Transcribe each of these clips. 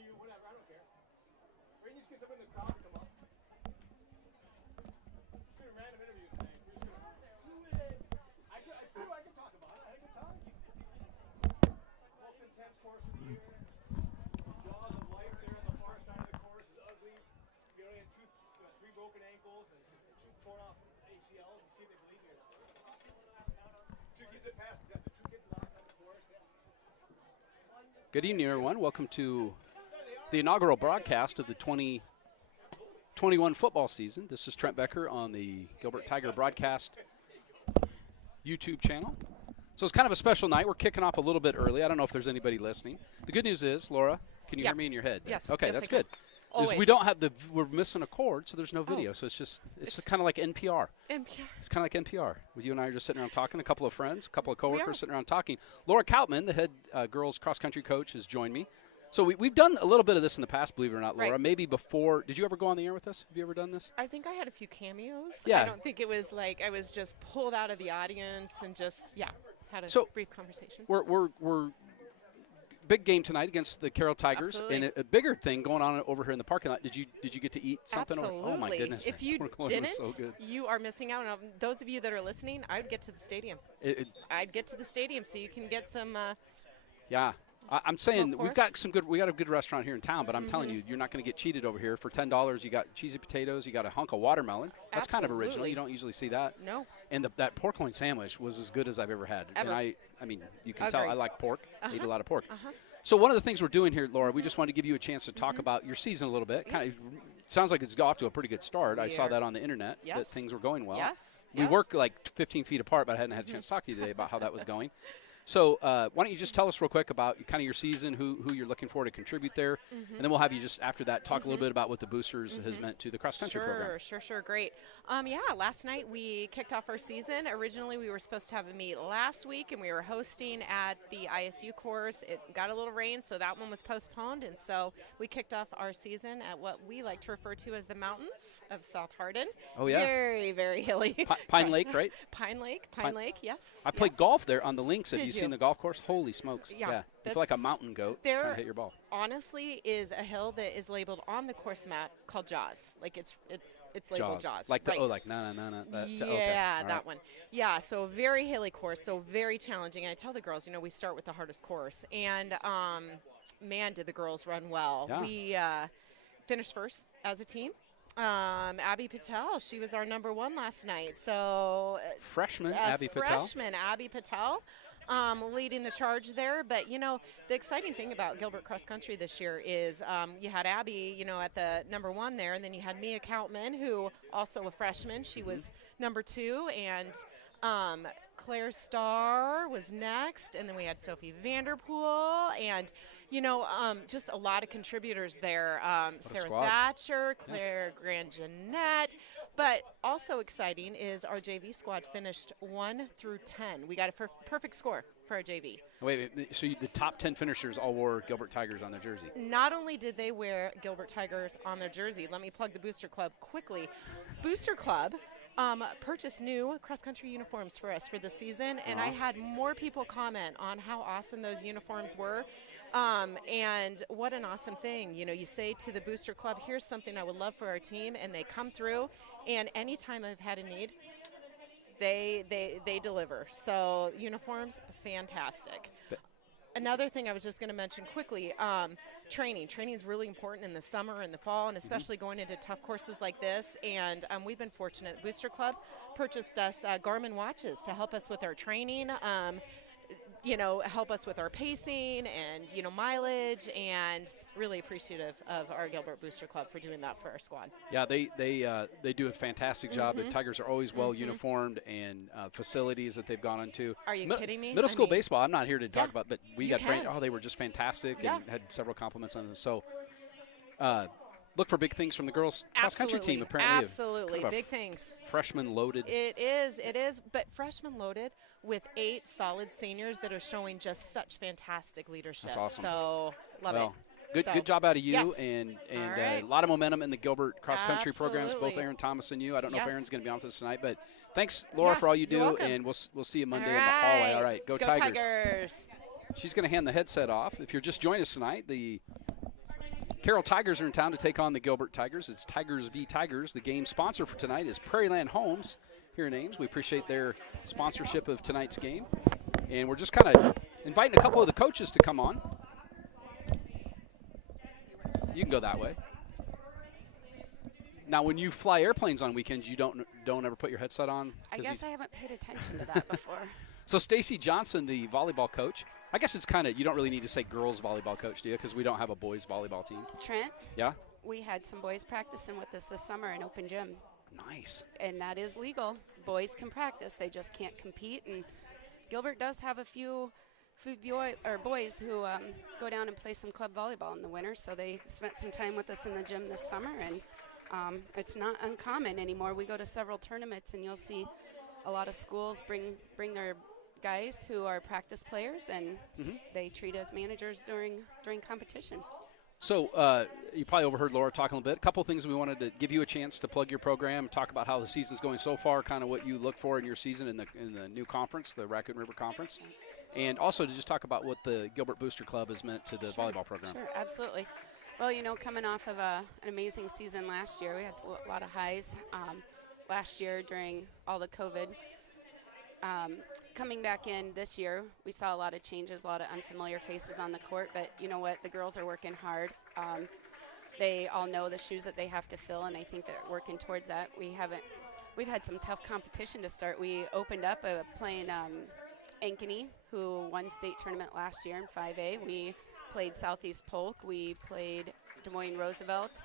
you, whatever, I don't care. Or you just get someone in the crowd to come up. Just doing random interviews today. We're just gonna do it. I can talk about it. I had a good time. Most intense course of the year. Jaws of life there on the far side of the course is ugly. You know, you had 3 broken ankles and 2 torn off ACLs. You see if they believe you or not. 2 kids that passed. The 2 kids last on the course. Yeah. Good evening, everyone. Welcome to the inaugural broadcast of the 2021 football season. This is Trent Becker on the Gilbert Tiger broadcast YouTube channel. So it's kind of a special night. We're kicking off a little bit early. I don't know if there's anybody listening. The good news is, Laura, can you hear me in your head? Yes. Okay, yes, that's I can. good. Always. We don't have we're missing a chord, so there's no video. So it's kind of like NPR. NPR. It's kind of like NPR. You and I are just sitting around talking, a couple of friends, a couple of coworkers sitting around talking. Laura Kautman, the head girls cross-country coach, has joined me. So we've done a little bit of this in the past, believe it or not, Laura. Right. Maybe before. Did you ever go on the air with us? Have you ever done this? I think I had a few cameos. Yeah. I don't think it was like I was just pulled out of the audience and just, had a brief conversation. We're big game tonight against the Carroll Tigers. Absolutely. And a bigger thing going on over here in the parking lot. Did you get to eat something? Absolutely. Oh, my goodness. If you Pork loin was didn't, so good. you are missing out. And those of you that are listening, I would get to the stadium. I'd get to the stadium so you can get some Yeah. I'm saying pork. we got a good restaurant here in town, but I'm telling you, you're not going to get cheated over here. For $10, you got cheesy potatoes, you got a hunk of watermelon. That's kind of original. Absolutely. You don't usually see that. No. And that pork loin sandwich was as good as I've ever had. Ever. And I mean, you can tell Agree. I like pork. I eat a lot of pork. So one of the things we're doing here, Laura, we just want to give you a chance to talk about your season a little bit. Kind of sounds like it's off to a pretty good start. I saw that on the internet that Yes. things were going well. Yes. We work like 15 feet apart, but I hadn't had a chance to talk to you today about how that was going. So why don't you just tell us real quick about kind of your season, who you're looking for to contribute there, and then we'll have you just after that talk a little bit about what the Boosters has meant to the cross-country program. Sure, great. Last night we kicked off our season. Originally we were supposed to have a meet last week, and we were hosting at the ISU course. It got a little rain, so that one was postponed, and so we kicked off our season at what we like to refer to as the mountains of South Hardin. Oh, yeah. Very, very hilly. Pine Lake, right? Pine Lake, yes. I played golf there on the links. Have Did you seen seen the golf course? Holy smokes. Yeah, You feel like a mountain goat trying to hit your ball. Honestly, is a hill that is labeled on the course map called Jaws. Like it's labeled Jaws. Like right. no. That one. Yeah, so very hilly course, so very challenging. I tell the girls, we start with the hardest course, and man, did the girls run well. Yeah. We finished first as a team. Abby Patel, she was our number 1 last night. So freshman Abby Patel. Leading the charge there. But, the exciting thing about Gilbert Cross Country this year is you had Abby, at the number 1 there, and then you had Mia Kautman, who also a freshman. She was number 2, and Claire Starr was next, and then we had Sophie Vanderpool, and, just a lot of contributors there. Sarah squad. Thatcher, Claire Grand Jeanette. But also exciting is our JV squad finished 1 through 10. We got a perfect score for our JV. Wait, so the top 10 finishers all wore Gilbert Tigers on their jersey? Not only did they wear Gilbert Tigers on their jersey, let me plug the Booster Club quickly. Booster Club purchased new cross-country uniforms for us for the season, and I had more people comment on how awesome those uniforms were. And what an awesome thing. You say to the Booster Club, here's something I would love for our team, and they come through, and anytime I've had a need, they deliver. So uniforms, fantastic. Another thing I was just going to mention quickly, training. Training is really important in the summer and the fall, and especially going into tough courses like this. And we've been fortunate. Booster Club purchased us Garmin watches to help us with our training, help us with our pacing and, mileage, and really appreciative of our Gilbert Booster Club for doing that for our squad. Yeah, they do a fantastic job. The Tigers are always well uniformed, and facilities that they've gone into. Are you kidding me? Middle school baseball, I'm not here to talk about, but we got can. they were just fantastic and had several compliments on them. So look for big things from the girls cross-country team, apparently. Absolutely, big things. Freshman loaded. It is, but freshman loaded with 8 solid seniors that are showing just such fantastic leadership. That's awesome. So, love it. Good job out of you, Yes. and right. a lot of momentum in the Gilbert cross-country programs, both Absolutely. Aaron Thomas and you. I don't know if Yes. Aaron's going to be on with us tonight, but thanks, Laura, for all you you're do, welcome. and we'll see you Monday in the hallway. All right, go Tigers. Tigers. She's going to hand the headset off. If you're just joining us tonight, the Carroll Tigers are in town to take on the Gilbert Tigers. It's Tigers v. Tigers. The game sponsor for tonight is Prairieland Homes here in Ames. We appreciate their sponsorship of tonight's game. And we're just kind of inviting a couple of the coaches to come on. You can go that way. Now, when you fly airplanes on weekends, you don't ever put your headset on? I guess I haven't paid attention to that before. So Stacy Johnson, the volleyball coach, I guess it's kind of, you don't really need to say girls volleyball coach, do you? Because we don't have a boys volleyball team. Trent? Yeah? We had some boys practicing with us this summer in open gym. Nice. And that is legal. Boys can practice. They just can't compete. And Gilbert does have a few boys who go down and play some club volleyball in the winter. So they spent some time with us in the gym this summer. And it's not uncommon anymore. We go to several tournaments, and you'll see a lot of schools bring their guys who are practice players, and they treat as managers during competition. So you probably overheard Laura talking a little bit. A couple things we wanted to give you a chance to plug your program, talk about how the season's going so far, kind of what you look for in your season in the new conference, the Raccoon River Conference, and also to just talk about what the Gilbert Booster Club has meant to the volleyball program. Sure, absolutely. Well, coming off of an amazing season last year, we had a lot of highs last year during all the COVID. Coming back in this year, we saw a lot of changes, a lot of unfamiliar faces on the court, but you know what? The girls are working hard. They all know the shoes that they have to fill, and I think they're working towards that. We've had some tough competition to start. We opened up playing Ankeny, who won state tournament last year in 5A. We played Southeast Polk. We played Des Moines Roosevelt.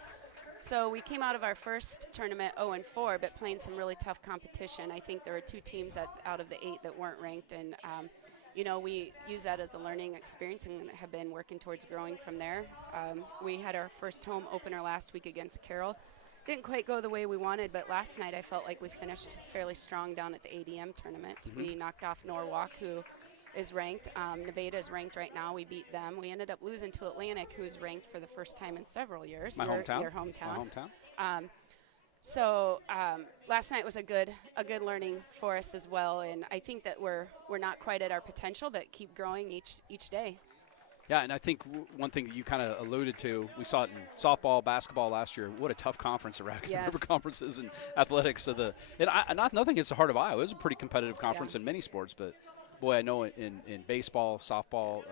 So we came out of our first tournament 0-4, but playing some really tough competition. I think there were 2 teams out of the 8 that weren't ranked, and we use that as a learning experience and have been working towards growing from there. We had our first home opener last week against Carroll. Didn't quite go the way we wanted, but last night I felt like we finished fairly strong down at the ADM tournament. We knocked off Norwalk, who is ranked. Nevada is ranked right now. We beat them. We ended up losing to Atlantic, who's ranked for the first time in several years. Your hometown. My hometown. So last night was a good learning for us as well, and I think that we're not quite at our potential, but keep growing each day. Yeah, and I think one thing that you kind of alluded to, we saw it in softball, basketball last year. What a tough conference the Raccoon River Conference is in athletics. So nothing against the heart of Iowa. It was a pretty competitive conference in many sports, but boy, I know in baseball, softball,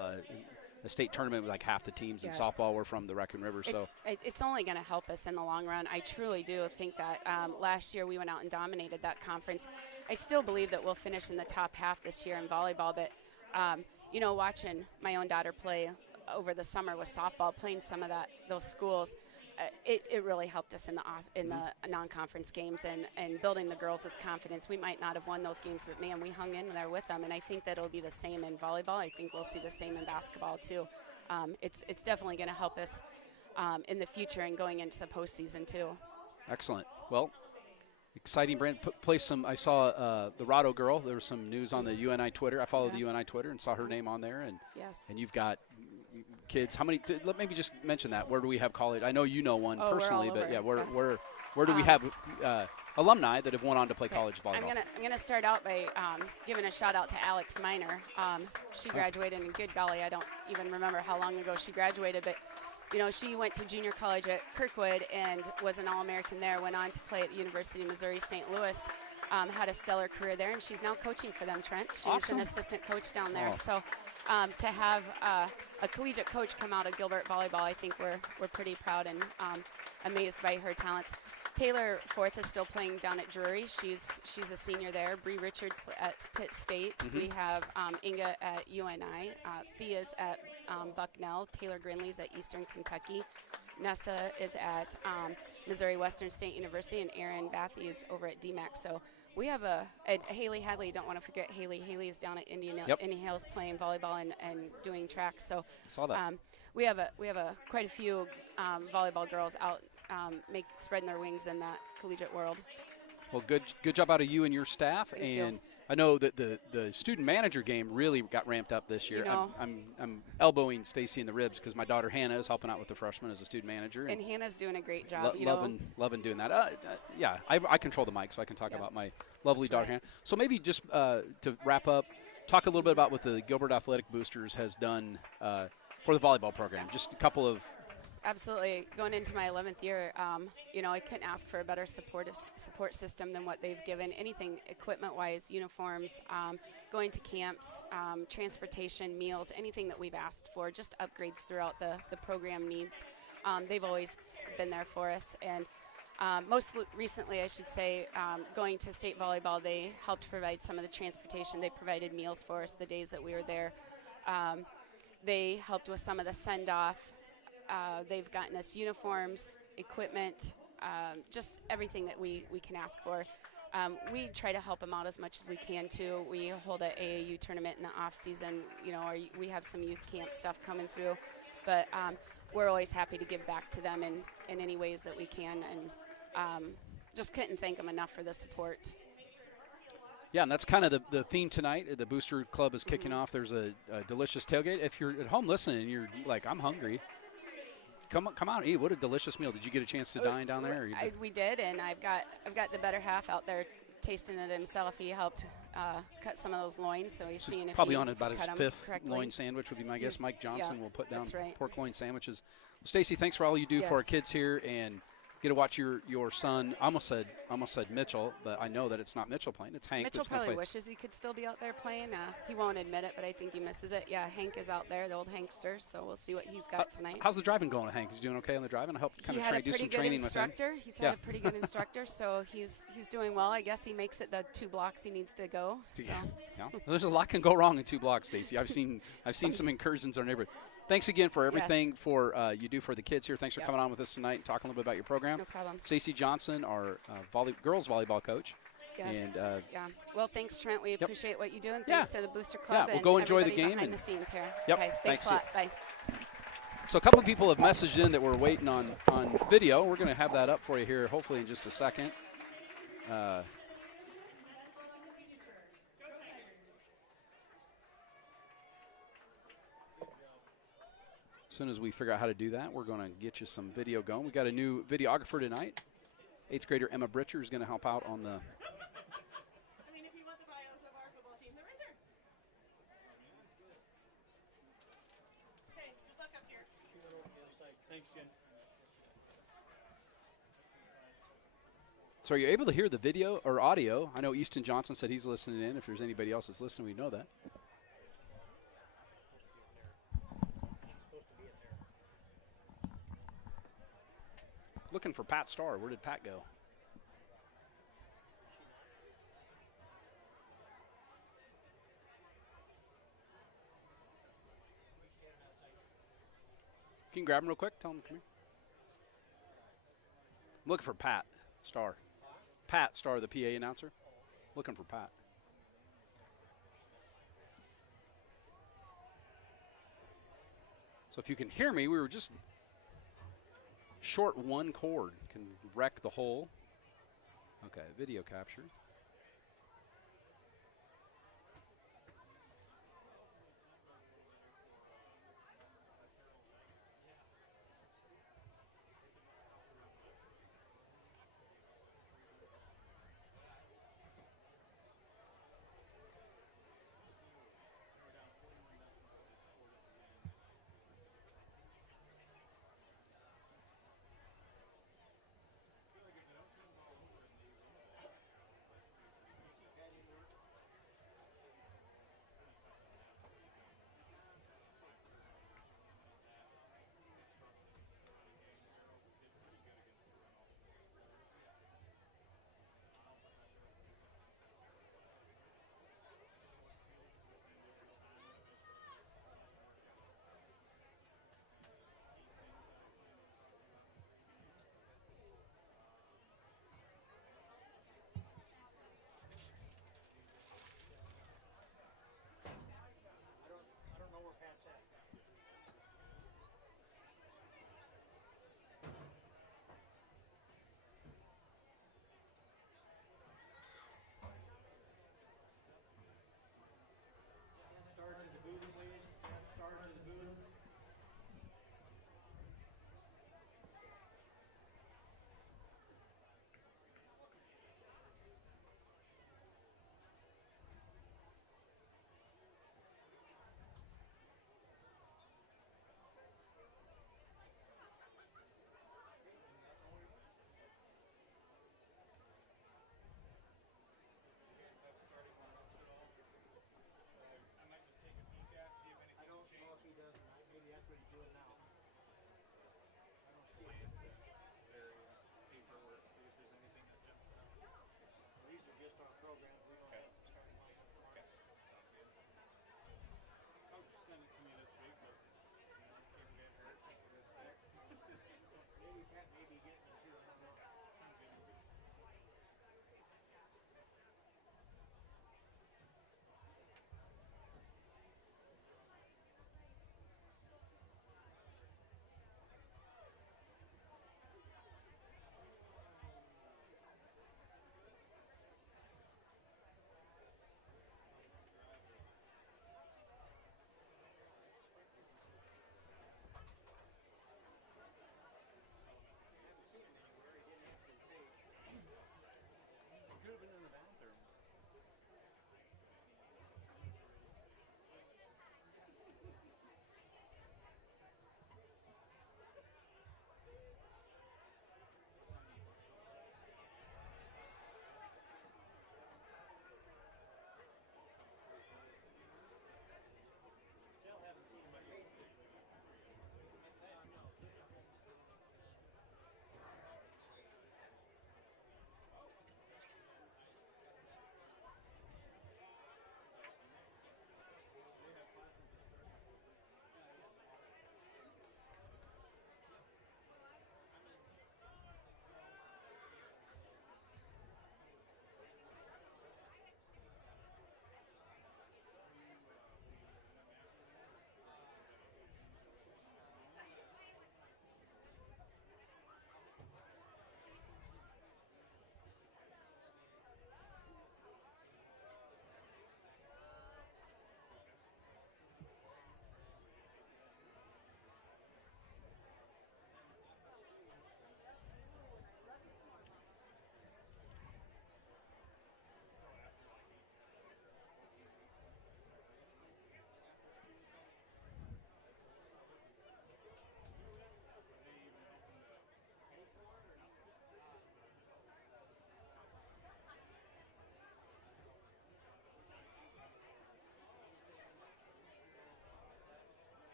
the state tournament, like half the teams in softball were from the Raccoon River. So it's only going to help us in the long run. I truly do think that. Last year we went out and dominated that conference. I still believe that we'll finish in the top half this year in volleyball, but watching my own daughter play over the summer with softball, playing some of those schools, it really helped us in the non-conference games and building the girls' confidence. We might not have won those games, but man, we hung in there with them, and I think that it'll be the same in volleyball. I think we'll see the same in basketball too. It's definitely going to help us in the future and going into the postseason too. Excellent. Well, exciting, Brand. I saw the Rado girl. There was some news on the UNI Twitter. I followed the UNI Twitter and saw her name on there, and you've got kids. How many? Let maybe just mention that. Where do we have college? I know you know one personally, but yeah, where do we have alumni that have went on to play college volleyball? I'm gonna start out by giving a shout out to Alex Miner. She graduated, and good golly, I don't even remember how long ago she graduated, but she went to junior college at Kirkwood and was an All-American there. Went on to play at the University of Missouri St. Louis. Had a stellar career there, and she's now coaching for them, Trent. She's an assistant coach down there. So to have a collegiate coach come out of Gilbert volleyball, I think we're pretty proud and amazed by her talents. Taylor Forth is still playing down at Drury. She's a senior there. Bree Richards at Pitt State. We have Inga at UNI. Thea's at Bucknell. Taylor Grinley's at Eastern Kentucky. Nessa is at Missouri Western State University, and Erin Bathy is over at DMAC. So we have Haley Hadley. Don't want to forget Haley. Haley is down at Indian Hills playing volleyball and doing track. So I saw that. We have quite a few volleyball girls out spreading their wings in that collegiate world. Well, good job out of you and your staff. Thank you. I know that the student manager game really got ramped up this year. I'm elbowing Stacy in the ribs because my daughter Hannah is helping out with the freshmen as a student manager. And Hannah's doing a great job. Loving doing that. I control the mic, so I can talk about my lovely daughter Hannah. So maybe just to wrap up, talk a little bit about what the Gilbert Athletic Boosters has done for the volleyball program. Just a couple of Absolutely. Going into my 11th year, I couldn't ask for a better support system than what they've given. Anything equipment-wise, uniforms, going to camps, transportation, meals, anything that we've asked for, just upgrades throughout the program needs. They've always been there for us. And most recently, I should say, going to state volleyball, they helped provide some of the transportation. They provided meals for us the days that we were there. They helped with some of the send-off. They've gotten us uniforms, equipment, just everything that we can ask for. We try to help them out as much as we can, too. We hold an AAU tournament in the off-season. We have some youth camp stuff coming through. But we're always happy to give back to them in any ways that we can. And just couldn't thank them enough for the support. Yeah, and that's kind of the theme tonight. The Booster Club is kicking off. There's a delicious tailgate. If you're at home listening and you're like, I'm hungry, come out and eat. What a delicious meal. Did you get a chance to dine down there? We did, and I've got the better half out there tasting it himself. He helped cut some of those loins, so he's seeing if probably he on about his fifth correctly. Loin sandwich would be my guess. Mike Johnson will put down that's right. pork loin sandwiches. Well, Stacy, thanks for all you do for our kids here, and get to watch your son. I almost said Mitchell, but I know that it's not Mitchell playing. It's Hank. Mitchell probably wishes he could still be out there playing. He won't admit it, but I think he misses it. Yeah, Hank is out there, the old Hankster, so we'll see what he's got tonight. How's the driving going, Hank? He's doing okay on the driving? I helped kind of do some training with him. He's had a pretty good instructor, so he's doing well. I guess he makes it the 2 blocks he needs to go. So. Yeah. There's a lot can go wrong in 2 blocks, Stacy. I've seen some incursions in our neighborhood. Thanks again for everything for you do for the kids here. Thanks for coming on with us tonight and talking a little bit about your program. No problem. Stacy Johnson, our girls volleyball coach. Yes. And, well, thanks, Trent. We appreciate what you do, and thanks to the Booster Club. Yeah, we'll go enjoy the game. Behind the scenes here. Yep. Okay, thanks a lot. Bye. So a couple of people have messaged in that we're waiting on video. We're going to have that up for you here hopefully in just a second. As soon as we figure out how to do that, we're going to get you some video going. We got a new videographer tonight. 8th grader Emma Britcher is going to help out on the. I mean, if you want the bios of our football team, they're right there. Hey, good luck up here. Thanks, Jen. So are you able to hear the video or audio? I know Easton Johnson said he's listening in. If there's anybody else that's listening, we know that. Looking for Pat Starr. Where did Pat go? Can you grab him real quick? Tell him to come here. I'm looking for Pat Starr. Pat Starr, the PA announcer. Looking for Pat. So if you can hear me, we were just short one cord. Can wreck the whole. Okay, video capture.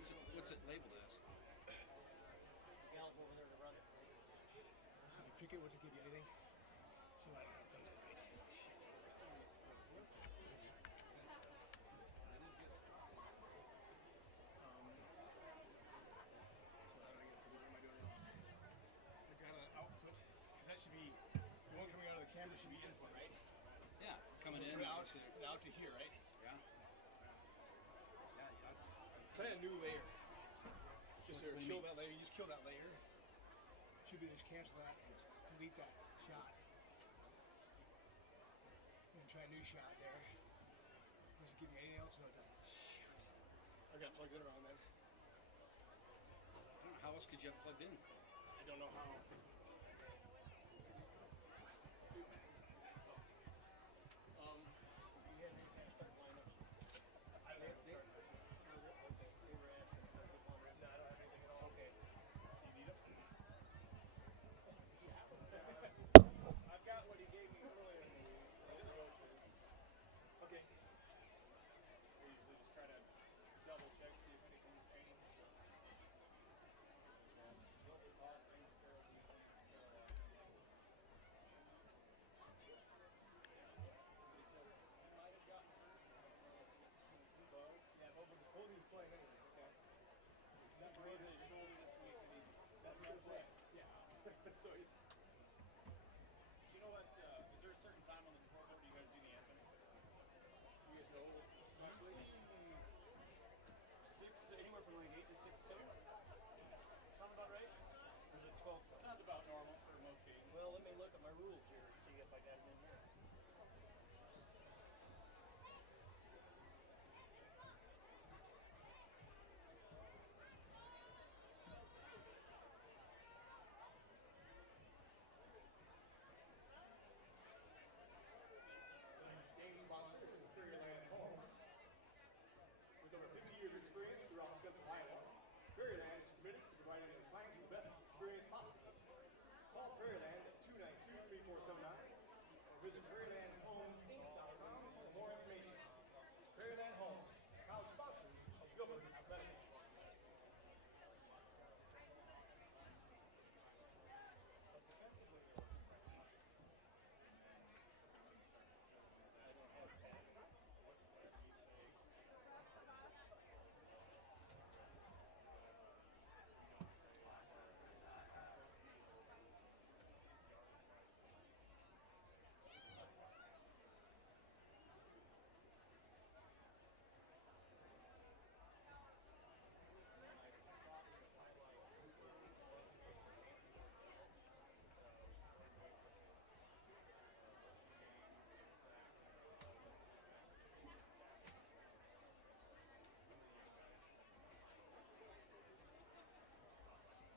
What's it labeled as? Gal's over there to run it. So you pick it, what's it give you? Anything? So I don't have plugged in right. Shit. So how do I get the what am I doing wrong? I've got an output, because that should be, the one coming out of the camera should be input, right? Yeah, coming in. Put it out to here, right? Yeah. Yeah, that's. Try a new layer. Just What do you kill mean? that layer. You just kill that layer. Should be just cancel that and delete that shot. And try a new shot there. Does it give you anything else? No, it doesn't. Shit. I got plugged in around then. I don't know how else could you have plugged in? I don't know how. I've got what he gave me earlier in the week. Okay. I usually just try to double check, see if anything's changed. Yeah, but suppose he's playing anyway, okay? Separated his shoulder this week and that's what I'm saying. Yeah. So he's. Do you know what, is there a certain time on the scoreboard you guys do the anthem? You guys know actually? Anywhere from like 8 to 6 2? Sound about right? Or is it 12? Sounds about normal for most games. Well, let me look at my rules here, see if I got them in here. Game sponsor is Fairyland Homes. With over 50 years of experience throughout Central Iowa, Fairyland is committed to providing clients with the best experience possible. Call Fairyland at 292-3479 or visit FairylandHomesInc.com for more information. Fairyland Homes, proud sponsors of Gilbert Athletics.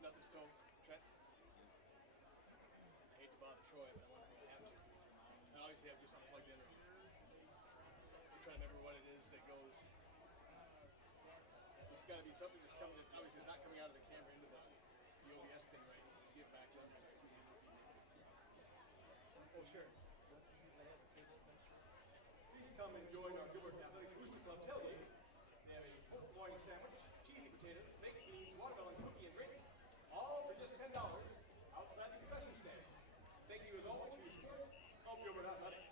Nothing still, Trent? I hate to bother Troy, but I wonder if I have to. I obviously have just unplugged in. I'm trying to remember what it is that goes. It's got to be something that's coming. It's obviously it's not coming out of the camera into the OBS thing, right? Just give it back to us. Oh, sure. Please come and join our Gilbert Athletics Booster Club tailgate. They have a pork loin sandwich, cheesy potatoes, baked beans, watermelon cookie, and drink. All for just $10 outside the concession stand. Thank you as always for your support of Gilbert Athletics.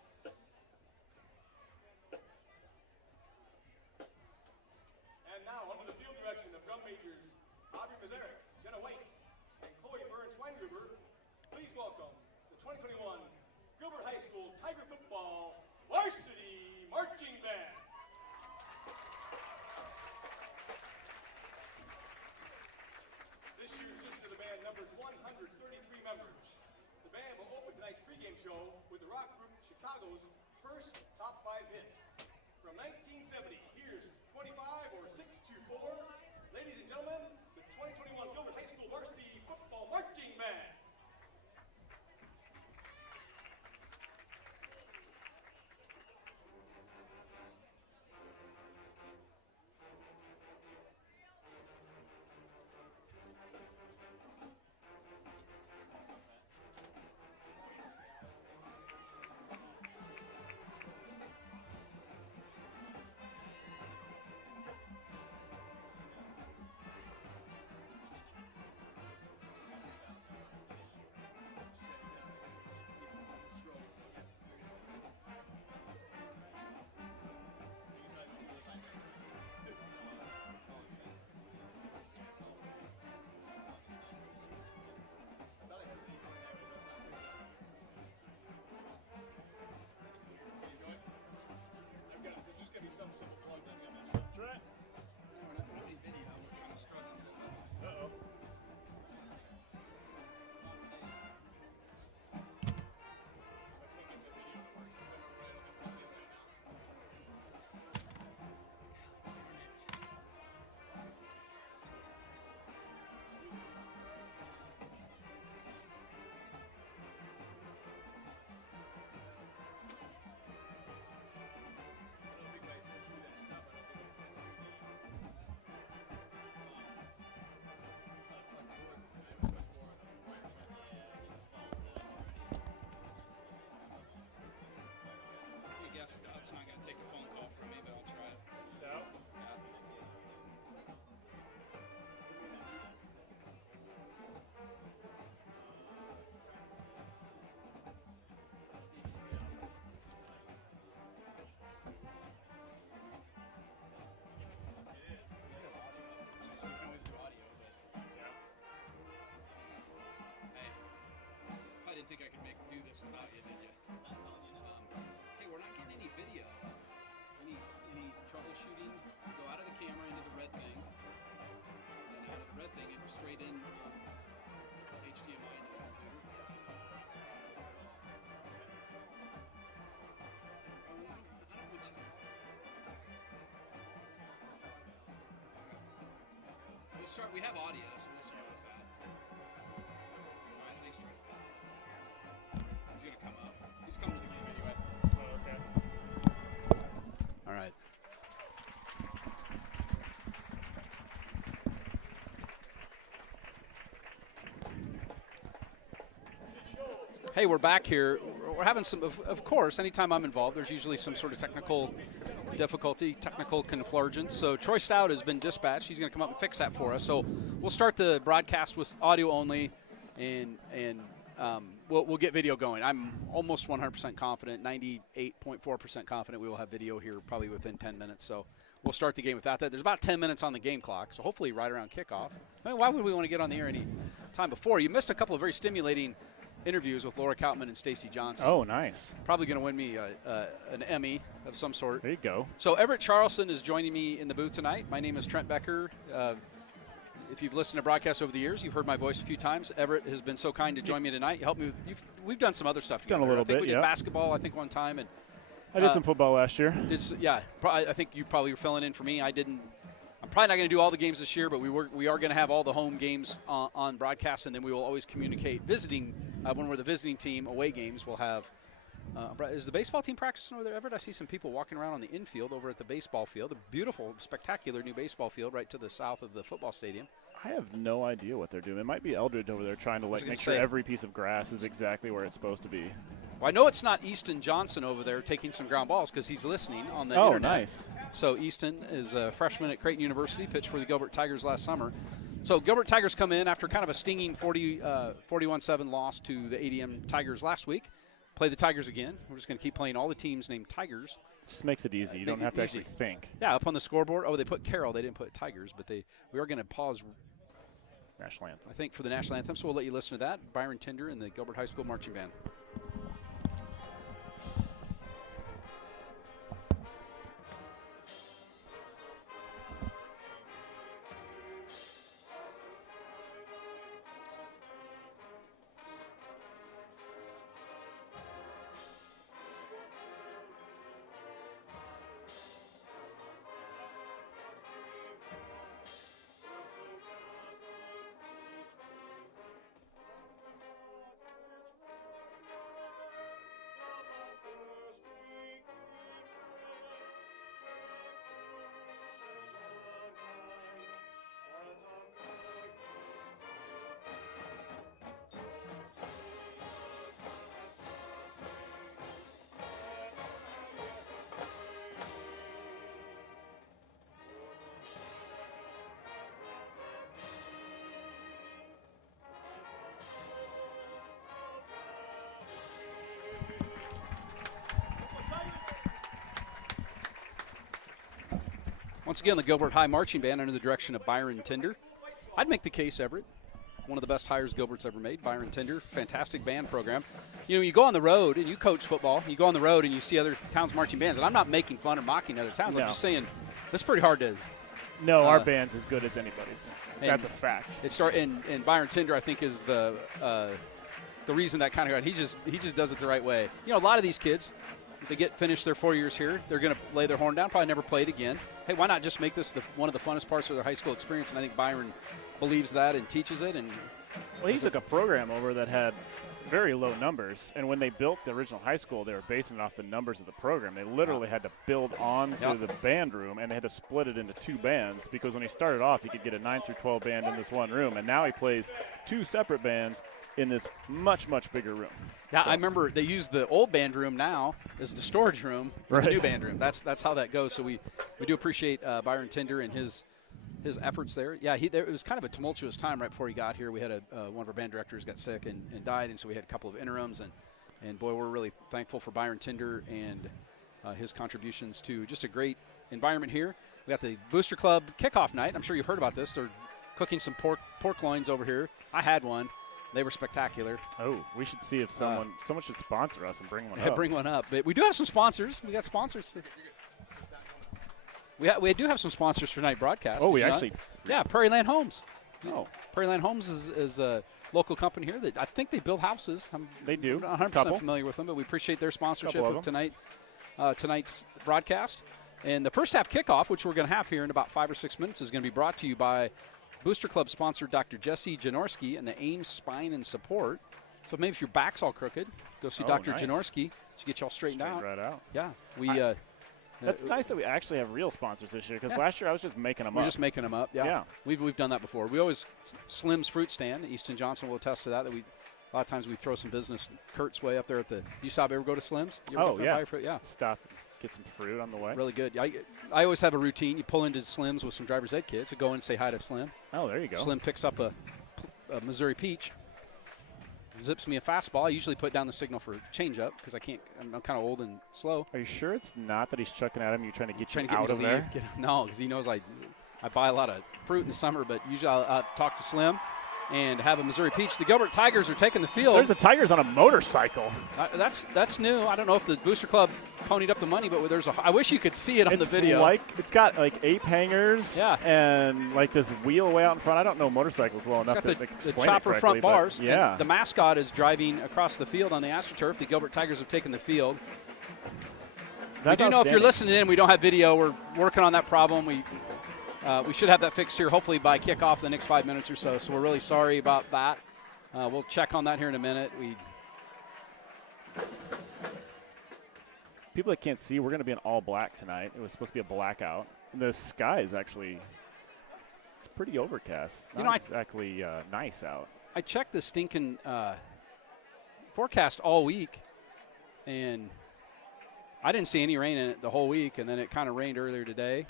And now, under the field direction of drum majors Audrey Mazarek, Jenna White, and Chloe Burns-Schweingruber, please welcome the 2021 Gilbert High School Tiger Football Varsity Marching Band. This year's list of the band numbers 133 members. The band will open tonight's pregame show with the rock group Chicago's first top 5 hit. From 1970, here's 25 or 624. Ladies and gentlemen, the 2021 Gilbert High School Varsity Football Marching Band. troubleshooting, go out of the camera into the red thing, and out of the red thing and straight in HDMI into the computer. We'll start. We have audio, so we'll start with that. All right, thanks, Troy. He's gonna come up. He's coming to the game anyway. Oh, okay. All right. Hey, we're back here. We're having some, of course, anytime I'm involved, there's usually some sort of technical difficulty, technical confluence. So Troy Stout has been dispatched. He's going to come up and fix that for us. So we'll start the broadcast with audio only, and we'll get video going. I'm almost 100% confident, 98.4% confident we will have video here probably within 10 minutes. So we'll start the game without that. There's about 10 minutes on the game clock, so hopefully right around kickoff. I mean, why would we want to get on the air any time before? You missed a couple of very stimulating interviews with Laura Kautman and Stacy Johnson. Oh, nice. Probably going to win me an Emmy of some sort. There you go. So Everett Charleston is joining me in the booth tonight. My name is Trent Becker. If you've listened to broadcasts over the years, you've heard my voice a few times. Everett has been so kind to join me tonight. You helped me with, we've done some other stuff together. Done a little I think bit, we did basketball, I think, one time. And I did some football last year. I think you probably were filling in for me. I'm probably not going to do all the games this year, but we are going to have all the home games on broadcast, and then we will always communicate visiting. When we're the visiting team, away games, we'll have is the baseball team practicing over there, Everett? I see some people walking around on the infield over at the baseball field, the beautiful, spectacular new baseball field right to the south of the football stadium. I have no idea what they're doing. It might be Eldridge over there trying to make sure every piece of grass is exactly where it's supposed to be. Well, I know it's not Easton Johnson over there taking some ground balls because he's listening on the internet. Oh, nice. So Easton is a freshman at Creighton University, pitched for the Gilbert Tigers last summer. So Gilbert Tigers come in after kind of a stinging 41-7 loss to the ADM Tigers last week. Play the Tigers again. We're just going to keep playing all the teams named Tigers. Just makes it easy. You don't have to actually think. Yeah, up on the scoreboard. Oh, they put Carroll. They didn't put Tigers, but we are going to pause. National anthem. I think for the national anthem, so we'll let you listen to that. Byron Tinder and the Gilbert High School Marching Band. Once again, the Gilbert High Marching Band under the direction of Byron Tinder. I'd make the case, Everett, one of the best hires Gilbert's ever made. Byron Tinder, fantastic band program. You know, you go on the road and you coach football. You go on the road and you see other towns' marching bands. And I'm not making fun or mocking other towns. No. I'm just saying it's pretty hard to. No, our band's as good as anybody's. That's a fact. And Byron Tinder, I think, is the reason that kind of he just does it the right way. You know, a lot of these kids, if they finish their 4 years here, they're going to lay their horn down, probably never play it again. Hey, why not just make this one of the funnest parts of their high school experience? And I think Byron believes that and teaches it. And well, he took a program over that had very low numbers, and when they built the original high school, they were basing it off the numbers of the program. They literally had to build on to the band room, and they had to split it into two bands because when he started off, he could get a 9 through 12 band in this one room, and now he plays two separate bands in this much, much bigger room. Yeah, I remember they use the old band room now as the storage room for the new band room. That's how that goes. So we do appreciate Byron Tinder and his efforts there. Yeah, it was kind of a tumultuous time right before he got here. We had one of our band directors got sick and died, and so we had a couple of interims. And boy, we're really thankful for Byron Tinder and his contributions to just a great environment here. We got the Booster Club kickoff night. I'm sure you've heard about this. They're cooking some pork loins over here. I had one. They were spectacular. Oh, we should see if someone should sponsor us and bring one up. Bring one up. But we do have some sponsors. We got sponsors. We do have some sponsors for tonight's broadcast. Oh, we did you not? actually. Yeah, Prairie Land Homes. Oh, Prairie Land Homes is a local company here that I think they build houses. they do. I'm not 100% Couple. familiar with them, but we appreciate their sponsorship Couple of of tonight's broadcast. And the first half kickoff, which we're going to have here in about 5 or 6 minutes, is going to be brought to you by Booster Club sponsor Dr. Jesse Janorski and the Ames Spine and Support. So maybe if your back's all crooked, go see Dr. Nice. Janorski to get you all straightened out. Right out. Yeah, That's nice that we actually have real sponsors this year, because Yeah. last year I was just making them We're up. just making them up. Yeah. Yeah. We've done that before. We always Slim's Fruit Stand. Easton Johnson will attest to that. A lot of times we throw some business Kurt's way up there at the. Do you stop ever go to Slim's? You ever Oh, go up there and yeah. buy your fruit? Yeah. Stop, get some fruit on the way. Really good. I always have a routine. You pull into Slim's with some driver's ed kids. So go in and say hi to Slim. Oh, there you go. Slim picks up a Missouri Peach. Zips me a fastball. I usually put down the signal for changeup because I'm kind of old and slow. Are you sure it's not that he's chucking at him? You're trying to get you Get out me of to there? leave. No, because he knows I buy a lot of fruit in the summer, but usually I'll talk to Slim and have a Missouri Peach. The Gilbert Tigers are taking the field. There's the Tigers on a motorcycle. That's new. I don't know if the Booster Club ponied up the money, but I wish you could see it on the video. It's got like ape hangers Yeah. and like this wheel way out in front. I don't know motorcycles well It's enough got to the explain chopper it front correctly, but bars. Yeah. And the mascot is driving across the field on the AstroTurf. The Gilbert Tigers have taken the field. That's we do know if you're outstanding. listening in, we don't have video. We're working on that problem. We should have that fixed here hopefully by kickoff in the next 5 minutes or so. So we're really sorry about that. We'll check on that here in a minute. People that can't see, we're going to be in all black tonight. It was supposed to be a blackout. And the sky is actually, it's pretty overcast. Not exactly nice out. I checked the stinking forecast all week, and I didn't see any rain in it the whole week, and then it kind of rained earlier today.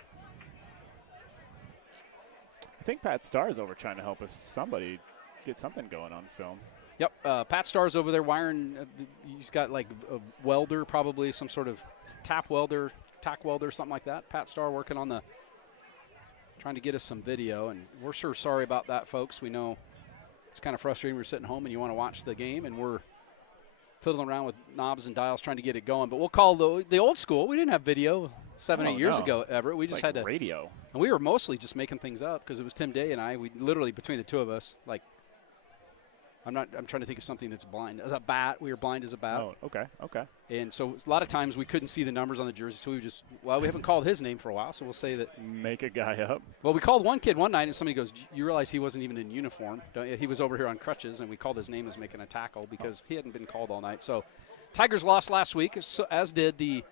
I think Pat Starr's over trying to help us. Somebody get something going on film. Yep, Pat Starr's over there wiring. He's got like a welder, probably some sort of tack welder, something like that. Pat Starr working on trying to get us some video, and we're sure sorry about that, folks. We know it's kind of frustrating. We're sitting home and you want to watch the game, and we're fiddling around with knobs and dials trying to get it going. But we'll call the old school. We didn't have video 8 years ago ever. We just like had to radio, and we were mostly just making things up because it was Tim Day and I. We literally between the two of us, like. I'm trying to think of something that's blind. As a bat, we were blind as a bat. Oh, okay. And so a lot of times we couldn't see the numbers on the jersey, so we haven't called his name for a while, so we'll say that. Make a guy up. Well, we called one kid one night, and somebody goes, you realize he wasn't even in uniform, don't you? He was over here on crutches, and we called his name as making a tackle because he hadn't been called all night. So Tigers lost last week, as did the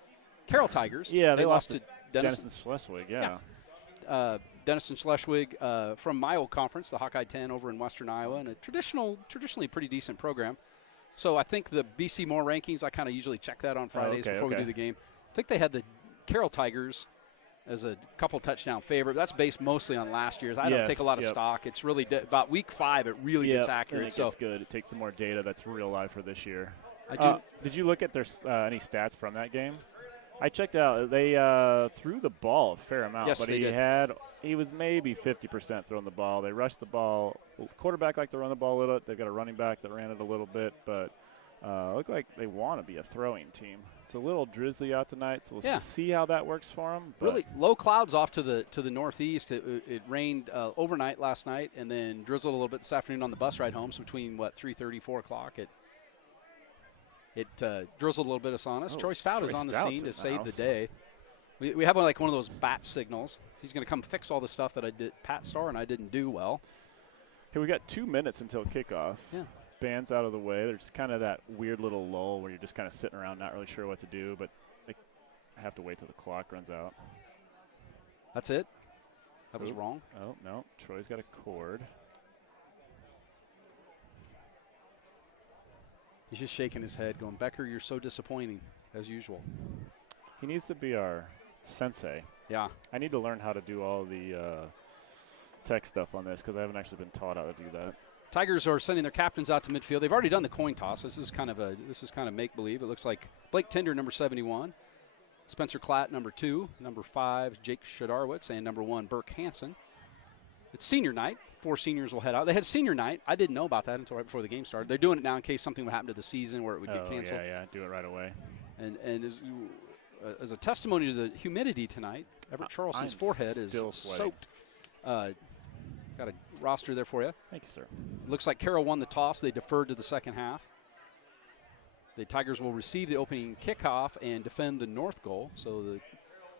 Carroll Tigers. Yeah, they lost to to Denison Schleswig, yeah. Denison Schleswig from my old conference, the Hawkeye 10 over in western Iowa, and a traditionally pretty decent program. So I think the BC Moore rankings, I kind of usually check that on Fridays before we do the game. I think they had the Carroll Tigers as a couple touchdown favorite. That's based mostly on last year's. I don't take a lot of stock. It's really about week 5 it really gets accurate. And it gets good. It takes some more data that's real live for this year. I do. Did you look at their any stats from that game? I checked out. They threw the ball a fair amount, Yes, but they did. He was maybe 50% throwing the ball. They rushed the ball. Quarterback like to run the ball a little. They've got a running back that ran it a little bit, but look like they want to be a throwing team. It's a little drizzly out tonight, so we'll see how that works for them. Really low clouds off to the northeast. It rained overnight last night, and then drizzled a little bit this afternoon on the bus ride home. So between 3:30, 4 o'clock, it drizzled a little bit on us. Troy Stout is on the scene to save the day. We have one of those bat signals. He's going to come fix all the stuff that Pat Starr and I didn't do well. Hey, we got 2 minutes until kickoff. Yeah. Band's out of the way. There's kind of that weird little lull where you're just kind of sitting around not really sure what to do, but they have to wait till the clock runs out. That's it? That was wrong? Oh, no. Troy's got a cord. He's just shaking his head going, Becker, you're so disappointing, as usual. He needs to be our sensei. Yeah. I need to learn how to do all the tech stuff on this because I haven't actually been taught how to do that. Tigers are sending their captains out to midfield. They've already done the coin toss. This is kind of make-believe. It looks like Blake Tinder, number 71, Spencer Klatt, number 2, number 5, Jake Shadarwitz, and number 1, Burke Hansen. It's senior night. 4 seniors will head out. They had senior night. I didn't know about that until right before the game started. They're doing it now in case something would happen to the season where it would get canceled. Yeah, do it right away. And as a testimony to the humidity tonight, Everett Charleston's forehead is still soaked. Got a roster there for you. Thank you, sir. Looks like Carroll won the toss. They deferred to the second half. The Tigers will receive the opening kickoff and defend the north goal. So the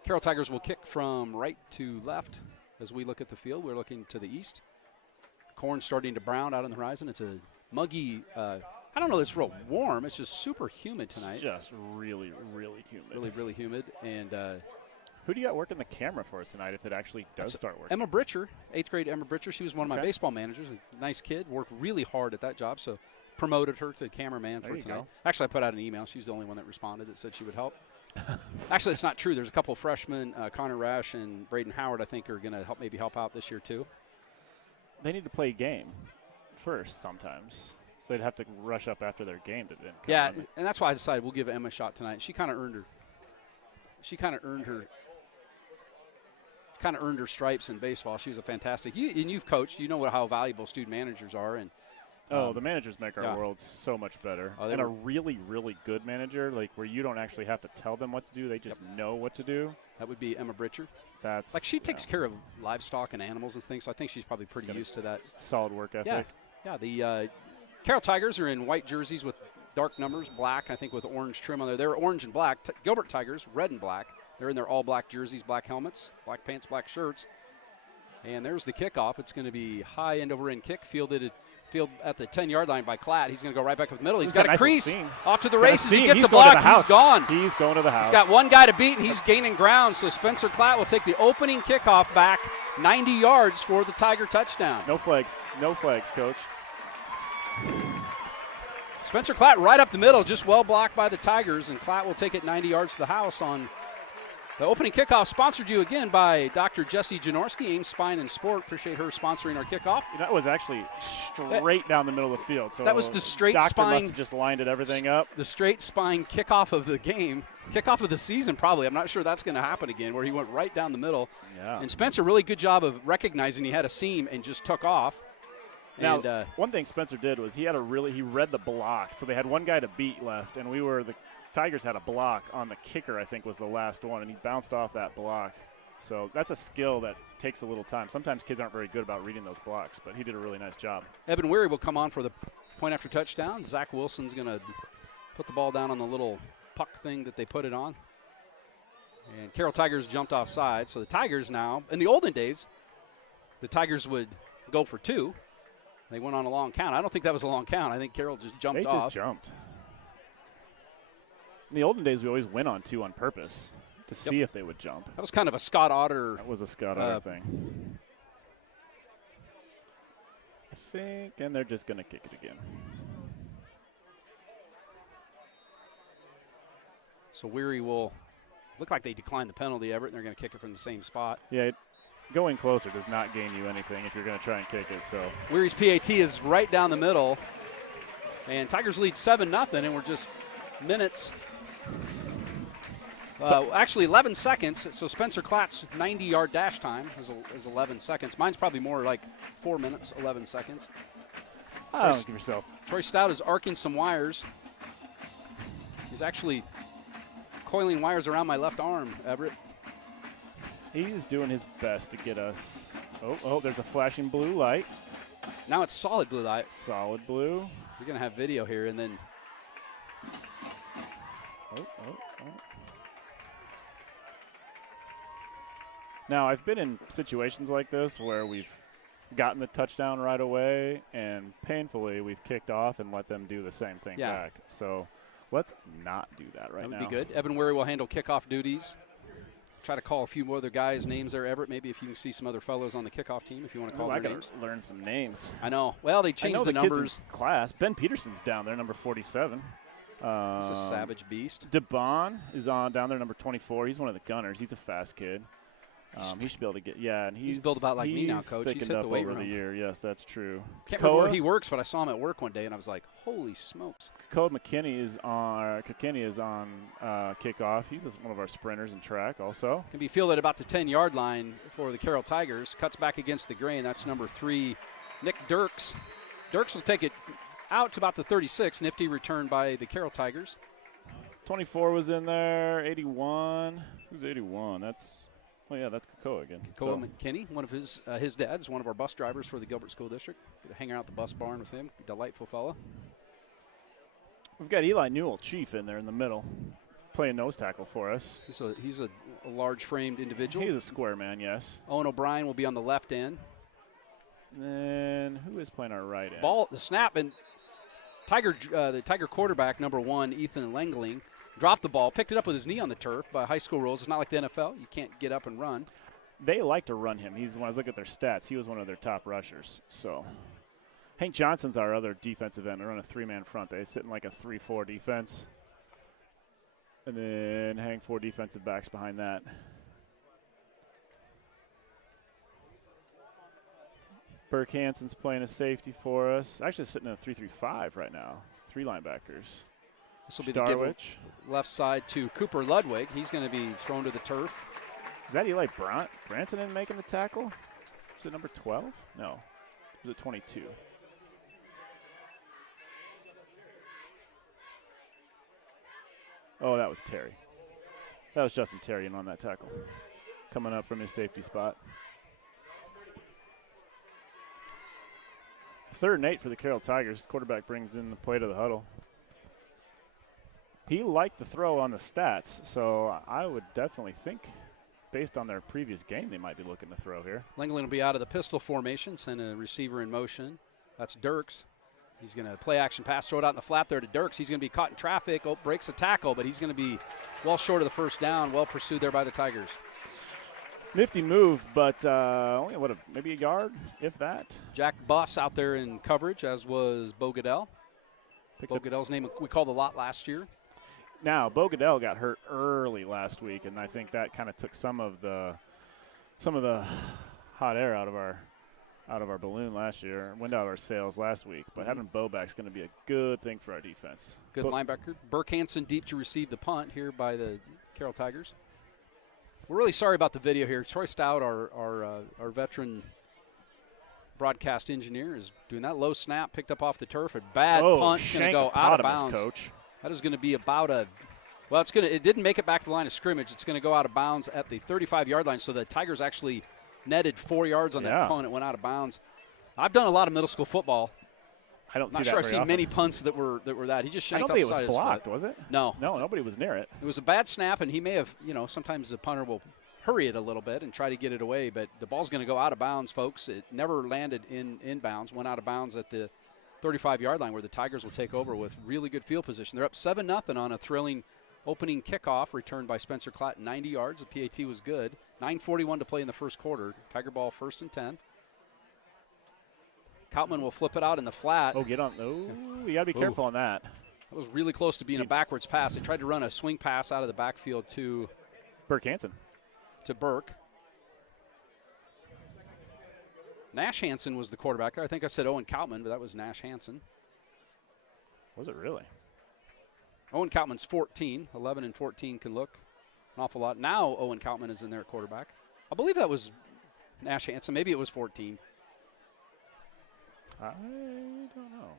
Carroll Tigers will kick from right to left as we look at the field. We're looking to the east. Corn starting to brown out on the horizon. It's a muggy, I don't know, it's real warm. It's just super humid tonight. Just really, really humid. Really, really humid. And who do you got working the camera for us tonight if it actually does start working? Emma Britcher, 8th grade Emma Britcher. She was one of my Okay. baseball managers. A nice kid. Worked really hard at that job, so promoted her to cameraman There for you tonight. go. Actually, I put out an email. She's the only one that responded that said she would help. Actually, it's not true. There's a couple of freshmen, Connor Rash and Braden Howard, I think, are going to maybe help out this year too. They need to play a game first sometimes. So they'd have to rush up after their game to then come Yeah, on. and that's why I decided we'll give Emma a shot tonight. She kind of earned her stripes in baseball. She was a fantastic. And you've coached. You know how valuable student managers are. And The managers make our yeah. world so much better. Oh, they and a were- really, really good manager, like where you don't actually have to tell them what to do. They just know what to do. that would be Emma Britcher. That's Like she yeah, takes care of livestock and animals and things. So I think she's probably pretty got a used to that. solid work ethic. Yeah. The Carroll Tigers are in white jerseys with dark numbers, black, I think, with orange trim on there. They're orange and black. Gilbert Tigers, red and black. They're in their all black jerseys, black helmets, black pants, black shirts. And there's the kickoff. It's going to be high end over end kick, field at the 10-yard line by Klatt. He's going to go right back up the middle. He's got a nice little crease seam. off to the Got a races. He seam. gets He's a going to block. the house. He's gone. He's going to the house. He's got one guy to beat, and he's gaining ground. So Spencer Klatt will take the opening kickoff back 90 yards for the Tiger touchdown. No flags, coach. Spencer Klatt right up the middle, just well blocked by the Tigers, and Klatt will take it 90 yards to the house on the opening kickoff. Sponsored you again by Dr. Jessie Janorski, Ames Spine and Sport. Appreciate her sponsoring our kickoff. That was actually straight down the middle of the field. So That was the straight doctor spine. must have just lined everything up. The straight spine kickoff of the game, kickoff of the season probably. I'm not sure that's going to happen again, where he went right down the middle. Yeah. And Spencer, really good job of recognizing he had a seam and just took off. Now, And, one thing Spencer did was he read the block. So they had one guy to beat left, and the Tigers had a block on the kicker, I think was the last one, and he bounced off that block. So that's a skill that takes a little time. Sometimes kids aren't very good about reading those blocks, but he did a really nice job. Evan Weary will come on for the point after touchdown. Zach Wilson's going to put the ball down on the little puck thing that they put it on. And Carroll Tigers jumped offside. So the Tigers now, in the olden days, the Tigers would go for two. They went on a long count. I don't think that was a long count. I think Carroll just jumped off. They just jumped. In the olden days, we always went on two on purpose to see if they would jump. That was kind of a Scott Otter. That was a Scott Otter thing. I think, and they're just going to kick it again. So Weary will look like they declined the penalty, Everett, and they're going to kick it from the same spot. Yeah, going closer does not gain you anything if you're going to try and kick it. So Weary's PAT is right down the middle. And Tigers lead 7-0, and we're just minutes. Actually, 11 seconds. So Spencer Klatt's 90-yard dash time is 11 seconds. Mine's probably more like 4 minutes, 11 seconds. don't give yourself. Troy Stout is arcing some wires. He's actually coiling wires around my left arm, Everett. He's doing his best to get us. Oh, there's a flashing blue light. Now it's solid blue light. Solid blue. We're going to have video here, and then Oh. Now, I've been in situations like this where we've gotten the touchdown right away, and painfully we've kicked off and let them do the same thing back. So let's not do that right now. that would be good. Evan Weary will handle kickoff duties. Try to call a few more other guys' names there, Everett. Maybe if you can see some other fellows on the kickoff team, if you want to call I their got names. to learn some names. I know. Well, they changed the numbers. Kids in class. Ben Peterson's down there, number 47. He's a savage beast. DeBon is down there, number 24. He's one of the gunners. He's a fast kid. He should be able to get, and he's built about like me now, Coach. He's thickened hit up the weight over room. the year. Yes, that's true. Can't remember where he works, but I saw him at work one day, and I was like, holy smokes. Koa McKinney is on kickoff. He's one of our sprinters in track also. Can be fielded about the 10-yard line for the Carroll Tigers. Cuts back against the grain. That's number 3, Nick Dirks. Dirks will take it out to about the 36. Nifty return by the Carroll Tigers. 24 was in there. 81. Who's 81? That's Kikoa again. Kikoa McKinney, one of his dad's one of our bus drivers for the Gilbert School District. Hanging out at the bus barn with him. Delightful fella. We've got Eli Newell, Chief, in there in the middle, playing nose tackle for us. He's a large-framed individual. He's a square man, yes. Owen O'Brien will be on the left end. And then who is playing our right end? Ball, the snap, and the Tiger quarterback, number 1, Ethan Langley, dropped the ball, picked it up with his knee on the turf. By high school rules, it's not like the NFL. You can't get up and run. They like to run him. When I was looking at their stats, he was one of their top rushers. So Hank Johnson's our other defensive end. They're on a 3-man front. They sit in like a 3-4 defense. And then hang 4 defensive backs behind that. Burke Hansen's playing a safety for us. Actually sitting in a 3-3-5 right now. 3 linebackers. This will be the give left side to Cooper Ludwig. He's going to be thrown to the turf. Is that Eli Branson in making the tackle? Was it number 12? No. Was it 22? Oh, that was Terry. That was Justin Terry in on that tackle. Coming up from his safety spot. 3rd and 8 for the Carroll Tigers. Quarterback brings in the play to the huddle. He liked the throw on the stats, so I would definitely think, based on their previous game, they might be looking to throw here. Langley will be out of the pistol formation, send a receiver in motion. That's Dirks. He's going to play action pass, throw it out in the flat there to Dirks. He's going to be caught in traffic, breaks a tackle, but he's going to be well short of the first down, well pursued there by the Tigers. Nifty move, but only, maybe a yard, if that. Jack Buss out there in coverage, as was Bo Goodell. Bo Goodell's name we called a lot last year. Now, Bo Goodell got hurt early last week, and I think that kind of took some of the hot air out of our balloon last year, went out of our sails last week. But having Bo back is going to be a good thing for our defense. Good linebacker. Burke Hansen deep to receive the punt here by the Carroll Tigers. We're really sorry about the video here. Troy Stout, our veteran broadcast engineer, is doing that low snap, picked up off the turf. A bad punt's going to go out of bounds. Coach. That is going to be about it didn't make it back to the line of scrimmage. It's going to go out of bounds at the 35-yard line. So the Tigers actually netted 4 yards on that punt. It went out of bounds. I've done a lot of middle school football. I don't see Not that sure I've very seen often. many punts that were that. He just shanked I off don't the think side it was of his blocked, foot. was it? No, nobody was near it. It was a bad snap, and he may have, sometimes the punter will hurry it a little bit and try to get it away, but the ball's going to go out of bounds, folks. It never landed in bounds, went out of bounds at the 35-yard line where the Tigers will take over with really good field position. They're up 7-0 on a thrilling opening kickoff returned by Spencer Klatt, 90 yards. The PAT was good. 9:41 to play in the first quarter. Tiger ball 1st and 10. Koutman will flip it out in the flat. Oh, get on. Oh, you got to be careful on that. That was really close to being a backwards pass. They tried to run a swing pass out of the backfield to Burke Hansen. To Burke. Nash Hansen was the quarterback there. I think I said Owen Koutman, but that was Nash Hansen. Was it really? Owen Koutman's 14. 11 and 14 can look an awful lot. Now Owen Koutman is in there at quarterback. I believe that was Nash Hansen. Maybe it was 14. I don't know.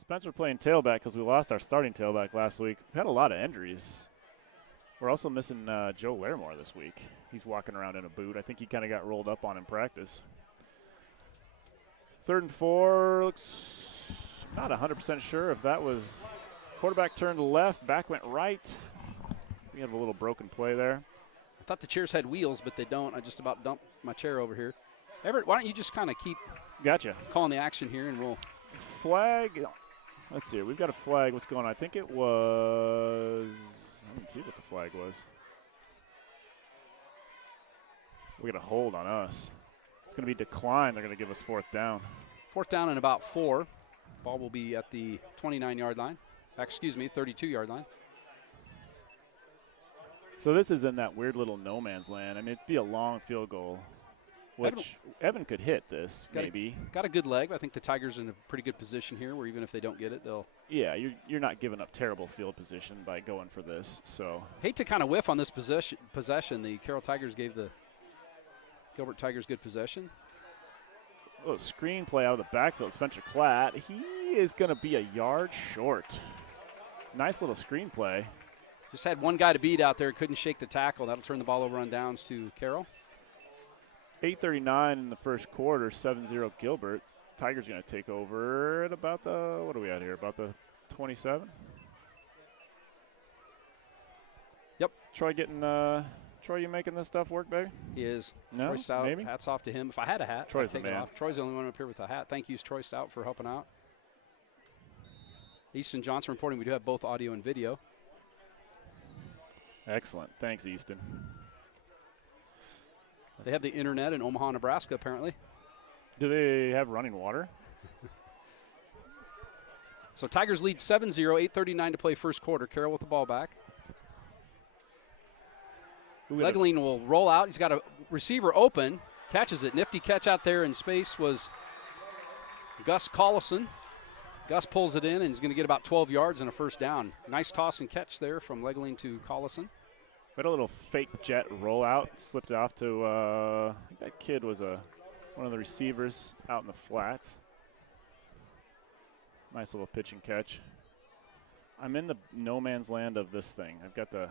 Spencer playing tailback because we lost our starting tailback last week. We've had a lot of injuries. We're also missing Joe Larimore this week. He's walking around in a boot. I think he kind of got rolled up on in practice. 3rd and 4. Looks not 100% sure if that was quarterback turned left, back went right. We have a little broken play there. I thought the chairs had wheels, but they don't. I just about dumped my chair over here. Everett, why don't you just kind of keep calling the action here, and we'll flag. Let's see. We've got a flag. What's going on? I think it was. I didn't see what the flag was. We got a hold on us. It's going to be declined. They're going to give us 4th down. 4th down and about 4. Ball will be at the 29-yard line. 32-yard line. So this is in that weird little no man's land. I mean, it'd be a long field goal, which Evan could hit this, maybe. Got a good leg. I think the Tigers are in a pretty good position here where even if they don't get it, they'll. Yeah, you're not giving up terrible field position by going for this. So hate to kind of whiff on this possession. The Carroll Tigers gave the Gilbert Tigers good possession. Oh, screenplay out of the backfield. Spencer Klatt, he is going to be a yard short. Nice little screenplay. Just had one guy to beat out there. Couldn't shake the tackle. That'll turn the ball over on downs to Carroll. 8:39 in the first quarter, 7-0 Gilbert. Tigers going to take over at about the, what are we at here, about the 27? Yep. Troy getting, Troy, you making this stuff work, baby? He is. No, Troy Stout, maybe? hats off to him. If I had a hat, Troy's I'd take the it man. off. Troy's the only one up here with a hat. Thank you, Troy Stout, for helping out. Easton Johnson reporting we do have both audio and video. Excellent. Thanks, Easton. They have the internet in Omaha, Nebraska, apparently. Do they have running water? So Tigers lead 7-0, 8:39 to play first quarter. Carroll with the ball back. Langley will roll out. He's got a receiver open. Catches it. Nifty catch out there in space was Gus Collison. Gus pulls it in and he's going to get about 12 yards and a first down. Nice toss and catch there from Langley to Collison. We had a little fake jet rollout. Slipped it off to, I think that kid was one of the receivers out in the flats. Nice little pitch and catch. I'm in the no man's land of this thing. I've got to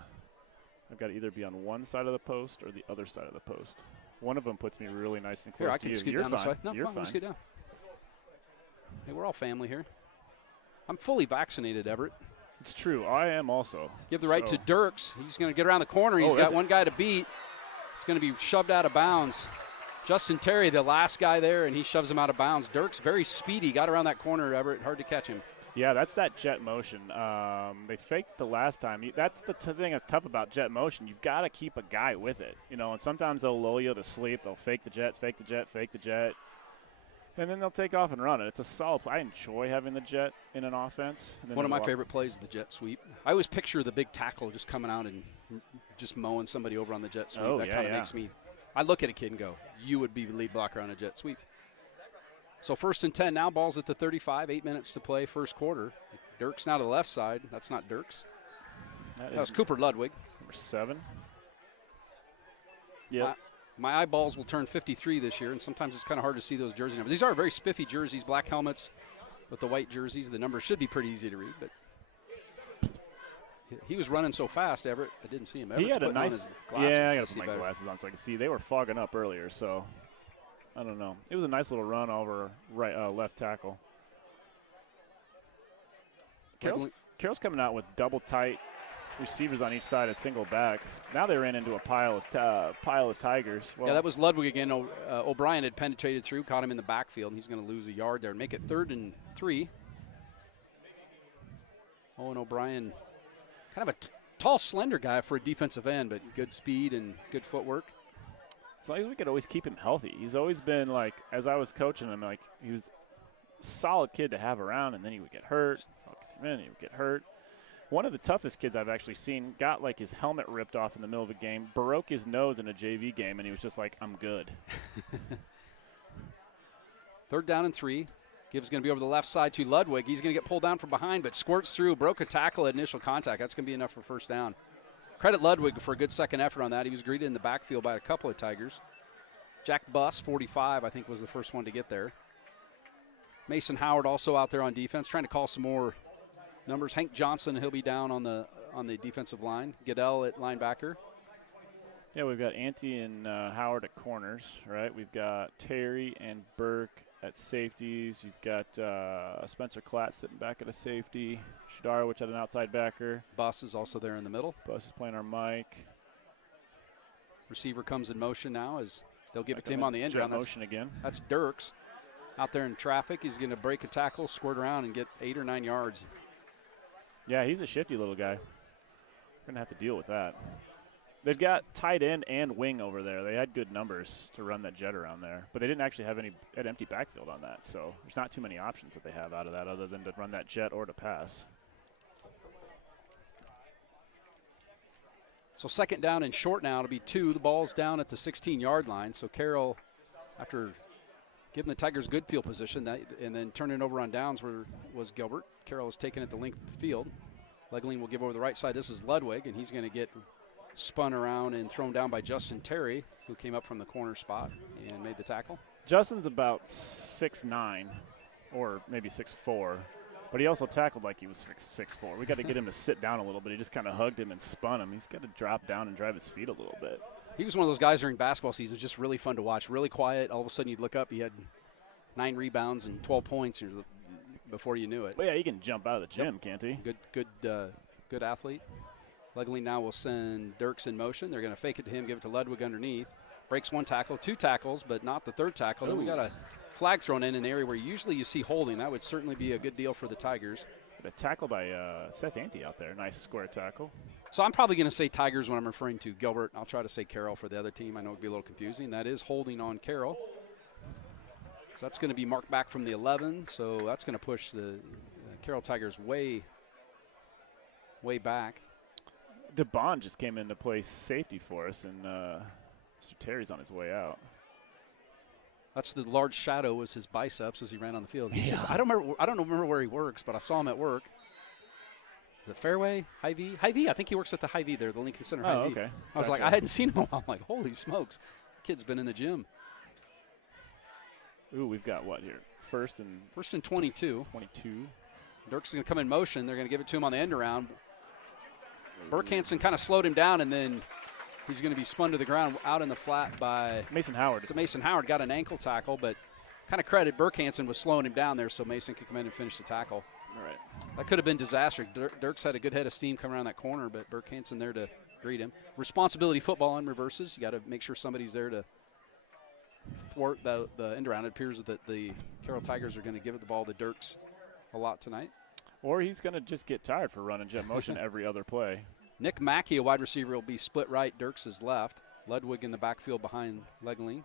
either be on one side of the post or the other side of the post. One of them puts me really nice and close Here, I to can you. scoot You're down fine. this way. No, You're come on, fine. scoot down. Hey, we're all family here. I'm fully vaccinated, Everett. It's true. I am also. Give the right to Dirks. He's going to get around the corner. He's got one guy to beat. He's going to be shoved out of bounds. Justin Terry, the last guy there, and he shoves him out of bounds. Dirks, very speedy, got around that corner, Everett. Hard to catch him. Yeah, that's that jet motion. They faked it the last time. That's the thing that's tough about jet motion. You've got to keep a guy with it, and sometimes they'll lull you to sleep. They'll fake the jet, fake the jet, fake the jet, and then they'll take off and run it. It's a solid play. I enjoy having the jet in an offense. One of my favorite plays is the jet sweep. I always picture the big tackle just coming out and just mowing somebody over on the jet sweep. That kind of makes me – I look at a kid and go, you would be the lead blocker on a jet sweep. So 1st and 10 now, ball's at the 35, 8 minutes to play first quarter. Dirks now to the left side. That's not Dirks. That was Cooper Ludwig. Number 7. Yeah. My eyeballs will turn 53 this year, and sometimes it's kind of hard to see those jersey numbers. These are very spiffy jerseys, black helmets with the white jerseys. The numbers should be pretty easy to read, but he was running so fast, Everett. I didn't see him. He had a nice – yeah, I got to put my better. glasses on so I can see. They were fogging up earlier, so I don't know. It was a nice little run over left tackle. Carroll's coming out with double tight receivers on each side, a single back. Now they ran into a pile of Tigers. Well, yeah, that was Ludwig again. O'Brien had penetrated through, caught him in the backfield, and he's going to lose a yard there and make it 3rd and 3. Owen O'Brien, kind of a tall, slender guy for a defensive end, but good speed and good footwork. As long as we could always keep him healthy. He's always been like, as I was coaching him, like he was a solid kid to have around, and then he would get hurt. And he would get hurt. One of the toughest kids I've actually seen got like his helmet ripped off in the middle of a game, broke his nose in a JV game, and he was just like, I'm good. 3rd down and 3. Gibbs going to be over the left side to Ludwig. He's going to get pulled down from behind, but squirts through, broke a tackle at initial contact. That's going to be enough for first down. Credit Ludwig for a good second effort on that. He was greeted in the backfield by a couple of Tigers. Jack Buss, 45, I think was the first one to get there. Mason Howard also out there on defense, trying to call some more numbers. Hank Johnson, he'll be down on the defensive line. Goodell at linebacker. Yeah, we've got Ante and Howard at corners, right? We've got Terry and Burke at safeties. You've got Spencer Klatt sitting back at a safety. Shadar, at an outside backer. Buss is also there in the middle. Buss is playing our mic. Receiver comes in motion now as they'll give it to him on the end round. Motion again. That's Dirks out there in traffic. He's going to break a tackle, squirt around, and get 8 or 9 yards. Yeah, he's a shifty little guy. We're going to have to deal with that. They've got tight end and wing over there. They had good numbers to run that jet around there, but they didn't actually have an empty backfield on that, so there's not too many options that they have out of that other than to run that jet or to pass. So second down and short now. It'll be 2. The ball's down at the 16-yard line. So Carroll, after giving the Tigers good field position and then turning it over on downs where was Gilbert, Carroll is taking it the length of the field. Langley will give over the right side. This is Ludwig, and he's going to get spun around and thrown down by Justin Terry, who came up from the corner spot and made the tackle. Justin's about 6'9", or maybe 6'4", but he also tackled like he was 6'4". We got to get him to sit down a little bit. He just kind of hugged him and spun him. He's got to drop down and drive his feet a little bit. He was one of those guys during basketball season, just really fun to watch, really quiet. All of a sudden you'd look up, he had 9 rebounds and 12 points before you knew it. Well, yeah, he can jump out of the gym, can't he? Good athlete. Langley now will send Dirks in motion. They're going to fake it to him, give it to Ludwig underneath. Breaks 1 tackle, 2 tackles, but not the 3rd tackle. Then we got a flag thrown in an area where usually you see holding. That would certainly be a good deal for the Tigers. A tackle by Seth Ante out there. Nice square tackle. So I'm probably going to say Tigers when I'm referring to Gilbert. I'll try to say Carroll for the other team. I know it would be a little confusing. That is holding on Carroll. So that's going to be marked back from the 11. So that's going to push the Carroll Tigers way back. DeBond just came in to play safety for us, and Mr. Terry's on his way out. That's the large shadow was his biceps as he ran on the field. He's just, I don't remember where he works, but I saw him at work. The Fairway, Hy-Vee? Hy-Vee, I think he works at the Hy-Vee there, the Lincoln Center Hy-Vee. Okay. I was like, I hadn't seen him in a while. I'm like, holy smokes, kid's been in the gym. Ooh, we've got what here? First and 22. 22. Dirk's going to come in motion. They're going to give it to him on the end around. Burkhanson kind of slowed him down, and then he's going to be spun to the ground out in the flat by Mason Howard. So Mason Howard got an ankle tackle, but kind of credit Burkhanson was slowing him down there so Mason could come in and finish the tackle. All right. That could have been disastrous. Dirks had a good head of steam coming around that corner, but Burkhanson there to greet him. Responsibility football on reverses. You got to make sure somebody's there to thwart the end around. It appears that the Carroll Tigers are going to give it the ball to Dirks a lot tonight. Or he's going to just get tired for running jet motion every other play. Nick Mackey, a wide receiver, will be split right. Dirks is left. Ludwig in the backfield behind Langley.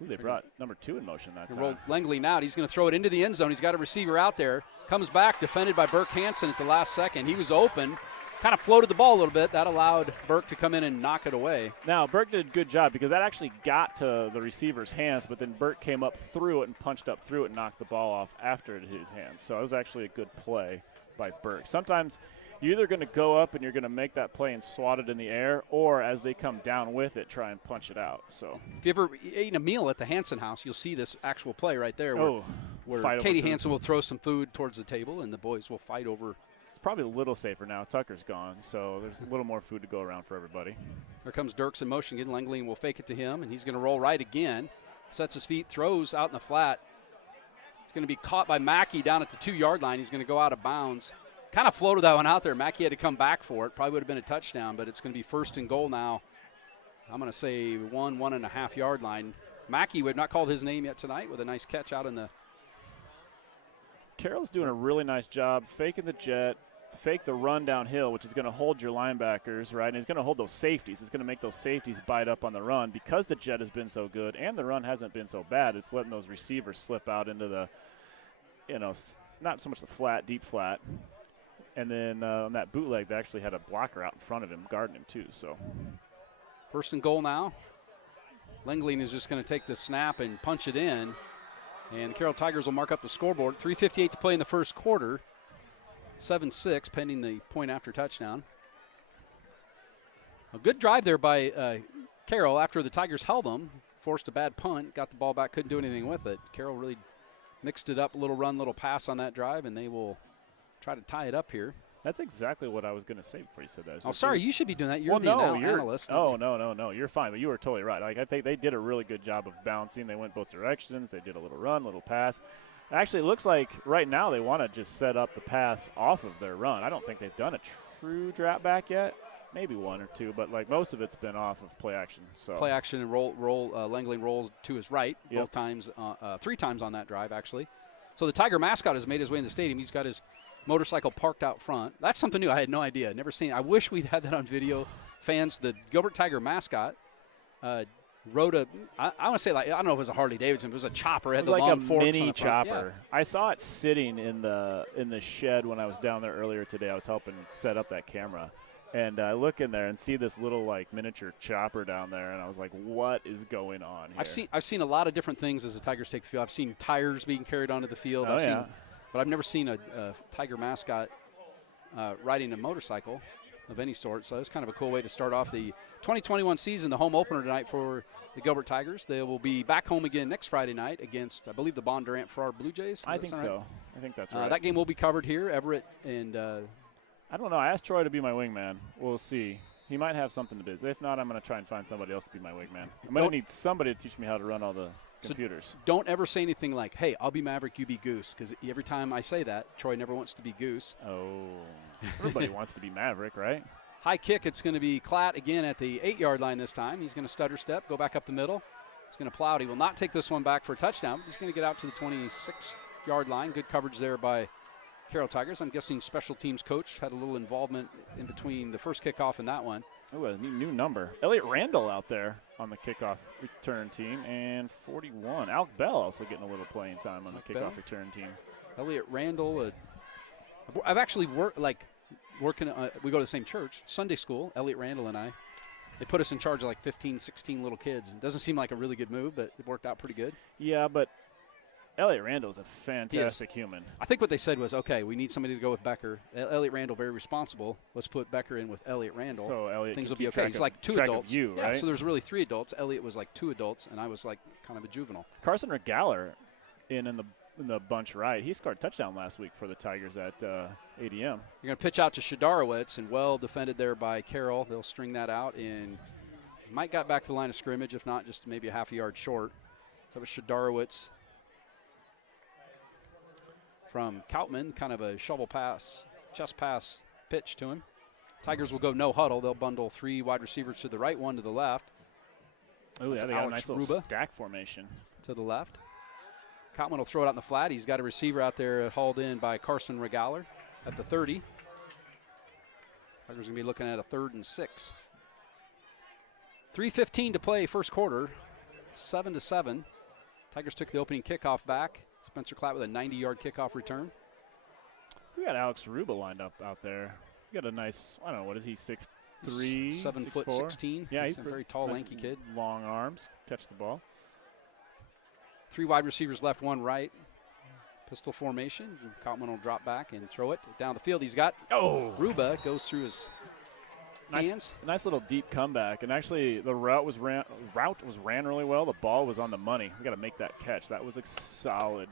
Ooh, they brought number 2 in motion that time. Rolled Langley now. He's going to throw it into the end zone. He's got a receiver out there. Comes back, defended by Burkhanson at the last second. He was open. Kind of floated the ball a little bit. That allowed Burke to come in and knock it away. Now, Burke did a good job because that actually got to the receiver's hands, but then Burke came up through it and punched up through it and knocked the ball off after it hit his hands. So it was actually a good play by Burke. Sometimes you're either going to go up and you're going to make that play and swat it in the air, or as they come down with it, try and punch it out. So if you ever eaten a meal at the Hansen house, you'll see this actual play right there where Katie Hansen will throw some food towards the table and the boys will fight over. It's probably a little safer now. Tucker's gone, so there's a little more food to go around for everybody. Here comes Dirks in motion. Again, Langley will fake it to him, and he's going to roll right again. Sets his feet, throws out in the flat. It's going to be caught by Mackey down at the 2-yard line. He's going to go out of bounds. Kind of floated that one out there. Mackey had to come back for it. Probably would have been a touchdown, but it's going to be 1st and goal now. I'm going to say 1.5 yard line. Mackey, we have not called his name yet tonight, with a nice catch out in the. Carroll's doing a really nice job faking the jet, fake the run downhill, which is going to hold your linebackers, right? And he's going to hold those safeties. It's going to make those safeties bite up on the run. Because the jet has been so good and the run hasn't been so bad, it's letting those receivers slip out into the, not so much the flat, deep flat. And then on that bootleg, they actually had a blocker out in front of him, guarding him too. So 1st and goal now. Langley is just going to take the snap and punch it in. And the Carroll Tigers will mark up the scoreboard. 3:58 to play in the first quarter. 7-6 pending the point after touchdown. A good drive there by Carroll after the Tigers held them. Forced a bad punt, got the ball back, couldn't do anything with it. Carroll really mixed it up, a little run, little pass on that drive, and they will try to tie it up here. That's exactly what I was going to say before you said that. Oh, sorry, you should be doing that. You're the analyst. Oh, no. You're fine, but you were totally right. Like, I think they did a really good job of bouncing. They went both directions. They did a little run, little pass. Actually, it looks like right now they want to just set up the pass off of their run. I don't think they've done a true drop back yet. Maybe 1 or 2, but like most of it's been off of play action. So play action and roll. Langley rolls to his right both times, 3 times on that drive actually. So the Tiger mascot has made his way in the stadium. He's got his motorcycle parked out front. That's something new. I had no idea. Never seen it. I wish we'd had that on video. Fans, the Gilbert Tiger mascot, rode I want to say, like, I don't know if it was a Harley Davidson, but it was a chopper. It had It was the like long a forks on mini the front. chopper. I saw it sitting in the shed when I was down there earlier today. I was helping set up that camera. And I look in there and see this little, like, miniature chopper down there, and I was like, what is going on here? I've seen a lot of different things as the Tigers take the field. I've seen tires being carried onto the field. But I've never seen a Tiger mascot riding a motorcycle of any sort. So it's kind of a cool way to start off the 2021 season, the home opener tonight for the Gilbert Tigers. They will be back home again next Friday night against, I believe, the Bondurant-Farrar Blue Jays. I think so. Right? I think that's right. That game will be covered here. Everett and I don't know. I asked Troy to be my wingman. We'll see. He might have something to do. If not, I'm going to try and find somebody else to be my wingman. I'm going to need somebody to teach me how to run all the computers. So don't ever say anything like, hey, I'll be Maverick, you be Goose, because every time I say that, Troy never wants to be Goose. Oh. Everybody wants to be Maverick, right? High kick, it's going to be Klatt again at the 8-yard line this time. He's going to stutter step, go back up the middle. He's going to plow it. He will not take this one back for a touchdown. He's going to get out to the 26-yard line. Good coverage there by Carroll Tigers. I'm guessing special teams coach had a little involvement in between the first kickoff and that one. Oh, a new number. Elliot Randall out there on the kickoff return team, and 41. Alec Bell also getting a little playing time on the kickoff return team. Elliot Randall. I've actually working. We go to the same church, Sunday school. Elliot Randall and I. They put us in charge of like 15, 16 little kids. It doesn't seem like a really good move, but it worked out pretty good. Yeah, but Elliot Randall is a fantastic human. I think what they said was, okay, we need somebody to go with Becker. Elliot Randall, very responsible. Let's put Becker in with Elliot Randall. So Elliot things can will be keep okay. track He's like two track adults. Of you, yeah, right? so there's really 3 adults. Elliot was like 2 adults, and I was like kind of a juvenile. Carson Regaller in the bunch right. He scored a touchdown last week for the Tigers at ADM. You're going to pitch out to Shadarowitz, and well defended there by Carroll. They'll string that out, and might got back to the line of scrimmage, if not just maybe a half a yard short. So it was Shadarowitz from Koutman, kind of a shovel pass, chest pass pitch to him. Tigers will go no huddle. They'll bundle 3 wide receivers to the right, 1 to the left. Oh, yeah, they got a nice little Ruba stack formation. To the left. Koutman will throw it out in the flat. He's got a receiver out there hauled in by Carson Regaller at the 30. Tigers going to be looking at a 3rd and 6. 3:15 to play first quarter, 7-7. Tigers took the opening kickoff back. Spencer Klatt with a 90-yard kickoff return. We got Alex Ruba lined up out there. We got a nice, I don't know, what is he, 6'3", 7'16". Yeah, he's a very tall, nice lanky kid. Long arms, catch the ball. 3 wide receivers left, 1 right. Pistol formation. Koutman will drop back and throw it down the field. He's got Ruba goes through his hands. Nice little deep comeback, and actually the route was ran really well. The ball was on the money. We got to make that catch. That was a solid.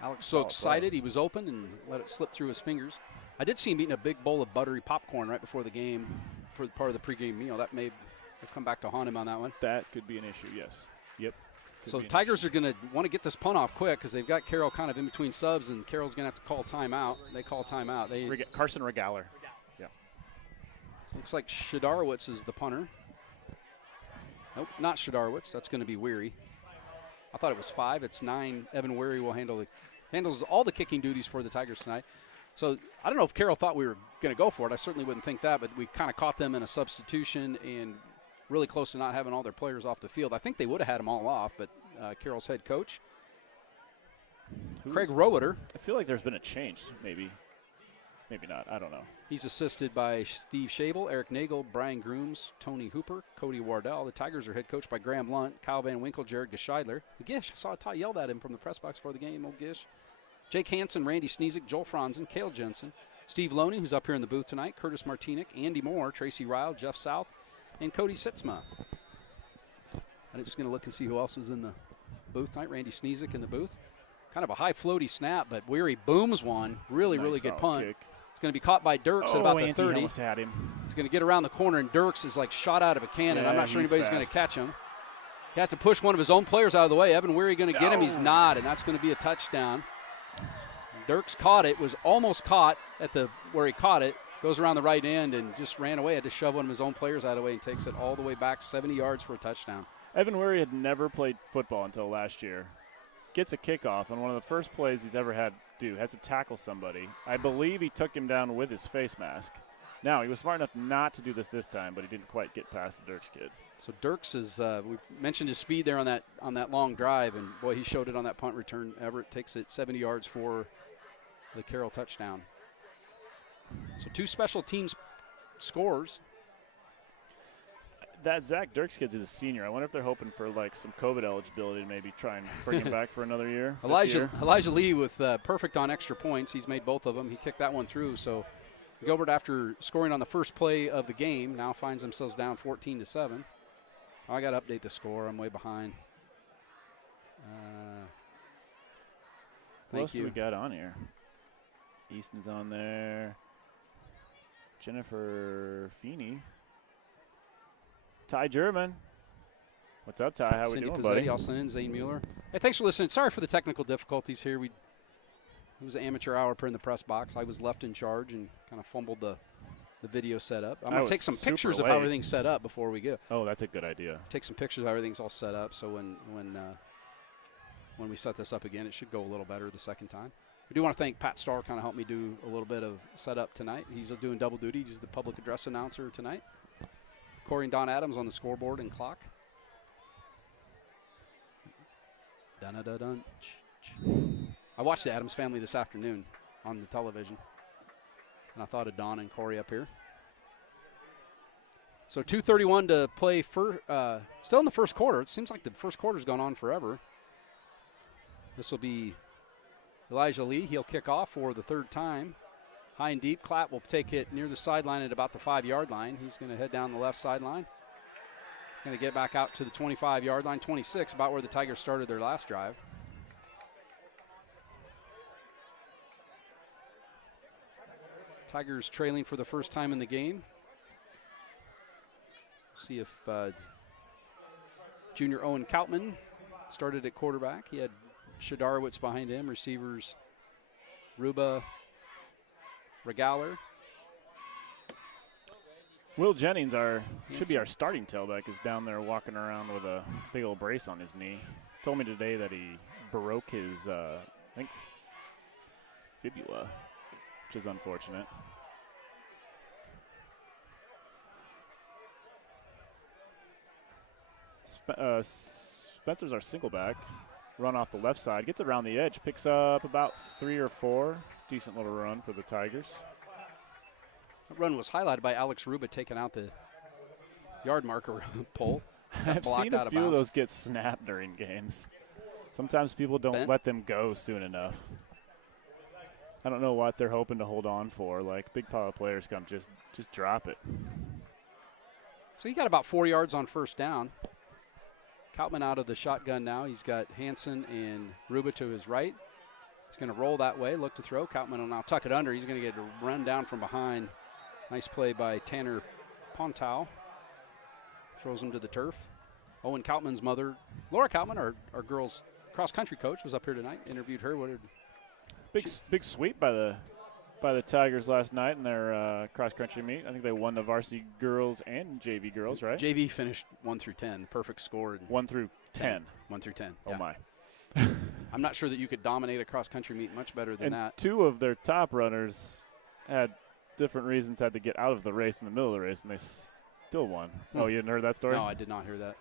Alex so excited. He was open and let it slip through his fingers. I did see him eating a big bowl of buttery popcorn right before the game for part of the pregame meal. That may have come back to haunt him on that one. That could be an issue, yes. Yep. So Tigers are going to want to get this punt off quick because they've got Carroll kind of in between subs, and Carroll's going to have to call timeout. They call timeout. Carson Regaller. Yeah. Looks like Shadarowitz is the punter. Nope, not Shadarowitz. That's going to be Weary. I thought it was 5. It's 9. Evan Weary will handles all the kicking duties for the Tigers tonight. So I don't know if Carroll thought we were going to go for it. I certainly wouldn't think that, but we kind of caught them in a substitution and really close to not having all their players off the field. I think they would have had them all off, but Carroll's head coach, Craig Roweter. I feel like there's been a change, maybe. Maybe not. I don't know. He's assisted by Steve Schabel, Eric Nagel, Brian Grooms, Tony Hooper, Cody Wardell. The Tigers are head coached by Graham Lunt, Kyle Van Winkle, Jared Gescheidler. Gish, I saw Ty yelled at him from the press box before the game, old Gish. Jake Hansen, Randy Sneezik, Joel Franzen, Cale Jensen, Steve Loney, who's up here in the booth tonight, Curtis Martinick, Andy Moore, Tracy Ryle, Jeff South, and Cody Sitzma. I'm just going to look and see who else was in the booth tonight. Randy Sneezik in the booth. Kind of a high floaty snap, but Weary booms one. Really, really good punt. Kick. It's going to be caught by Dirks at about the 30. Almost had him. He's going to get around the corner, and Dirks is like shot out of a cannon. Yeah, I'm not sure he's anybody's going to fast. catch him. He has to push one of his own players out of the way. Evan Weary going to get him. He's not, and that's going to be a touchdown. Dirks caught it, was almost caught at where he caught it, goes around the right end and just ran away. Had to shove one of his own players out of the way and takes it all the way back 70 yards for a touchdown. Evan Weary had never played football until last year. Gets a kickoff, and one of the first plays he's ever had to do has to tackle somebody. I believe he took him down with his face mask. Now, he was smart enough not to do this time, but he didn't quite get past the Dirks kid. So Dirks is we mentioned his speed there on that long drive, and boy, he showed it on that punt return. Everett takes it 70 yards for the Carroll touchdown. So 2 special teams scores. That Zach Dirks kid is a senior. I wonder if they're hoping for like some COVID eligibility to maybe try and bring him back for another year. Elijah Lee with perfect on extra points. He's made both of them. He kicked that one through. So Gilbert, after scoring on the first play of the game, now finds themselves down 14-7. Oh, I got to update the score. I'm way behind. What else Thank you. do we got on here? Easton's on there. Jennifer Feeney. Ty German. What's up, Ty? How Cindy we doing, Pizzetti, buddy? Austin, Zane Mueller. Hey, thanks for listening. Sorry for the technical difficulties here. It was an amateur hour per in the press box. I was left in charge and kind of fumbled the video setup. I'm going to take some pictures of how everything's set up before we go. Oh, that's a good idea. Take some pictures of how everything's all set up, so when we set this up again, it should go a little better the second time. We do want to thank Pat Starr, kind of helped me do a little bit of setup tonight. He's doing double duty. He's the public address announcer tonight. Corey and Don Adams on the scoreboard and clock. Dun-dun-dun-dun. I watched the Adams Family this afternoon on the television, and I thought of Don and Corey up here. So 2:31 to play, still in the first quarter. It seems like the first quarter's gone on forever. This will be Elijah Lee. He'll kick off for the 3rd time. High and deep. Clapp will take it near the sideline at about the 5-yard line. He's going to head down the left sideline. He's going to get back out to the 25-yard line, 26, about where the Tigers started their last drive. Tigers trailing for the first time in the game. See if junior Owen Kautman started at quarterback. He had Shadarowitz behind him. Receivers Ruba, Regaler. Will Jennings, should be our starting tailback, is down there walking around with a big old brace on his knee. Told me today that he broke his, I think, fibula, which is unfortunate. Spencer's our single back. Run off the left side, gets around the edge, picks up about 3 or 4. Decent little run for the Tigers. That run was highlighted by Alex Ruba taking out the yard marker pole. I've seen a few of those get snapped during games. Sometimes people don't let them go soon enough. I don't know what they're hoping to hold on for. Like, big pile of players come, just drop it. So he got about 4 yards on first down. Kautman out of the shotgun now. He's got Hansen and Ruba to his right. He's going to roll that way, look to throw. Kautman will now tuck it under. He's going to get run down from behind. Nice play by Tanner Pontow. Throws him to the turf. Owen Kautman's mother, Laura Kautman, our girls' cross-country coach, was up here tonight. Interviewed her. Big sweep by the Tigers last night in their cross-country meet. I think they won the varsity girls and JV girls, right? JV finished 1 through 10, the perfect score. 1 through 10. 1 through 10. Oh, yeah. my. I'm not sure that you could dominate a cross-country meet much better than and that. 2 of their top runners had different reasons, had to get out of the race in the middle of the race, and they still won. Oh, you hadn't heard that story? No, I did not hear that.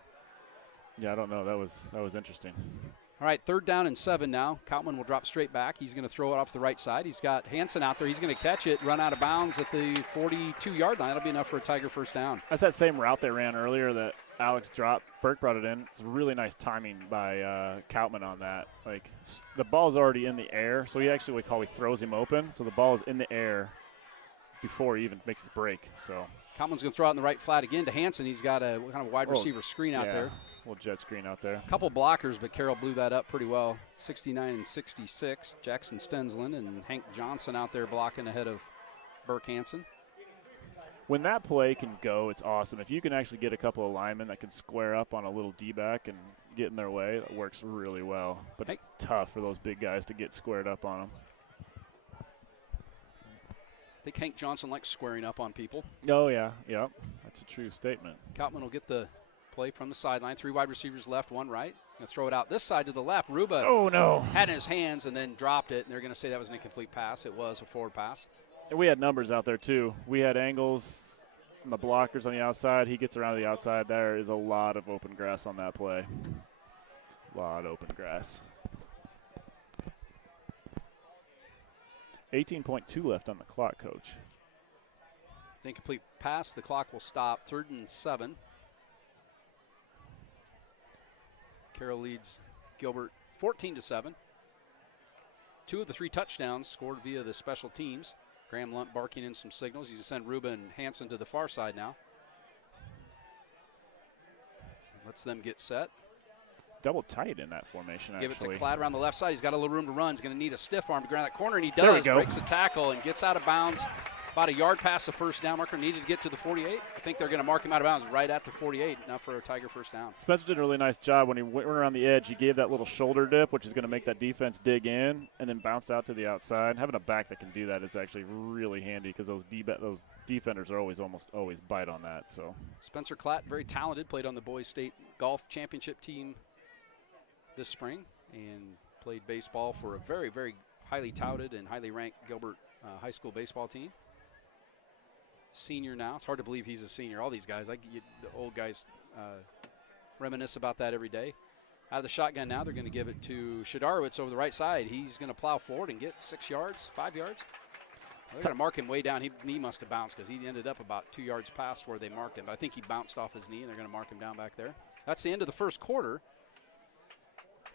Yeah, I don't know. That was interesting. All right, 3rd down and 7 now. Kautman will drop straight back. He's going to throw it off the right side. He's got Hansen out there. He's going to catch it, run out of bounds at the 42-yard line. That'll be enough for a Tiger first down. That's that same route they ran earlier that Alex dropped. Burke brought it in. It's really nice timing by Kautman on that. Like, the ball's already in the air, so he throws him open. So the ball is in the air before he even makes his break. So Kautman's going to throw out in the right flat again to Hansen. He's got a kind of wide receiver screen out there. Little jet screen out there. Couple blockers, but Carroll blew that up pretty well. 69 and 66. Jackson Stensland and Hank Johnson out there blocking ahead of Burke Hansen. When that play can go, it's awesome. If you can actually get a couple of linemen that can square up on a little D-back and get in their way, that works really well. But it's tough for those big guys to get squared up on them. I think Hank Johnson likes squaring up on people. Oh, yeah. Yep. That's a true statement. Kautman will get the play from the sideline. 3 wide receivers left, 1 right. Going to throw it out this side to the left. Ruba had it in his hands and then dropped it, and they're going to say that was an incomplete pass. It was a forward pass. And we had numbers out there, too. We had angles and the blockers on the outside. He gets around to the outside. There is a lot of open grass on that play. A lot of open grass. 18.2 left on the clock, Coach. Incomplete pass. The clock will stop. 3rd and 7. Carroll leads Gilbert 14-7. 2 of the 3 touchdowns scored via the special teams. Graham Lunt barking in some signals. He's going to send Ruben Hansen to the far side now. Lets them get set. Double tight in that formation, Give actually. it to Cladd around the left side. He's got a little room to run. He's going to need a stiff arm to ground that corner, and he There we does. go. Breaks a tackle and gets out of bounds. About a yard past the first down marker. Needed to get to the 48. I think they're going to mark him out of bounds right at the 48. Now for a Tiger first down. Spencer did a really nice job when he went around the edge. He gave that little shoulder dip, which is going to make that defense dig in, and then bounced out to the outside. Having a back that can do that is actually really handy because those defenders are almost always bite on that. So Spencer Klatt, very talented, played on the boys state golf championship team this spring and played baseball for a very, very highly touted and highly ranked Gilbert high school baseball team. Senior now. It's hard to believe he's a senior. All these guys, the old guys reminisce about that every day. Out of the shotgun now, they're going to give it to Shadarowitz over the right side. He's going to plow forward and get 6 yards, 5 yards. They're going to mark him way down. His knee must have bounced because he ended up about 2 yards past where they marked him. But I think he bounced off his knee, and they're going to mark him down back there. That's the end of the first quarter.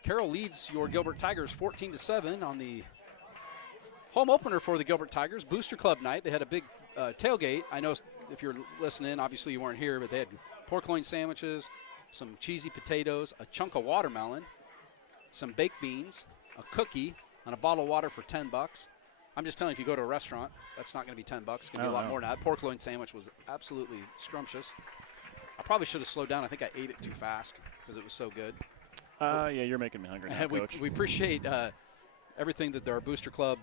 Carroll leads your Gilbert Tigers 14-7 on the home opener for the Gilbert Tigers. Booster Club night. They had a big tailgate. I know if you're listening, obviously you weren't here, but they had pork loin sandwiches, some cheesy potatoes, a chunk of watermelon, some baked beans, a cookie, and a bottle of water for $10. I'm just telling you, if you go to a restaurant, that's not going to be $10. It's going to be a lot more than that. Pork loin sandwich was absolutely scrumptious. I probably should have slowed down. I think I ate it too fast because it was so good. yeah, you're making me hungry now, Coach. We appreciate everything that our Booster Club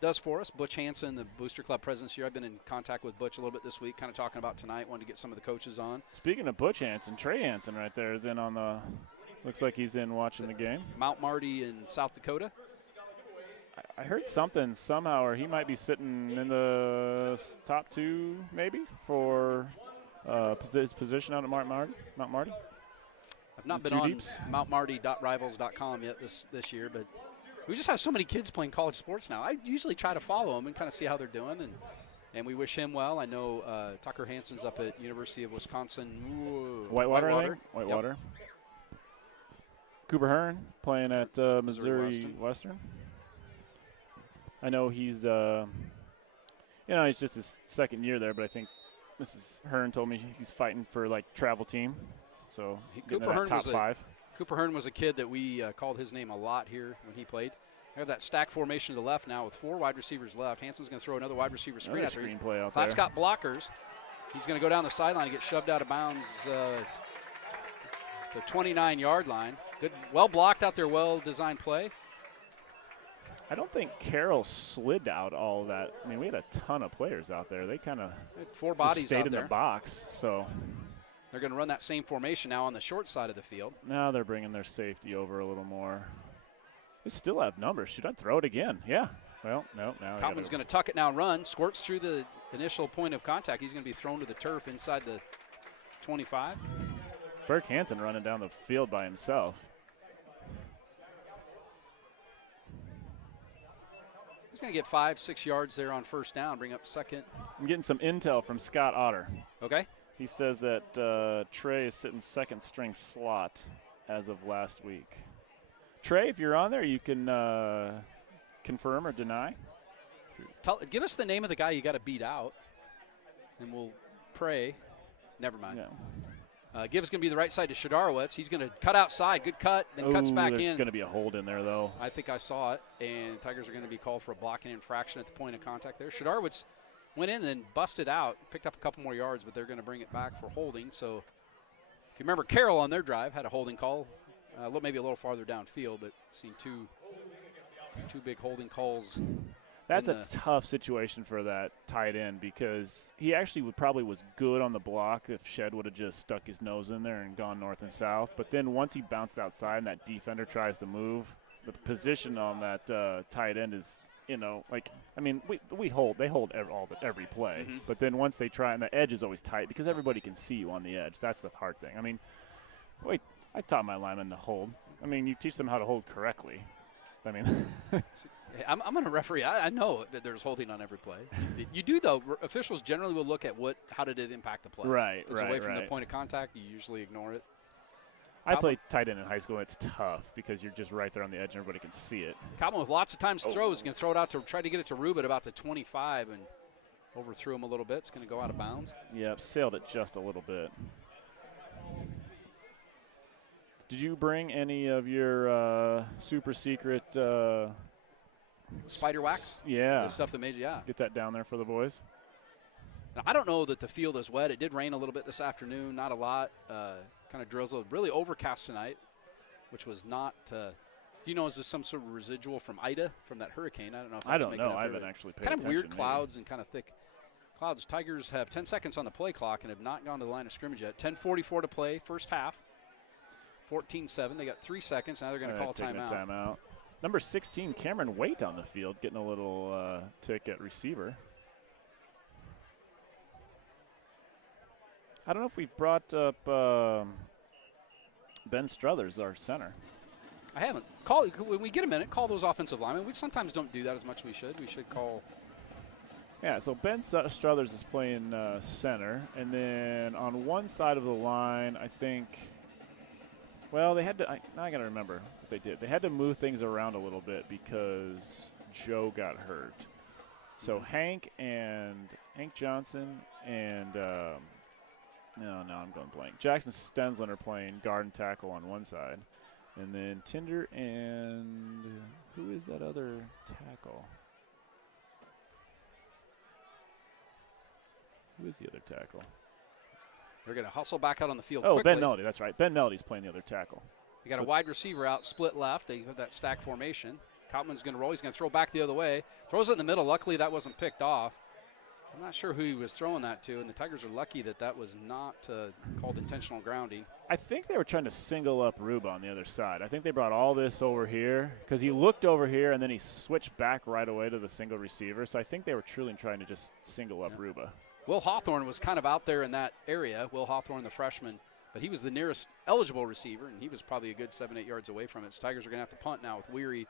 does for us. Butch Hansen, the Booster Club president this year. I've been in contact with Butch a little bit this week, kind of talking about tonight. Wanted to get some of the coaches on. Speaking of Butch Hansen, Trey Hansen right there is in on the – looks like he's in watching the game. Mount Marty in South Dakota. I heard something somehow, or he might be sitting in the top 2 maybe for his position out at Mount Marty. I've not been on mountmarty.rivals.com yet this year, but we just have so many kids playing college sports now. I usually try to follow them and kind of see how they're doing, and we wish him well. I know Tucker Hansen's up at University of Wisconsin. Whitewater. Yep. Whitewater. Cooper Hearn playing at Missouri Western. I know he's, it's just his second year there, but I think Mrs. Hearn told me he's fighting for, travel team. So Cooper Hearn top 5. Cooper Hearn was a kid that we called his name a lot here when he played. I have that stack formation to the left now with 4 wide receivers left. Hansen's going to throw another wide receiver screen after him. Play out there. Klatt's got blockers. He's going to go down the sideline and get shoved out of bounds the 29-yard line. Good, well blocked out there, well-designed play. I don't think Carroll slid out all of that. I mean, we had a ton of players out there. They kind of 4 bodies stayed out in there. the box. So they're going to run that same formation now on the short side of the field. Now they're bringing their safety over a little more. They still have numbers. Should I throw it again? Yeah. Well, no. Now Cotman's going to tuck it now, run, squirts through the initial point of contact. He's going to be thrown to the turf inside the 25. Burke Hansen running down the field by himself. He's going to get 5-6 yards there on first down, bring up second. I'm getting some intel from Scott Otter. Okay. He says that Trey is sitting second string slot as of last week. Trey, if you're on there, you can confirm or deny. Give us the name of the guy you got to beat out, and we'll pray. Never mind. No. Gibbs going to be the right side to Shadarowitz. He's going to cut outside. Good cut. Then cuts back in. There's going to be a hold in there, though. I think I saw it. And Tigers are going to be called for a blocking infraction at the point of contact there. Shadarowitz went in and then busted out. Picked up a couple more yards, but they're going to bring it back for holding. So if you remember, Carroll on their drive had a holding call. Maybe a little farther downfield, but seen two big holding calls. That's a tough situation for that tight end because he actually probably was good on the block if Shed would have just stuck his nose in there and gone north and south. But then once he bounced outside and that defender tries to move, the position on that tight end is you know, like, I mean, they hold every play. Mm-hmm. But then once they try, and the edge is always tight because everybody can see you on the edge. That's the hard thing. I mean, I taught my linemen to hold. I mean, you teach them how to hold correctly. I mean, Hey, I'm going to referee. I know that there's holding on every play. You do, though. Officials generally will look at how did it impact the play. Right, If it's right, away from the right. point of contact, you usually ignore it. I played tight end in high school, and it's tough because you're just right there on the edge and everybody can see it. Coblin with lots of times throws. He's going to throw it out to try to get it to Rube at about the 25 and overthrew him a little bit. It's going to go out of bounds. Yep, sailed it just a little bit. Did you bring any of your super secret Spider wax? Yeah. The stuff that made you, yeah. Get that down there for the boys? Now, I don't know that the field is wet. It did rain a little bit this afternoon, not a lot. Kind of drizzled, really overcast tonight, which was not. Do you know, is this some sort of residual from Ida, from that hurricane? I don't know if that's I don't making know. up I here, haven't but actually paid kind of attention. weird maybe. clouds and kind of thick clouds. Tigers have 10 seconds on the play clock and have not gone to the line of scrimmage yet. 10:44 to play, first half. 14-7. They got 3 seconds. Now they're going to call a Taking timeout. a timeout. Number 16, Cameron Waite on the field, getting a little tick at receiver. I don't know if we've brought up Ben Struthers, our center. I haven't. When we get a minute, call those offensive linemen. We sometimes don't do that as much as we should. We should call. Yeah, so Ben Struthers is playing center. And then on one side of the line, I think, well, they had to, now I got to remember what they did. They had to move things around a little bit because Joe got hurt. So Hank Johnson and, no, I'm going blank. Jackson Stensland are playing guard and tackle on one side. And then Tinder and who is that other tackle? Who is the other tackle? They're going to hustle back out on the field Oh, quickly. Ben Melody. That's right. Ben Melody's playing the other tackle. They got a wide receiver out, split left. They have that stack formation. Cotman's going to roll. He's going to throw back the other way. Throws it in the middle. Luckily, that wasn't picked off. I'm not sure who he was throwing that to, and the Tigers are lucky that was not called intentional grounding. I think they were trying to single up Ruba on the other side. I think they brought all this over here because he looked over here, and then he switched back right away to the single receiver. So I think they were truly trying to just single up Ruba. Will Hawthorne was kind of out there in that area. Will Hawthorne, the freshman, but he was the nearest eligible receiver, and he was probably a good 7-8 yards away from it. So Tigers are going to have to punt now with Weary.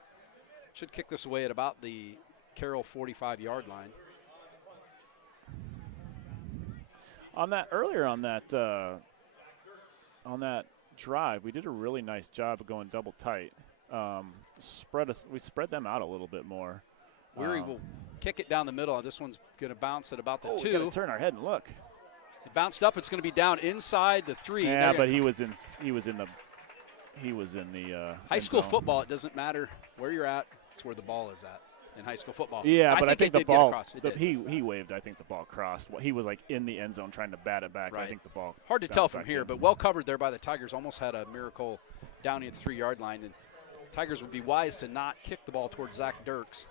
Should kick this away at about the Carroll 45-yard line. On that drive, we did a really nice job of going double tight. We spread them out a little bit more. Weary will kick it down the middle. This one's going to bounce at about the 2. We got to turn our head and look. It bounced up. It's going to be down inside the 3. Yeah, but he was in the high end school zone. football. It doesn't matter where you're at. It's where the ball is at in high school football. Yeah, but I think it the did get ball. across. It did. He waved. I think the ball crossed. He was like in the end zone trying to bat it back. Right. I think the ball. Hard to bounced tell from back here, in. but well covered there by the Tigers. Almost had a miracle down near the 3-yard line. And Tigers would be wise to not kick the ball towards Zach Dirks.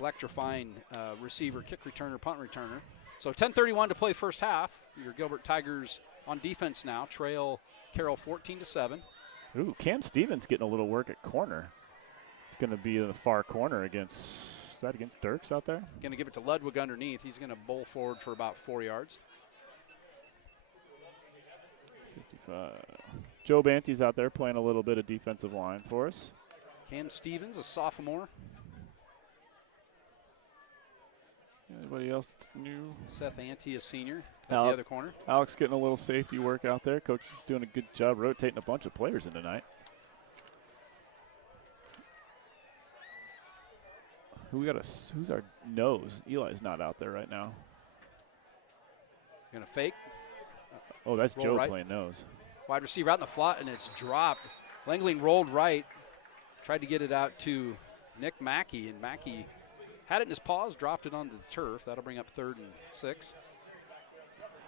Electrifying receiver, kick returner, punt returner. So 10:31 to play first half. Your Gilbert Tigers on defense now. Trail Carroll 14-7. Ooh, Cam Stevens getting a little work at corner. He's going to be in the far corner against Dirks out there? Going to give it to Ludwig underneath. He's going to bowl forward for about 4 yards. 55. Joe Banty's out there playing a little bit of defensive line for us. Cam Stevens, a sophomore. Anybody else that's new? Seth Ante, a senior at Al- the other corner. Alex getting a little safety work out there. Coach is doing a good job rotating a bunch of players in tonight. Who's our nose? Eli's not out there right now. Going to fake. Oh, that's Roll Joe right. playing nose. Wide receiver out in the flat, and it's dropped. Langley rolled right. Tried to get it out to Nick Mackey, and Mackey had it in his paws, dropped it onto the turf. That'll bring up 3rd and 6.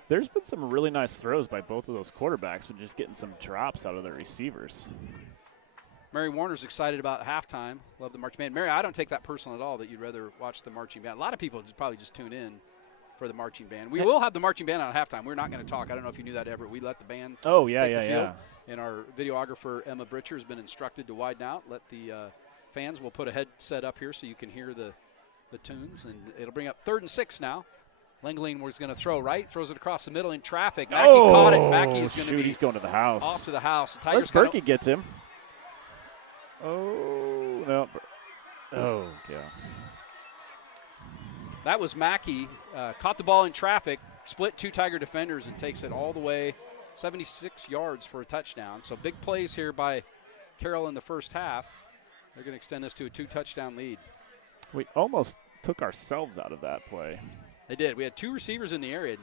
There's been some really nice throws by both of those quarterbacks, but just getting some drops out of their receivers. Mary Warner's excited about halftime. Love the marching band. Mary, I don't take that personal at all that you'd rather watch the marching band. A lot of people probably just tune in for the marching band. We will have the marching band on halftime. We're not going to talk. I don't know if you knew that, Everett. We let the band take the field. And our videographer, Emma Britcher, has been instructed to widen out, let the fans, we'll put a headset up here so you can hear the tunes, and it'll bring up 3rd and 6 now. Langley was going to throw right, throws it across the middle in traffic. Mackey caught it. Mackey is going to be he's going to the house. Off to the house. The Unless Tigers Berkey gets him. Oh, no. Oh, yeah. That was Mackey. Caught the ball in traffic, split 2 Tiger defenders, and takes it all the way 76 yards for a touchdown. So big plays here by Carroll in the first half. They're going to extend this to a 2-touchdown lead. We almost took ourselves out of that play. They did. We had 2 receivers in the area.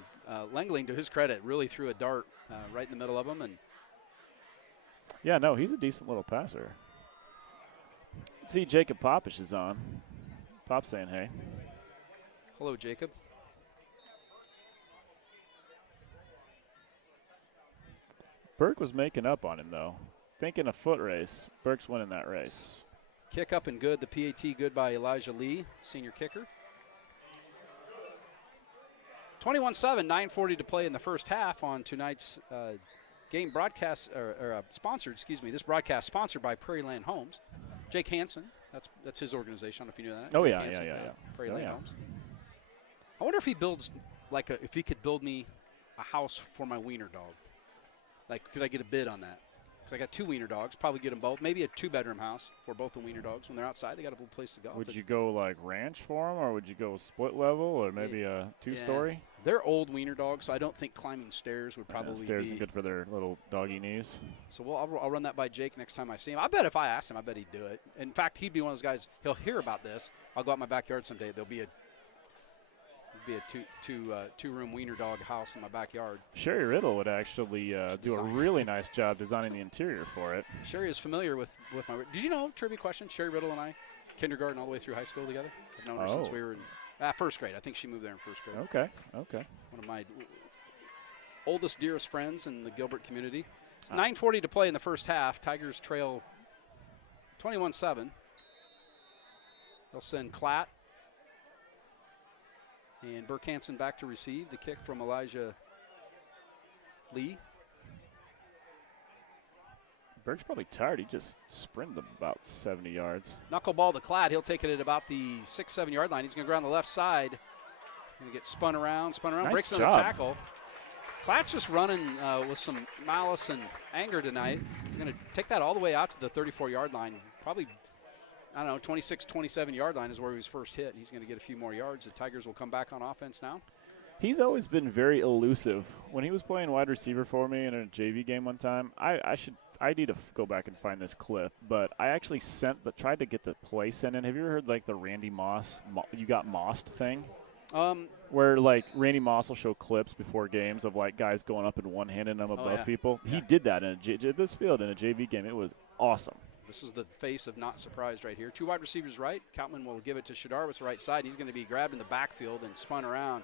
Langley, to his credit, really threw a dart right in the middle of them. And yeah, no, he's a decent little passer. See, Jacob Popish is on. Pop's saying hey. Hello, Jacob. Burke was making up on him, though. Thinking a foot race. Burke's winning that race. Kick up and good. The PAT good by Elijah Lee, senior kicker. 21-7, 9:40 to play in the first half on tonight's game broadcast, sponsored, excuse me, this broadcast sponsored by Prairie Land Homes. Jake Hansen, that's his organization. I don't know if you knew that. Oh, Jake yeah, Hansen, yeah. Prairie Land Homes. I wonder if he builds, if he could build me a house for my wiener dog. Like, could I get a bid on that? Because I got 2 wiener dogs, probably get them both. Maybe a 2-bedroom house for both the wiener dogs. When they're outside, they got a little place to go. Would you go like ranch for them, or would you go split level, or maybe a 2-story? Yeah. They're old wiener dogs, so I don't think climbing stairs would probably stairs be are good for their little doggy knees. So I'll run that by Jake next time I see him. I bet if I asked him, I bet he'd do it. In fact, he'd be one of those guys, he'll hear about this. I'll go out in my backyard someday. There'll be a 2-room wiener dog house in my backyard. Sherry Riddle would actually do a really nice job designing the interior for it. Sherry is familiar with my – did you know, trivia question, Sherry Riddle and I, kindergarten all the way through high school together? I've known her since we were in first grade. I think she moved there in first grade. Okay. One of my oldest, dearest friends in the Gilbert community. It's 9:40 to play in the first half. Tigers trail 21-7. They'll send Klatt and Burke Hansen back to receive. The kick from Elijah Lee. Burke's probably tired. He just sprinted about 70 yards. Knuckleball to Klatt. He'll take it at about the 6-7 yard line. He's going to go around the left side. Going to get spun around, nice breaks job. another tackle. Klatt's just running with some malice and anger tonight. Going to take that all the way out to the 34-yard line. Probably, 26, 27-yard line is where he was first hit. And he's going to get a few more yards. The Tigers will come back on offense now. He's always been very elusive. When he was playing wide receiver for me in a JV game one time, I need to go back and find this clip, but I actually tried to get the play sent in. Have you ever heard like the Randy Moss, you got mossed thing? Where like Randy Moss will show clips before games of like guys going up and one-handing them above people. Yeah. He did that in this field in a JV game. It was awesome. This is the face of not surprised right here. 2 wide receivers right. Koutman will give it to Shadarwitz right side. He's going to be grabbed in the backfield and spun around.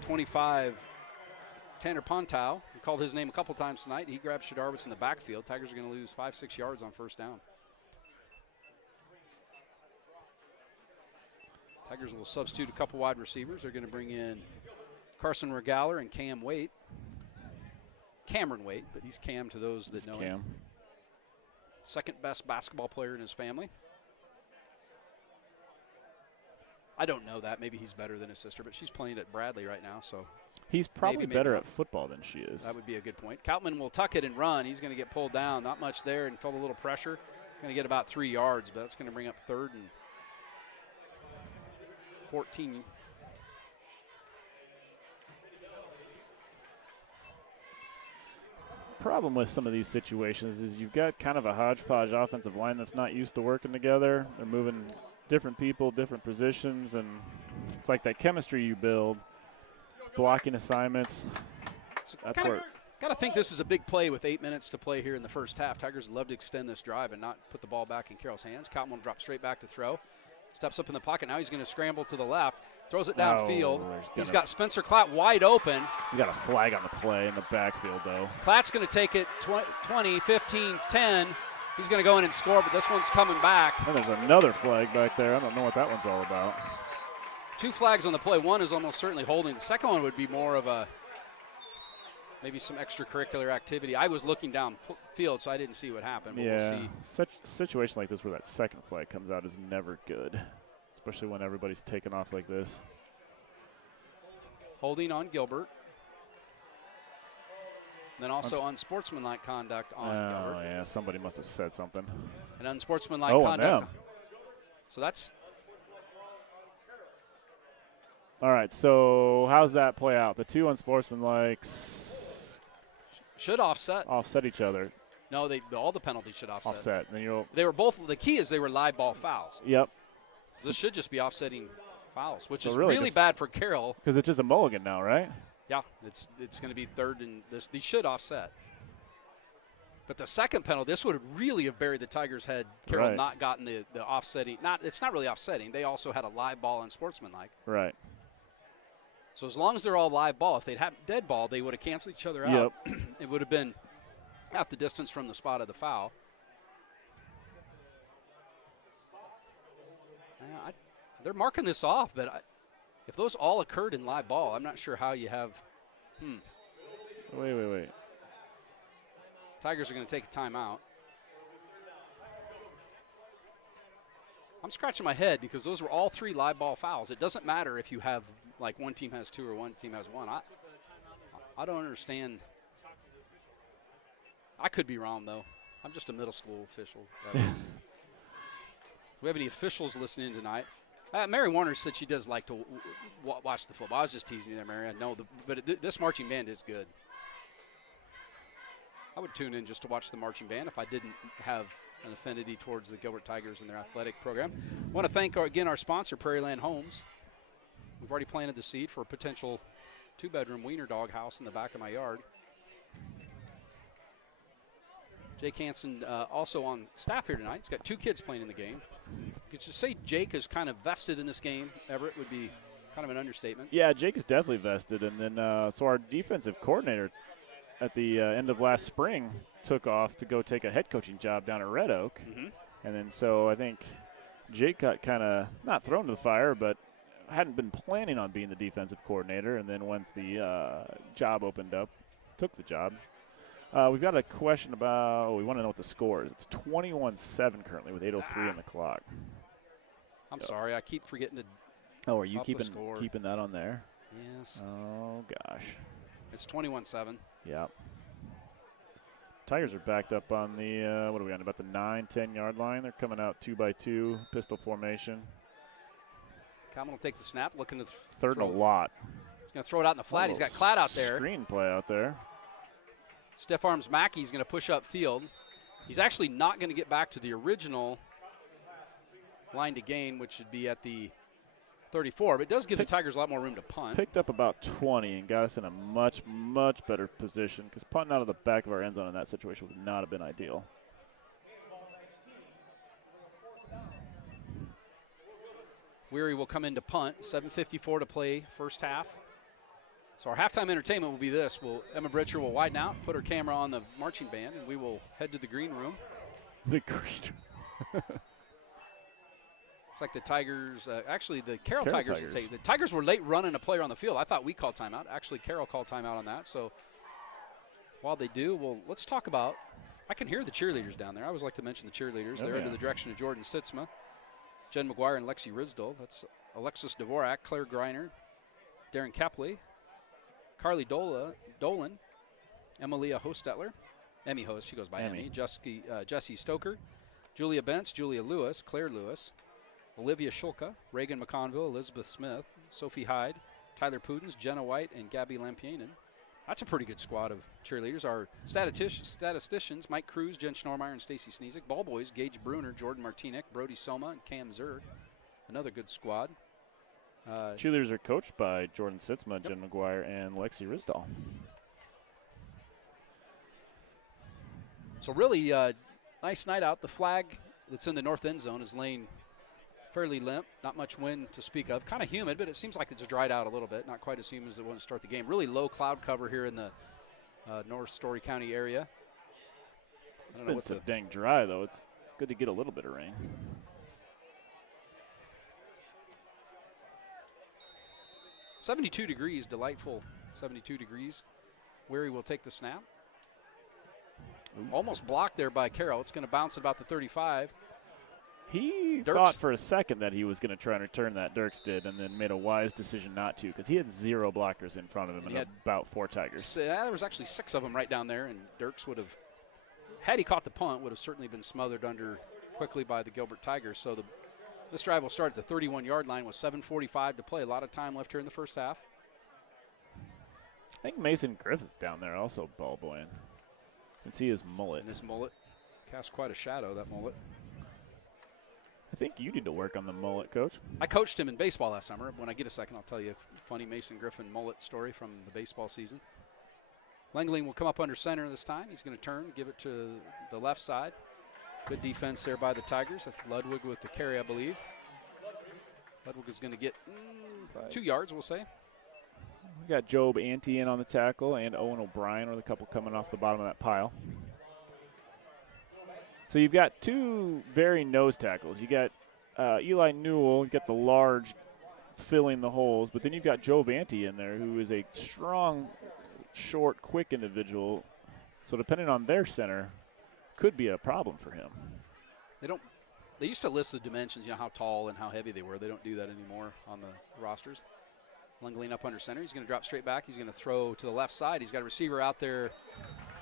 25, Tanner Pontau. We called his name a couple times tonight. He grabbed Shadarwitz in the backfield. Tigers are going to lose 5-6 yards on first down. Tigers will substitute a couple wide receivers. They're going to bring in Carson Regaler and Cameron Waite, but he's Cam to those that know him. Second best basketball player in his family. I don't know that. Maybe he's better than his sister, but she's playing at Bradley right now, so he's probably better at football than she is. That would be a good point. Koutman will tuck it and run. He's going to get pulled down. Not much there and felt a little pressure. Going to get about 3 yards, but that's going to bring up 3rd and 14. Problem with some of these situations is you've got kind of a hodgepodge offensive line that's not used to working together. They're moving different people, different positions, and it's like that chemistry you build, blocking assignments. That's where. Got to think this is a big play with 8 minutes to play here in the first half. Tigers would love to extend this drive and not put the ball back in Carroll's hands. Koutman will drop straight back to throw. Steps up in the pocket. Now he's going to scramble to the left. Throws it downfield. He's got Spencer Klatt wide open. You got a flag on the play in the backfield, though. Klatt's going to take it 20, 15, 10. He's going to go in and score, but this one's coming back. And there's another flag back there. I don't know what that one's all about. 2 flags on the play. One is almost certainly holding. The second one would be more of a maybe some extracurricular activity. I was looking down field, so I didn't see what happened. But Yeah, we'll see. such situation like this where that second flag comes out is never good, especially when everybody's taking off like this. Holding on Gilbert. Then also unsportsmanlike conduct on Gilbert. Oh, yeah, somebody must have said something. And unsportsmanlike Oh, conduct. on them. So that's All right, so how's that play out? The two unsportsmanlikes should offset. offset each other. No, all the penalties should offset. Offset. Then you'll. They were both. The key is they were live ball fouls. Yep. This should just be offsetting fouls, which So is really really just- bad for Carroll. Because it's just a mulligan now, right? Yeah, it's going to be third and this. These should offset. But the second penalty, this would really have buried the Tigers' head. Carroll Right. not gotten the offsetting. It's not really offsetting. They also had a live ball and sportsmanlike. Right. So as long as they're all live ball, if they'd had dead ball, they would have canceled each other out. It would have been at the distance from the spot of the foul. Yeah, they're marking this off, but if those all occurred in live ball, I'm not sure how you have. Wait. Tigers are going to take a timeout. I'm scratching my head because those were all three live ball fouls. It doesn't matter if you have, like, one team has two or one team has one. I don't understand. I could be wrong, though. I'm just a middle school official. Do we have any officials listening tonight? Mary Warner said she does like to watch the football. I was just teasing you there, Mary. I know, but this marching band is good. I would tune in just to watch the marching band if I didn't have an affinity towards the Gilbert Tigers and their athletic program. I want to thank, again, our sponsor, Prairieland Homes. We've already planted the seed for a potential 2-bedroom wiener dog house in the back of my yard. Jake Hansen also on staff here tonight. He's got 2 kids playing in the game. You could just say Jake is kind of vested in this game. Everett would be kind of an understatement. Yeah, Jake is definitely vested. And then so our defensive coordinator at the end of last spring took off to go take a head coaching job down at Red Oak. And then so I think Jake got kind of not thrown to the fire, but hadn't been planning on being the defensive coordinator. And then once the job opened up, took the job. We've got a question about, we want to know what the score is. It's 21-7 currently with 8:03 on the clock. I'm sorry, I keep forgetting to. Oh, are you up the score. keeping that on there? Yes. Oh, gosh. It's 21-7. Yeah. Tigers are backed up on the, what are we on, about the 9-10 yard line. They're coming out 2-by-2, pistol formation. Calvin will take the snap, looking to Third and a lot. He's going to throw it out in the flat. He's got Clad out there. Screen play out there. Stiff arms Mackey's going to push up field. He's actually not going to get back to the original line to gain, which would be at the 34, but it does give the Tigers a lot more room to punt. Picked up about 20 and got us in a much, much better position because punting out of the back of our end zone in that situation would not have been ideal. Weary will come in to punt. 7:54 to play first half. So our halftime entertainment will be this. Emma Britcher will widen out, put her camera on the marching band, and we will head to the green room. The green Looks like the Tigers, actually the Carroll Carroll Tigers will take. The Tigers were late running a player on the field. I thought we called timeout. Actually, Carroll called timeout on that. So while they do, let's talk about, I can hear the cheerleaders down there. I always like to mention the cheerleaders. They're under the direction of Jordan Sitzma, Jen McGuire, and Lexi Risdell. That's Alexis Dvorak, Claire Greiner, Darren Kepley, Carly Dolan, Emilia Hostetler, Emmy Host, she goes by Emmy, Jessie Stoker, Julia Bentz, Julia Lewis, Claire Lewis, Olivia Shulka, Reagan McConville, Elizabeth Smith, Sophie Hyde, Tyler Pudens, Jenna White, and Gabby Lampienin. That's a pretty good squad of cheerleaders. Our statisticians, Mike Cruz, Jen Schnormeyer, and Stacy Sneesick. Ball boys, Gage Bruner, Jordan Martinek, Brody Soma, and Cam Zerg. Another good squad. Cheerleaders are coached by Jordan Sitzma, Jen McGuire, and Lexi Risdall. So really nice night out. The flag that's in the north end zone is laying fairly limp. Not much wind to speak of. Kind of humid, but it seems like it's dried out a little bit. Not quite as humid as it was to start the game. Really low cloud cover here in the North Story County area. It's been so dang dry, though. It's good to get a little bit of rain. 72 degrees, delightful 72 degrees. Weary will take the snap. Almost blocked there by Carroll. It's going to bounce at about the 35. He thought for a second that he was going to try and return that, Dirks did, and then made a wise decision not to because he had 0 blockers in front of him and about 4 Tigers. There was actually 6 of them right down there, and Dirks would have, had he caught the punt, would have certainly been smothered under quickly by the Gilbert Tigers. So this drive will start at the 31-yard line with 7:45 to play. A lot of time left here in the first half. I think Mason Griffith down there also ball boying. You can see his mullet. And his mullet casts quite a shadow, that mullet. I think you need to work on the mullet, Coach. I coached him in baseball last summer. When I get a second, I'll tell you a funny Mason Griffin mullet story from the baseball season. Langley will come up under center this time. He's going to turn, give it to the left side. Good defense there by the Tigers. That's Ludwig with the carry, I believe. Ludwig is going to get 2 yards, we'll say. We got Job Ante in on the tackle and Owen O'Brien with a couple coming off the bottom of that pile. So you've got 2 very nose tackles. You got Eli Newell, you got the large filling the holes, but then you've got Job Ante in there who is a strong, short, quick individual. So depending on their center, could be a problem for him. They used to list the dimensions, how tall and how heavy they were. They don't do that anymore on the rosters. Langley up under center. He's going to drop straight back. He's going to throw to the left side. He's got a receiver out there.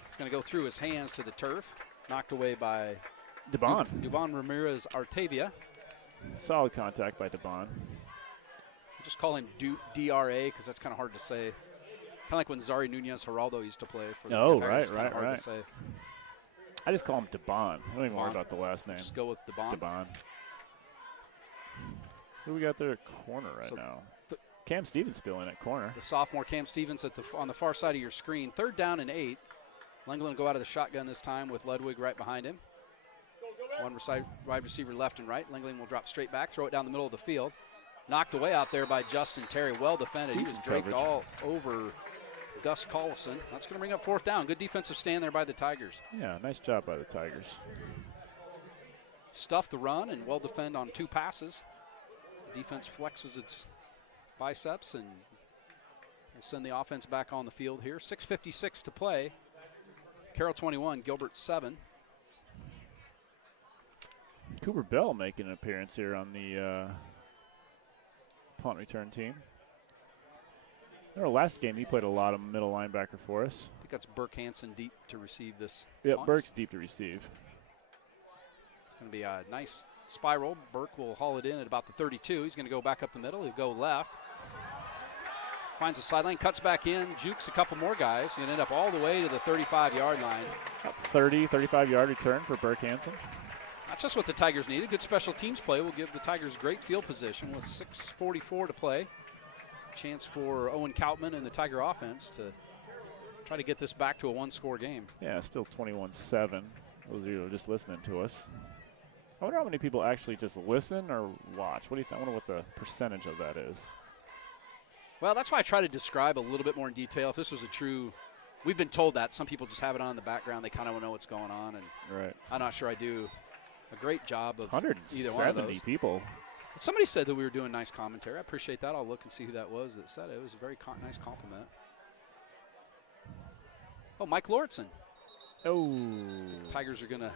He's going to go through his hands to the turf. Knocked away by Dubon Ramirez Artavia. Solid contact by Dubon. We'll just call him DRA because that's kind of hard to say. Kind of like when Zari Nunez Geraldo used to play for the Tigers. Right. To say. I just call him Dubon. I don't even worry about the last name. Just go with Dubon. Who we got there at corner now? Cam Stevens still in at corner. The sophomore Cam Stevens on the far side of your screen. 3rd down and 8. Langley will go out of the shotgun this time with Ludwig right behind him. One wide receiver left and right. Langley will drop straight back, throw it down the middle of the field. Knocked away out there by Justin Terry. Well defended. He was draped all over Gus Collison. That's going to bring up 4th down. Good defensive stand there by the Tigers. Yeah, nice job by the Tigers. Stuff the run and well defend on 2 passes. Defense flexes its biceps and we'll send the offense back on the field here. 6:56 to play. Carroll 21, Gilbert 7. Cooper Bell making an appearance here on the punt return team. In our last game, he played a lot of middle linebacker for us. I think that's Burke Hansen deep to receive this. Yeah, Burke's deep to receive. It's going to be a nice spiral. Burke will haul it in at about the 32. He's going to go back up the middle. He'll go left. Finds the sideline, cuts back in, jukes a couple more guys, and end up all the way to the 35-yard line. About 35-yard return for Burke Hansen. That's just what the Tigers needed. Good special teams play will give the Tigers great field position with 6:44 to play. Chance for Owen Kautman and the Tiger offense to try to get this back to a 1-score game. Yeah, still 21-7. Those of you who are just listening to us. I wonder how many people actually just listen or watch. What do you think? I wonder what the percentage of that is. Well, that's why I try to describe a little bit more in detail. If this was a true, we've been told that. Some people just have it on in the background. They kind of know what's going on. And I'm not sure I do a great job of either one of those. 170 people. Somebody said that we were doing nice commentary. I appreciate that. I'll look and see who that was that said it. It was a very nice compliment. Oh, Mike Lauritsen. Oh. Tigers are going to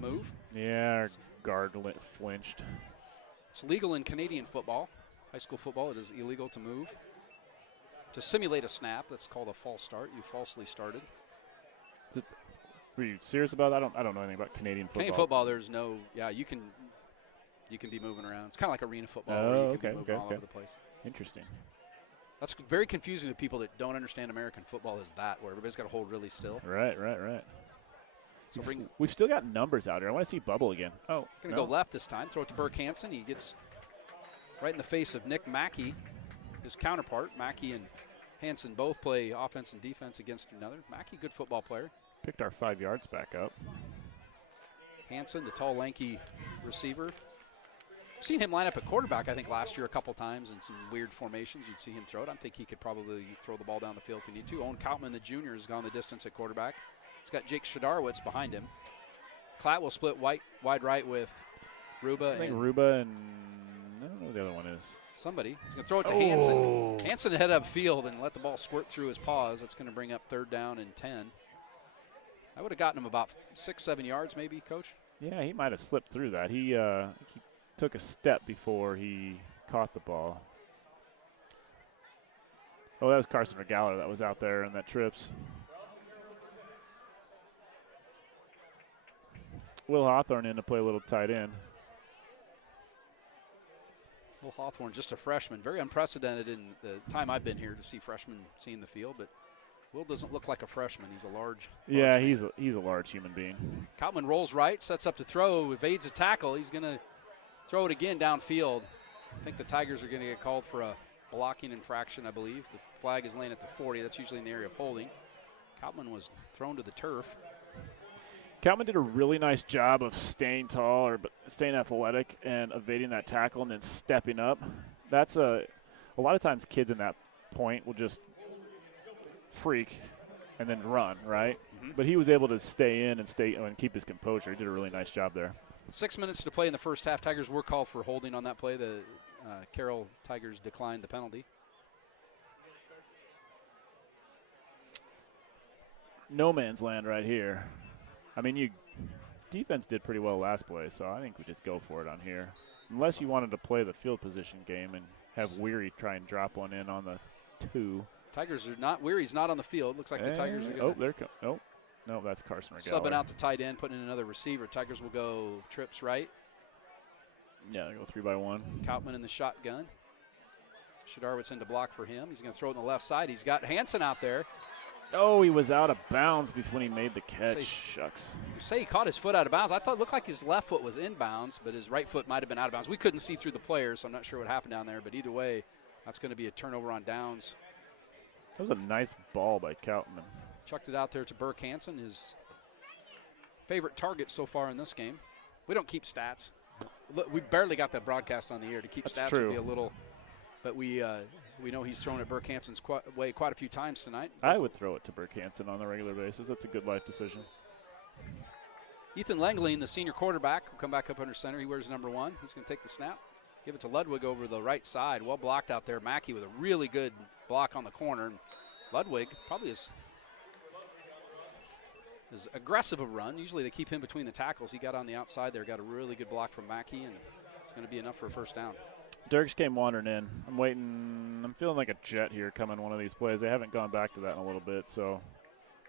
move. Yeah, our guard flinched. It's legal in Canadian football. High school football, it is illegal to move. To simulate a snap, that's called a false start. You falsely started. Were you serious about that? I don't know anything about Canadian football. Canadian football, there's no, you can be moving around. It's kind of like arena football where you can be moving all over the place. Interesting. That's very confusing to people that don't understand American football is that, where everybody's got to hold really still. Right. So we've still got numbers out here. I want to see Bubble again. Oh, going to go left this time. Throw it to Burke Hansen. He gets right in the face of Nick Mackey, his counterpart. Mackey and Hansen both play offense and defense against another. Mackey, good football player. Picked our 5 yards back up. Hansen, the tall, lanky receiver. I've seen him line up at quarterback, I think, last year a couple times in some weird formations. You'd see him throw it. I think he could probably throw the ball down the field if he need to. Owen Kautman, the junior, has gone the distance at quarterback. He's got Jake Shadarwitz behind him. Klatt will split wide right with Ruba. I think Ruba and I don't know who the other one is. Somebody. He's going to throw it to Hansen. Hansen head up field and let the ball squirt through his paws. That's going to bring up 3rd down and 10. I would have gotten him about 6-7 yards maybe, Coach. Yeah, he might have slipped through that. He took a step before he caught the ball. Oh, that was Carson Regaller that was out there and that trips. Will Hawthorne in to play a little tight end. Will Hawthorne, just a freshman. Very unprecedented in the time I've been here to see freshmen seeing the field, but Will doesn't look like a freshman. He's a large Yeah, man. he's a large human being. Kautman rolls right, sets up to throw, evades a tackle. He's going to throw it again downfield. I think the Tigers are going to get called for a blocking infraction, I believe. The flag is laying at the 40. That's usually in the area of holding. Kautman was thrown to the turf. Kautman did a really nice job of staying tall or staying athletic and evading that tackle and then stepping up. That's a lot of times kids in that point will just freak and then run, right? But he was able to stay in and keep his composure. He did a really nice job there. 6 minutes to play in the first half. Tigers were called for holding on that play. The Carroll Tigers declined the penalty. No man's land right here. I mean, defense did pretty well last play, so I think we just go for it on here. Unless you wanted to play the field position game and have Weary try and drop one in on the 2. Tigers are not. Weary's not on the field. Looks like the Tigers are going to. No, that's Carson Regaller. Subbing out the tight end, putting in another receiver. Tigers will go trips right. Yeah, they go 3-by-1. Kautman in the shotgun. Shadarwitz in to block for him. He's going to throw it on the left side. He's got Hansen out there. Oh, he was out of bounds when he made the catch. Shucks. You say he caught his foot out of bounds. I thought it looked like his left foot was in bounds, but his right foot might have been out of bounds. We couldn't see through the players, so I'm not sure what happened down there. But either way, that's going to be a turnover on downs. That was a nice ball by Kautman. Chucked it out there to Burke Hansen, his favorite target so far in this game. We don't keep stats. Look, we barely got that broadcast on the air. To keep That's stats true. would be a little, but we know he's thrown it Burke Hansen's way quite a few times tonight. I would throw it to Burke Hansen on a regular basis. That's a good life decision. Ethan Langley, the senior quarterback, will come back up under center. He wears number 1. He's going to take the snap, give it to Ludwig over the right side. Well blocked out there. Mackey with a really good block on the corner. And Ludwig probably is aggressive a run. Usually they keep him between the tackles. He got on the outside there, got a really good block from Mackey, and it's going to be enough for a first down. Dirks came wandering in. I'm waiting. I'm feeling like a jet here coming one of these plays. They haven't gone back to that in a little bit, so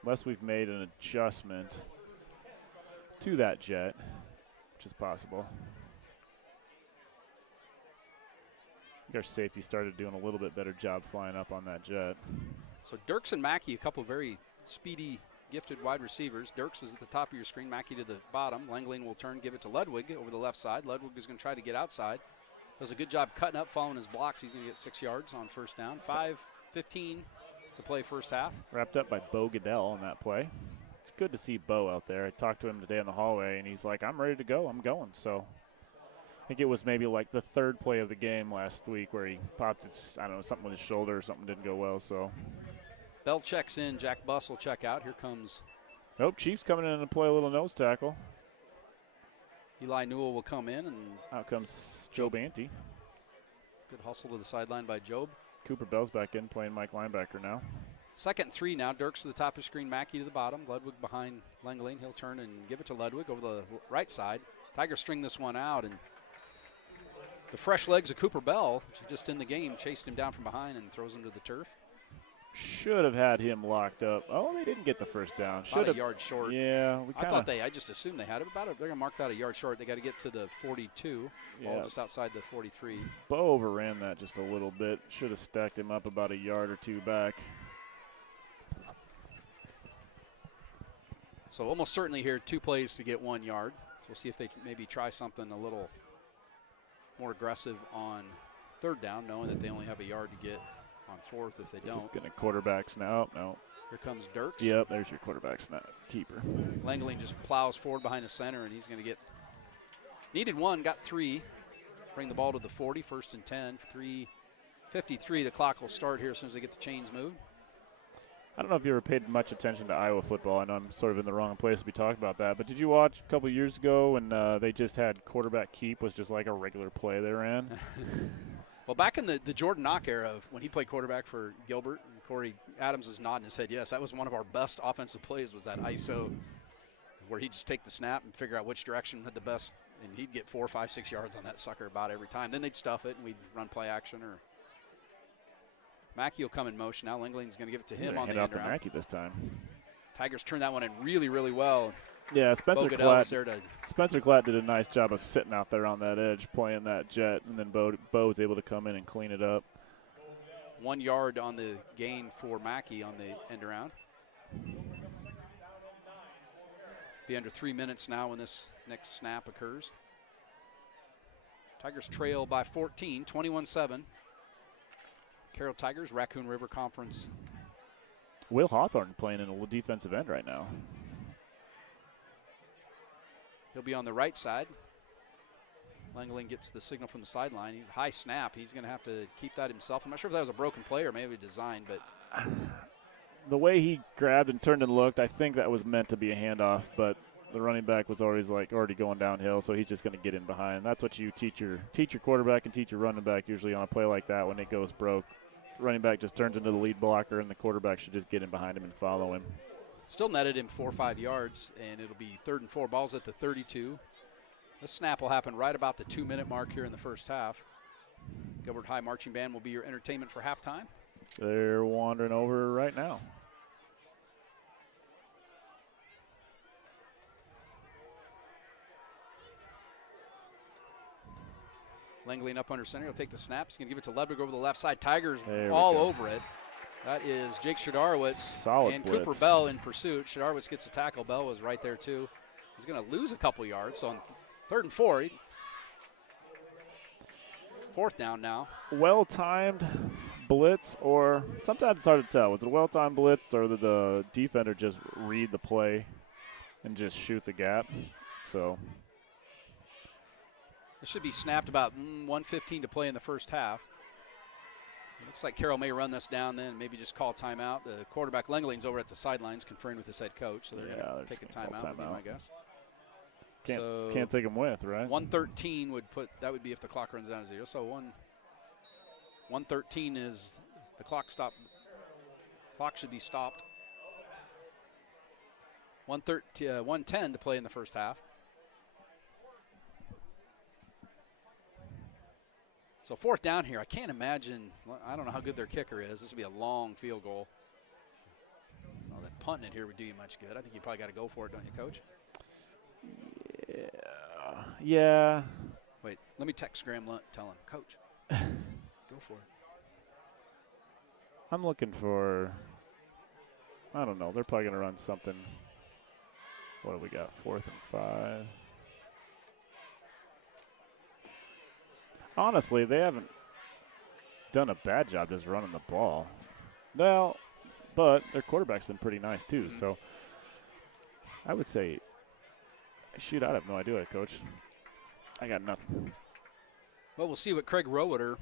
unless we've made an adjustment to that jet, which is possible. I think our safety started doing a little bit better job flying up on that jet. So Dirks and Mackey, a couple of very speedy, gifted wide receivers. Dirks is at the top of your screen, Mackey to the bottom. Langley will turn, give it to Ludwig over the left side. Ludwig is going to try to get outside. Does a good job cutting up, following his blocks. He's going to get 6 yards on first down. 5:15 to play first half. Wrapped up by Bo Goodell on that play. It's good to see Bo out there. I talked to him today in the hallway, and he's like, I'm ready to go. I'm going. So I think it was maybe like the 3rd play of the game last week where he popped his, I don't know, something with his shoulder or something didn't go well. So Bell checks in. Jack Buss will check out. Here comes. Chiefs coming in to play a little nose tackle. Eli Newell will come in, and out comes Joe Banty. Good hustle to the sideline by Job. Cooper Bell's back in playing Mike linebacker now. 2nd and 3 now. Dirks to the top of the screen, Mackey to the bottom. Ludwig behind Langley. He'll turn and give it to Ludwig over the right side. Tigers string this one out, and the fresh legs of Cooper Bell, just in the game, chased him down from behind and throws him to the turf. Should have had him locked up. Oh, they didn't get the first down. About a yard short. Yeah, I just assumed they had it. They're going to mark that a yard short. They got to get to the 42, ball just outside the 43. Bo overran that just a little bit. Should have stacked him up about a yard or 2 back. So almost certainly here 2 plays to get 1 yard. So we'll see if they maybe try something a little more aggressive on 3rd down, knowing that they only have a yard to get on 4th if they don't. Just getting a quarterback snap. No. Here comes Dirks. Yep, there's your quarterback snap. Keeper. Langley just plows forward behind the center, and he's going to get needed 1, got 3. Bring the ball to the 40, 1st and 10. 3:53. The clock will start here as soon as they get the chains moved. I don't know if you ever paid much attention to Iowa football. I know I'm sort of in the wrong place to be talking about that. But did you watch a couple years ago when they just had quarterback keep was just like a regular play they ran? Well, back in the Jordan Knock era, when he played quarterback for Gilbert, and Corey Adams is nodding his head, yes, that was one of our best offensive plays, was that ISO, where he'd just take the snap and figure out which direction had the best, and he'd get 4, 5, 6 yards on that sucker about every time. Then they'd stuff it, and we'd run play action. Or Mackey will come in motion. Now Langley's going to give it to him on the end off to round. Mackey this time. Tigers turned that one in really, really well. Yeah, Spencer Bo Goodell was there to Klatt did a nice job of sitting out there on that edge, playing that jet, and then Bo was able to come in and clean it up. 1 yard on the gain for Mackey on the end around. Be under 3 minutes now when this next snap occurs. Tigers trail by 14, 21-7. Carroll Tigers, Raccoon River Conference. Will Hawthorne playing in a defensive end right now. He'll be on the right side. Langley gets the signal from the sideline. He's high snap. He's going to have to keep that himself. I'm not sure if that was a broken play or maybe designed, but the way he grabbed and turned and looked, I think that was meant to be a handoff, but the running back was already going downhill, so he's just going to get in behind. That's what you teach your quarterback and teach your running back usually on a play like that. When it goes broke, running back just turns into the lead blocker, and the quarterback should just get in behind him and follow him. Still netted him 4 or 5 yards, and it'll be 3rd and 4. Ball's at the 32. This snap will happen right about the 2-minute mark here in the first half. Gilbert High Marching Band will be your entertainment for halftime. They're wandering over right now. Langley up under center. He'll take the snap. He's going to give it to Ledwig over the left side. Tigers all over it. That is Jake Shadarowitz Solid and blitz. Cooper Bell in pursuit. Shadarowitz gets a tackle. Bell was right there, too. He's going to lose a couple yards. So on 3rd and 4, 4th down now. Well-timed blitz, or sometimes it's hard to tell. Was it a well-timed blitz, or did the defender just read the play and just shoot the gap? So It should be snapped about 1:15 to play in the first half. Looks like Carroll may run this down then, maybe just call timeout. The quarterback Langley's over at the sidelines conferring with his head coach, so they're going to take a timeout, would be my guess. Can't take them with, right? 1:13 would be if the clock runs down to 0. So 1:13 is the clock stop. Clock should be stopped. 1:10 to play in the first half. So 4th down here. I can't imagine. I don't know how good their kicker is. This would be a long field goal. Well, that punting it here would do you much good. I think you probably got to go for it, don't you, Coach? Yeah. Wait, let me text Graham Lunt. Tell him, Coach, go for it. I'm looking for, I don't know. They're probably going to run something. What do we got? 4th and 5. Honestly, they haven't done a bad job just running the ball. Well, but their quarterback's been pretty nice too. So I would say, shoot, I have no idea, Coach. I got nothing. Well, we'll see what Craig Rowater.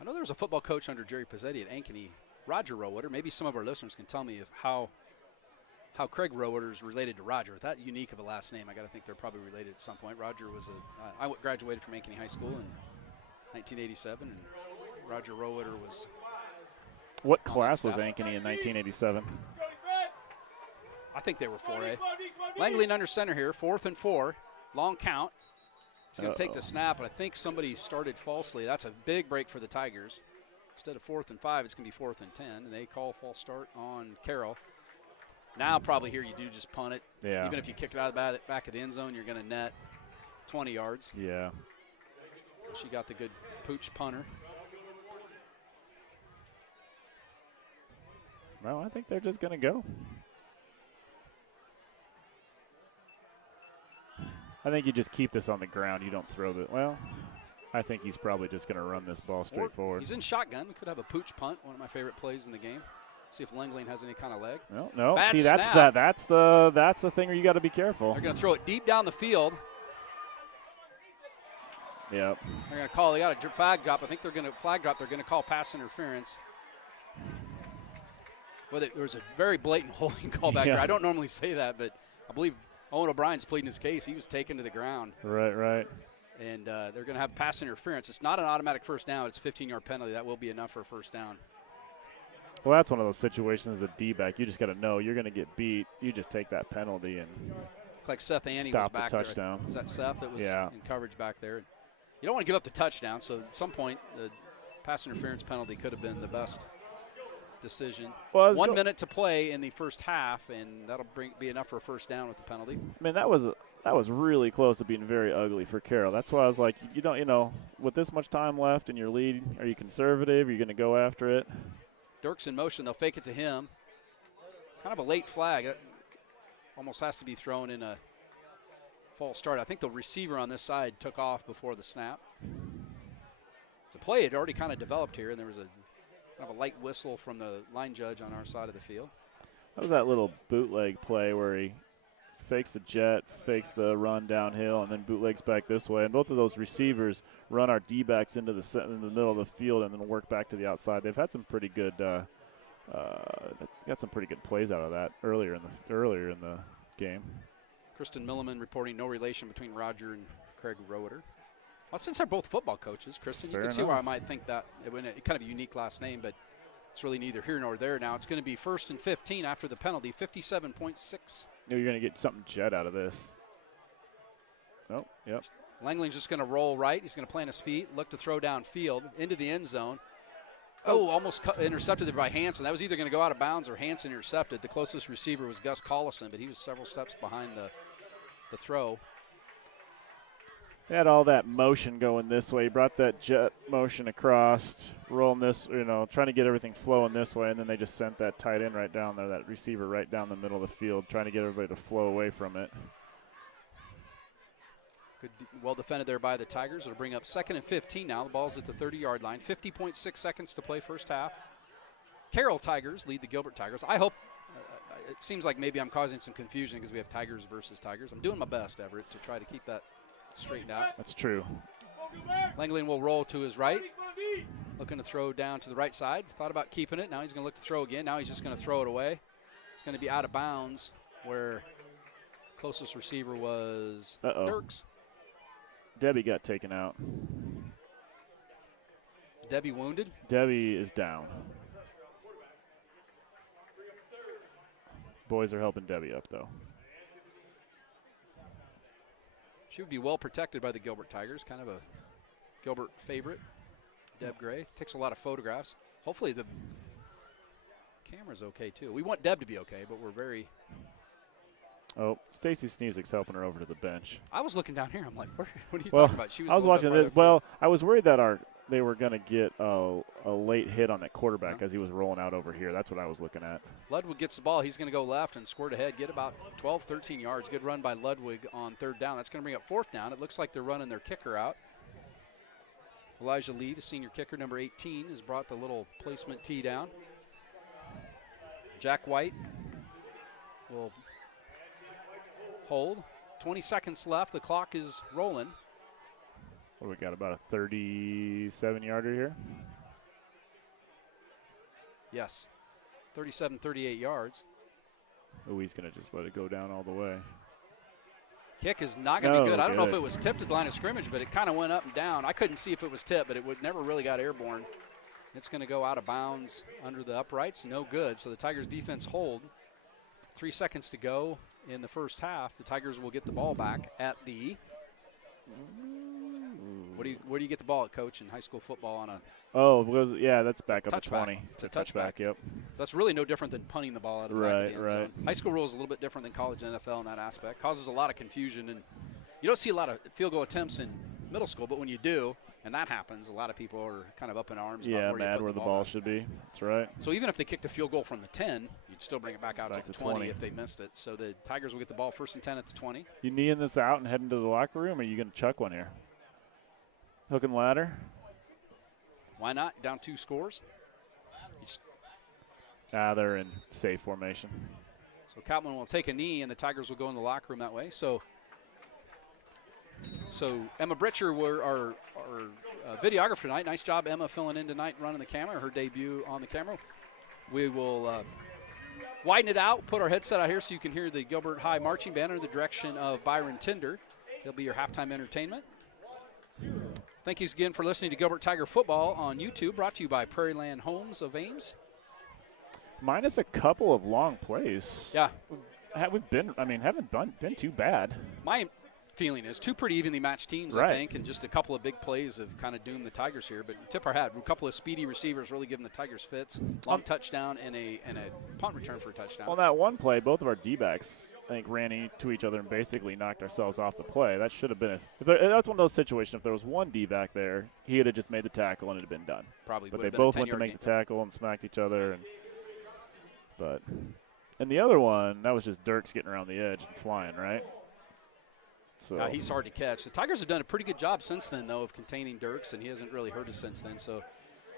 I know there was a football coach under Jerry Pizzetti at Ankeny, Roger Rowater. Maybe some of our listeners can tell me how Craig Rowater is related to Roger. With that unique of a last name, I got to think they're probably related at some point. Roger was I graduated from Ankeny High School in 1987, and Roger Rowater was. What class was Ankeny in 1987? I think they were 4A. Langley under center here, 4th and 4, long count. He's going to take the snap, and I think somebody started falsely. That's a big break for the Tigers. Instead of 4th and 5, it's going to be 4th and 10, and they call false start on Carroll. Now probably here you do just punt it. Yeah. Even if you kick it out of the back of the end zone, you're going to net 20 yards. Yeah. She got the good pooch punter. Well, I think they're just going to go. I think you just keep this on the ground. You don't throw the – well, I think he's probably just going to run this ball straight forward. He's in shotgun. We could have a pooch punt, one of my favorite plays in the game. See if Langley has any kind of leg. No. Bad See, that's snap. that's the thing where you got to be careful. They're going to throw it deep down the field. Yep. They're going to call. They got a flag drop. I think they're going to flag drop. They're going to call pass interference. Well, there was a very blatant holding call back there. I don't normally say that, but I believe Owen O'Brien's pleading his case. He was taken to the ground. Right. And they're going to have pass interference. It's not an automatic first down. It's a 15-yard penalty. That will be enough for a first down. Well, that's one of those situations as a D-back. You just got to know you're going to get beat. You just take that penalty and like Seth Annie stop was back the touchdown. there. Was that Seth that was in coverage back there? You don't want to give up the touchdown, so at some point the pass interference penalty could have been the best decision. Well, 1 minute to play in the first half, and that'll be enough for a first down with the penalty. I mean, that was really close to being very ugly for Carroll. That's why I was like, with this much time left in your lead, are you conservative? Are you going to go after it? Dirk's in motion. They'll fake it to him. Kind of a late flag. It almost has to be thrown in a false start. I think the receiver on this side took off before the snap. The play had already kind of developed here, and there was a kind of a light whistle from the line judge on our side of the field. That was that little bootleg play where he fakes the jet, fakes the run downhill, and then bootlegs back this way. And both of those receivers run our D-backs into the middle of the field and then work back to the outside. They've had some pretty good got some pretty good plays out of that earlier in the game. Kristen Milliman reporting no relation between Roger and Craig Roeder. Well, since they're both football coaches, Kristen, you can see why I might think that it kind of a unique last name, but it's really neither here nor there now. It's going to be 1st and 15 after the penalty, 57.6. You're going to get something jet out of this. Oh, yep. Langley's just going to roll right. He's going to plant his feet, look to throw downfield into the end zone. Oh, almost intercepted there by Hanson. That was either going to go out of bounds or Hanson intercepted. The closest receiver was Gus Collison, but he was several steps behind the throw. They had all that motion going this way. He brought that jet motion across, rolling this, trying to get everything flowing this way, and then they just sent that tight end right down there, that receiver right down the middle of the field, trying to get everybody to flow away from it. Good, well defended there by the Tigers. It'll bring up 2nd and 15 now. The ball's at the 30-yard line. 50.6 seconds to play first half. Carroll Tigers lead the Gilbert Tigers. I hope, it seems like maybe I'm causing some confusion because we have Tigers versus Tigers. I'm doing my best, Everett, to try to keep that straightened out. That's true. Langley will roll to his right. Looking to throw down to the right side. Thought about keeping it. Now he's going to look to throw again. Now he's just going to throw it away. It's going to be out of bounds where closest receiver was Dirks. Debbie got taken out. Debbie wounded? Debbie is down. Boys are helping Debbie up, though. She would be well protected by the Gilbert Tigers. Kind of a Gilbert favorite. Deb Gray. Takes a lot of photographs. Hopefully the camera's okay, too. We want Deb to be okay, but we're very... Oh, Stacy Sneezik's helping her over to the bench. I was looking down here. I'm like, what are you talking about? I was watching this. Well, I was worried that they were going to get a late hit on that quarterback as he was rolling out over here. That's what I was looking at. Ludwig gets the ball. He's going to go left and squirt ahead, get about 12, 13 yards. Good run by Ludwig on 3rd down. That's going to bring up 4th down. It looks like they're running their kicker out. Elijah Lee, the senior kicker, number 18, has brought the little placement tee down. Jack White will hold. 20 seconds left. The clock is rolling. What do we got, about a 37-yarder here? Yes. 37, 38 yards. Oh, he's going to just let it go down all the way. Kick is not going to be good. I don't know if it was tipped at the line of scrimmage, but it kind of went up and down. I couldn't see if it was tipped, but it never really got airborne. It's going to go out of bounds under the uprights. No good. So the Tigers defense hold. 3 seconds to go in the first half. The Tigers will get the ball back at the... Where do you get the ball at, Coach, in high school football on a... Oh, that's back up to 20. It's a touchback. Yep. So that's really no different than punting the ball out of the back of the end zone. High school rule is a little bit different than college and NFL in that aspect. Causes a lot of confusion, and you don't see a lot of field goal attempts in middle school, but when you do, and that happens, a lot of people are kind of up in arms about where the ball should be. That's right. So even if they kicked a field goal from the 10, you'd still bring it back out to the 20 if they missed it. So the Tigers will get the ball 1st and 10 at the 20. You kneeing this out and heading to the locker room, or are you going to chuck one here? Hook and ladder? Why not? Down 2 scores. They're in safe formation. So Kautman will take a knee, and the Tigers will go in the locker room that way. So Emma Britcher, our videographer tonight. Nice job, Emma, filling in tonight, running the camera, her debut on the camera. We will widen it out, put our headset out here so you can hear the Gilbert High Marching Band under the direction of Byron Tinder. He'll be your halftime entertainment. Thank you again for listening to Gilbert Tiger Football on YouTube, brought to you by Prairie Land Homes of Ames. Minus a couple of long plays. Yeah. Haven't been too bad. My feeling is two pretty evenly matched teams, Right. I think, and just a couple of big plays have kind of doomed the Tigers here. But tip our hat, a couple of speedy receivers really giving the Tigers fits. Long touchdown and a punt return for a touchdown. On that one play, both of our D-backs, I think, ran into each other and basically knocked ourselves off the play. That should have been that's one of those situations. If there was one D-back there, he would have just made the tackle and it would have been done. Probably. But would they have been a both went to 10-yard make gain. the tackle and smacked each other. And the other one, that was just Dirks getting around the edge and flying, right? So He's hard to catch. The Tigers have done a pretty good job since then, though, of containing Dirks, and he hasn't really hurt us since then. So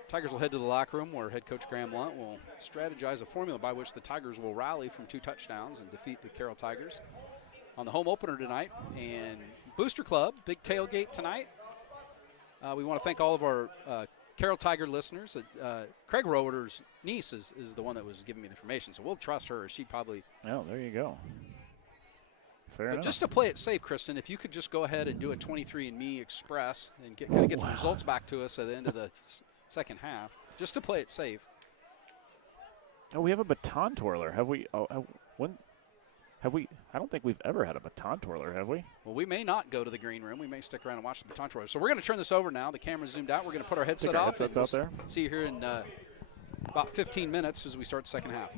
Tigers will head to the locker room where head coach Graham Lunt will strategize a formula by which the Tigers will rally from 2 touchdowns and defeat the Carroll Tigers on the home opener tonight. And Booster Club, big tailgate tonight. We want to thank all of our Carroll Tiger listeners. Craig Roeder's niece is the one that was giving me the information, so we'll trust her. She probably. Oh, there you go. Fair But enough. just to play it safe, Kristen, if you could just go ahead and do a 23andMe Express and get the results back to us at the end of the second half, just to play it safe. Oh, we have a baton twirler. Have we? When? Have we? I don't think we've ever had a baton twirler, have we? Well, we may not go to the green room. We may stick around and watch the baton twirler. So we're going to turn this over now. The camera's zoomed out. We're going to put our headset Stick our off. headsets and out there. See you here in about 15 minutes as we start the second half.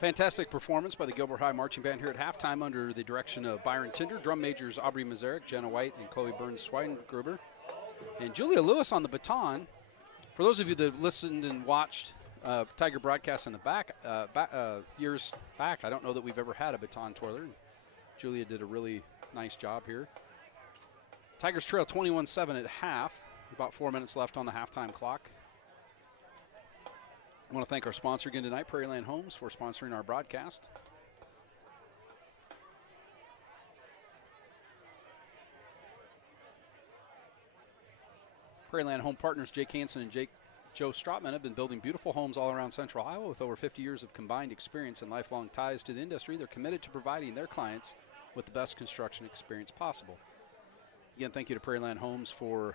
Fantastic performance by the Gilbert High Marching Band here at halftime under the direction of Byron Tinder, drum majors Aubrey Mazarek, Jenna White, and Chloe Burns-Swinegruber. And Julia Lewis on the baton. For those of you that listened and watched Tiger broadcasts in the years back, I don't know that we've ever had a baton twirler. Julia did a really nice job here. Tigers trail 21-7 at half. About 4 minutes left on the halftime clock. I want to thank our sponsor again tonight, Prairieland Homes, for sponsoring our broadcast. Prairieland Home partners Jake Hansen and Joe Strotman have been building beautiful homes all around Central Iowa. With over 50 years of combined experience and lifelong ties to the industry, they're committed to providing their clients with the best construction experience possible. Again, thank you to Prairieland Homes for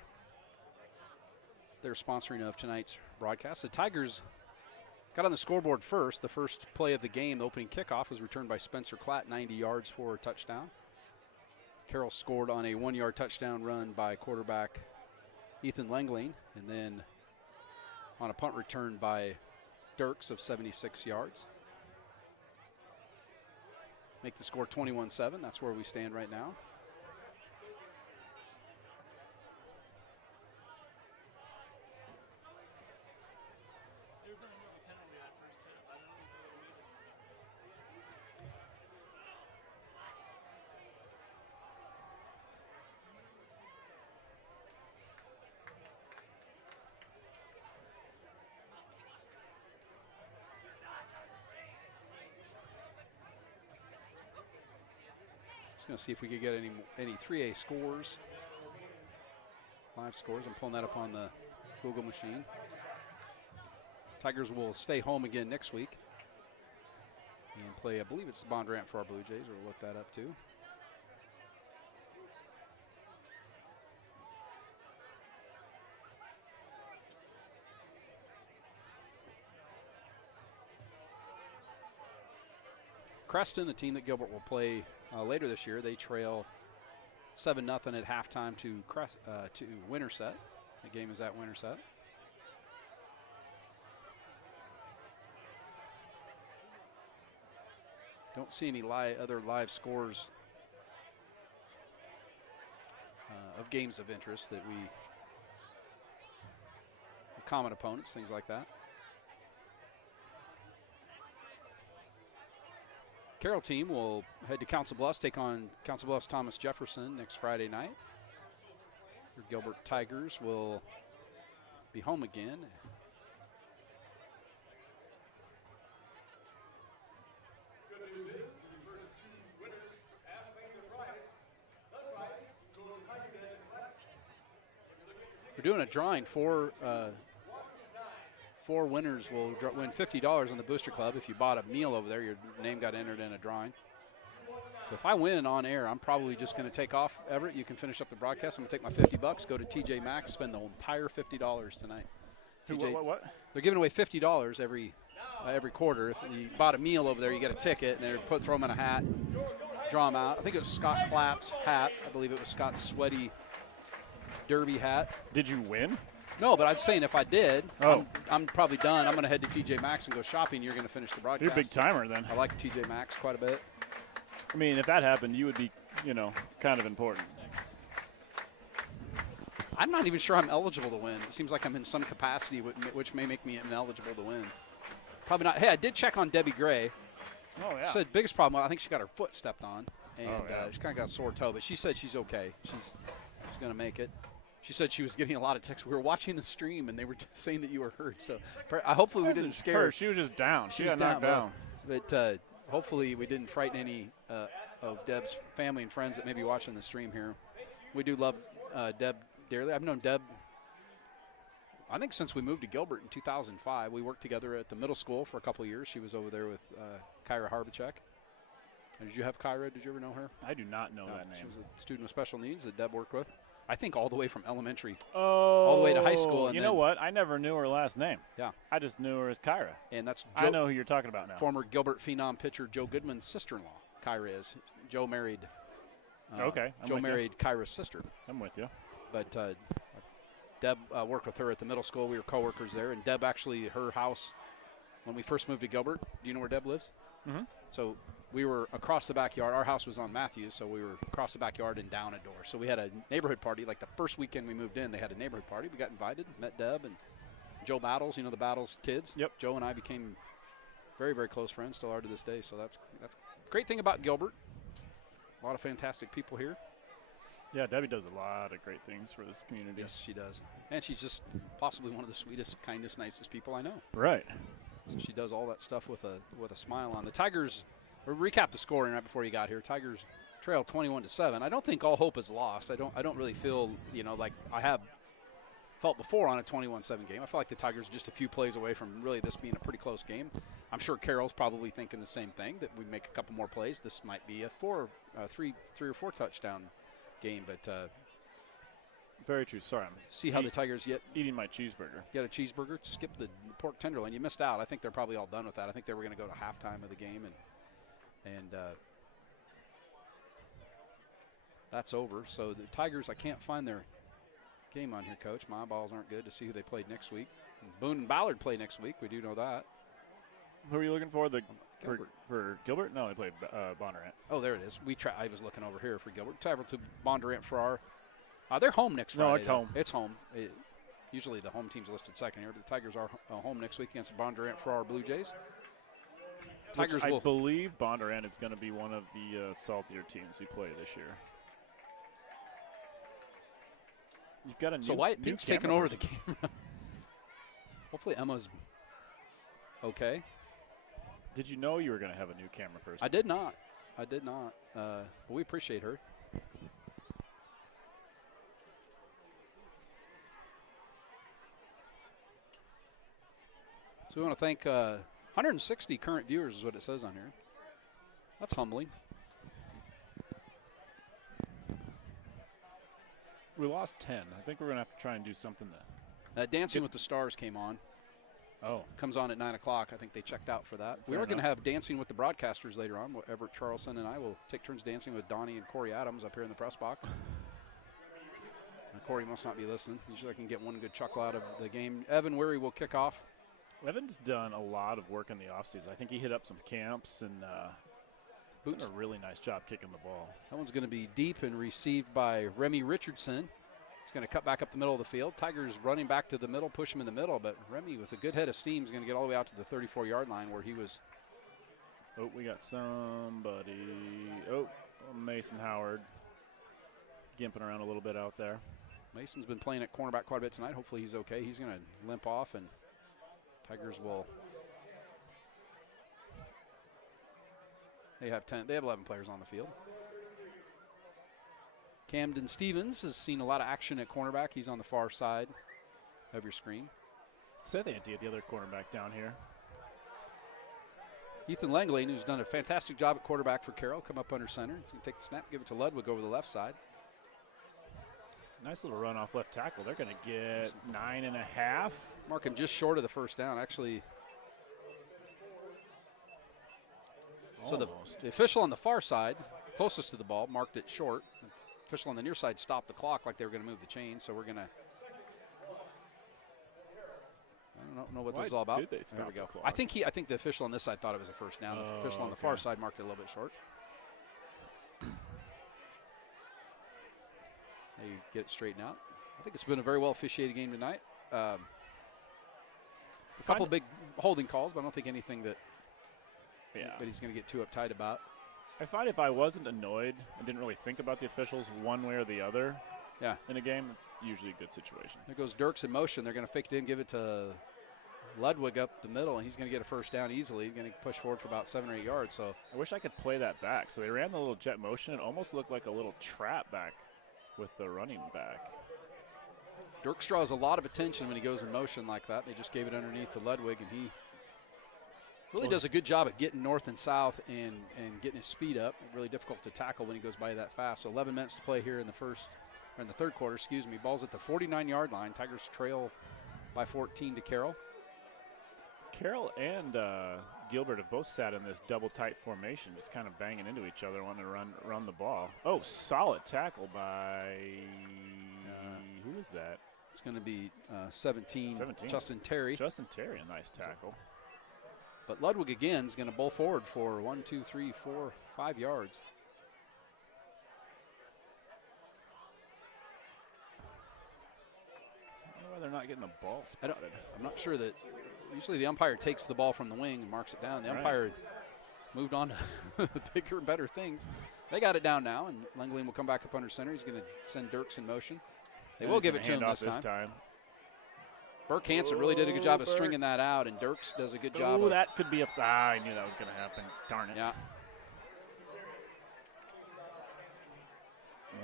their sponsoring of tonight's broadcast. The Tigers got on the scoreboard first. The first play of the game, the opening kickoff, was returned by Spencer Klatt, 90 yards for a touchdown. Carroll scored on a 1-yard touchdown run by quarterback Ethan Langley, and then on a punt return by Dirks of 76 yards. Make the score 21-7. That's where we stand right now. Going to see if we could get any 3A scores, live scores. I'm pulling that up on the Google machine. Tigers will stay home again next week and play, I believe it's the Bondurant for our Blue Jays. We'll look that up too. Creston, a team that Gilbert will play later this year, they trail 7-0 at halftime to Winterset. The game is at Winterset. Don't see any other live scores of games of interest that common opponents, things like that. Carroll team will head to Council Bluffs, take on Council Bluffs Thomas Jefferson next Friday night. Your Gilbert Tigers will be home again. We're doing a drawing for four winners will win $50 in the Booster Club. If you bought a meal over there, your name got entered in a drawing. So if I win on air, I'm probably just going to take off. Everett, you can finish up the broadcast. I'm going to take my $50, go to TJ Maxx, spend the entire $50 tonight. TJ, what? They're giving away $50 every quarter. If you bought a meal over there, you get a ticket, and they throw them in a hat, draw them out. I think it was Scott Clapp's hat. I believe it was Scott's sweaty derby hat. Did you win? No, but I was saying if I did, I'm probably done. I'm going to head to TJ Maxx and go shopping. You're going to finish the broadcast. You're a big timer then. I like TJ Maxx quite a bit. I mean, if that happened, you would be, kind of important. I'm not even sure I'm eligible to win. It seems like I'm in some capacity, which may make me ineligible to win. Probably not. Hey, I did check on Debbie Gray. Oh, yeah. She said biggest problem, I think she got her foot stepped on, and yeah. she kind of got a sore toe, but she said she's okay. She's going to make it. She said she was getting a lot of texts. We were watching the stream, and they were saying that you were hurt. So hopefully we didn't scare her. She was just down. She was got knocked down. But hopefully we didn't frighten any of Deb's family and friends that may be watching the stream here. We do love Deb dearly. I've known Deb, I think, since we moved to Gilbert in 2005. We worked together at the middle school for a couple of years. She was over there with Kyra Harbachek. Did you have Kyra? Did you ever know her? I do not know that name. She was a student with special needs that Deb worked with. I think all the way from elementary all the way to high school. And you know what? I never knew her last name. Yeah. I just knew her as Kyra. And that's I know who you're talking about now. Former Gilbert phenom pitcher Joe Goodman's sister-in-law, Kyra is. Joe married Kyra's sister. I'm with you. But Deb worked with her at the middle school. We were coworkers there. And Deb actually, her house, when we first moved to Gilbert, do you know where Deb lives? So we were across the backyard. Our house was on Matthews, so we were across the backyard and down a door. So we had a neighborhood party. Like the first weekend we moved in, they had a neighborhood party. We got invited, met Deb and Joe Battles, the Battles kids. Yep. Joe and I became very, very close friends, still are to this day. So that's great thing about Gilbert. A lot of fantastic people here. Yeah, Debbie does a lot of great things for this community. Yes, she does. And she's just possibly one of the sweetest, kindest, nicest people I know. Right. So she does all that stuff with a smile on. The Tigers, recap the scoring right before you got here. Tigers trail 21-7. I don't think all hope is lost. I don't really feel, like I have felt before on a 21-7 game. I feel like the Tigers are just a few plays away from really this being a pretty close game. I'm sure Carroll's probably thinking the same thing, that we make a couple more plays. This might be a three or four touchdown game, but very true. Sorry, I'm see how the Tigers eating my cheeseburger. You got a cheeseburger? Skip the pork tenderloin. You missed out. I think they're probably all done with that. I think they were going to go to halftime of the game, and that's over. So the Tigers, I can't find their game on here, Coach. My eyeballs aren't good to see who they played next week. Boone and Ballard play next week. We do know that. Who are you looking for? Gilbert. For Gilbert? No, they played Bondurant. Oh, there it is. I was looking over here for Gilbert. Travel to Bondurant for our. They're home next Friday. No, it's home. It's home. Usually the home team's listed second here, but the Tigers are home next week against Bondurant for our Blue Jays. Tigers I believe Bondurant is going to be one of the saltier teams we play this year. You've got a new, so Wyatt new Pink's taking camera over the camera. Hopefully Emma's okay. Did you know you were going to have a new camera person? I did not. We appreciate her. So we want to thank 160 current viewers is what it says on here. That's humbling. We lost 10. I think we're going to have to try and do something to Dancing with the Stars came on. Oh. Comes on at 9 o'clock. I think they checked out for that. We Fair are going to enough. have Dancing with the Broadcasters later on. Everett Charleston and I will take turns dancing with Donnie and Corey Adams up here in the press box. And Corey must not be listening. Usually I can get one good chuckle out of the game. Evan Weary will kick off. Evan's done a lot of work in the offseason. I think he hit up some camps and done a really nice job kicking the ball. That one's going to be deep and received by Remy Richardson. He's going to cut back up the middle of the field. Tigers running back to the middle, push him in the middle, but Remy with a good head of steam is going to get all the way out to the 34-yard line where he was. Oh, we got somebody. Oh, Mason Howard gimping around a little bit out there. Mason's been playing at cornerback quite a bit tonight. Hopefully he's okay. He's going to limp off, and Tigers will. They have 11 players on the field. Camden Stevens has seen a lot of action at cornerback. He's on the far side of your screen. Seth Ante at the other cornerback down here. Ethan Langley, who's done a fantastic job at quarterback for Carroll, come up under center. He's going to take the snap, give it to Ludwig over the left side. Nice little run off left tackle. They're going to get 9.5. Mark him just short of the first down, actually. So the official on the far side, closest to the ball, marked it short. The official on the near side stopped the clock like they were going to move the chain, so we're going to. I don't know what this is all about. Did they stop there we go. the clock? I think the official on this side thought it was a first down. The official on the far side marked it a little bit short. Now you get it straightened out. I think it's been a very well officiated game tonight. A couple big holding calls, but I don't think anything that he's going to get too uptight about. I find if I wasn't annoyed and didn't really think about the officials one way or the other in a game, it's usually a good situation. There goes Dirks in motion. They're going to fake it in, give it to Ludwig up the middle, and he's going to get a first down easily. He's going to push forward for about 7 or 8 yards. So I wish I could play that back. So they ran the little jet motion. It almost looked like a little trap back with the running back. Dirks draws a lot of attention when he goes in motion like that. They just gave it underneath to Ludwig, and he really does a good job at getting north and south and getting his speed up. Really difficult to tackle when he goes by that fast. So 11 minutes to play here in the third quarter, Ball's at the 49-yard line. Tigers trail by 14 to Carroll. Carroll and Gilbert have both sat in this double tight formation, just kind of banging into each other, wanting to run the ball. Oh, solid tackle by who is that? It's going to be 17, Justin Terry. Justin Terry, a nice tackle. But Ludwig again is going to bowl forward for 1, 2, 3, 4, 5 yards. Why they're not getting the ball spotted. I'm not sure that usually the umpire takes the ball from the wing and marks it down. The umpire moved on to bigger and better things. They got it down now, and Langley will come back up under center. He's going to send Dirks in motion. They will give it to him this time. Burke Hansen really did a good job of stringing that out, and Dirks does a good job. Oh, that could be a foul. I knew that was going to happen. Darn it. Yeah.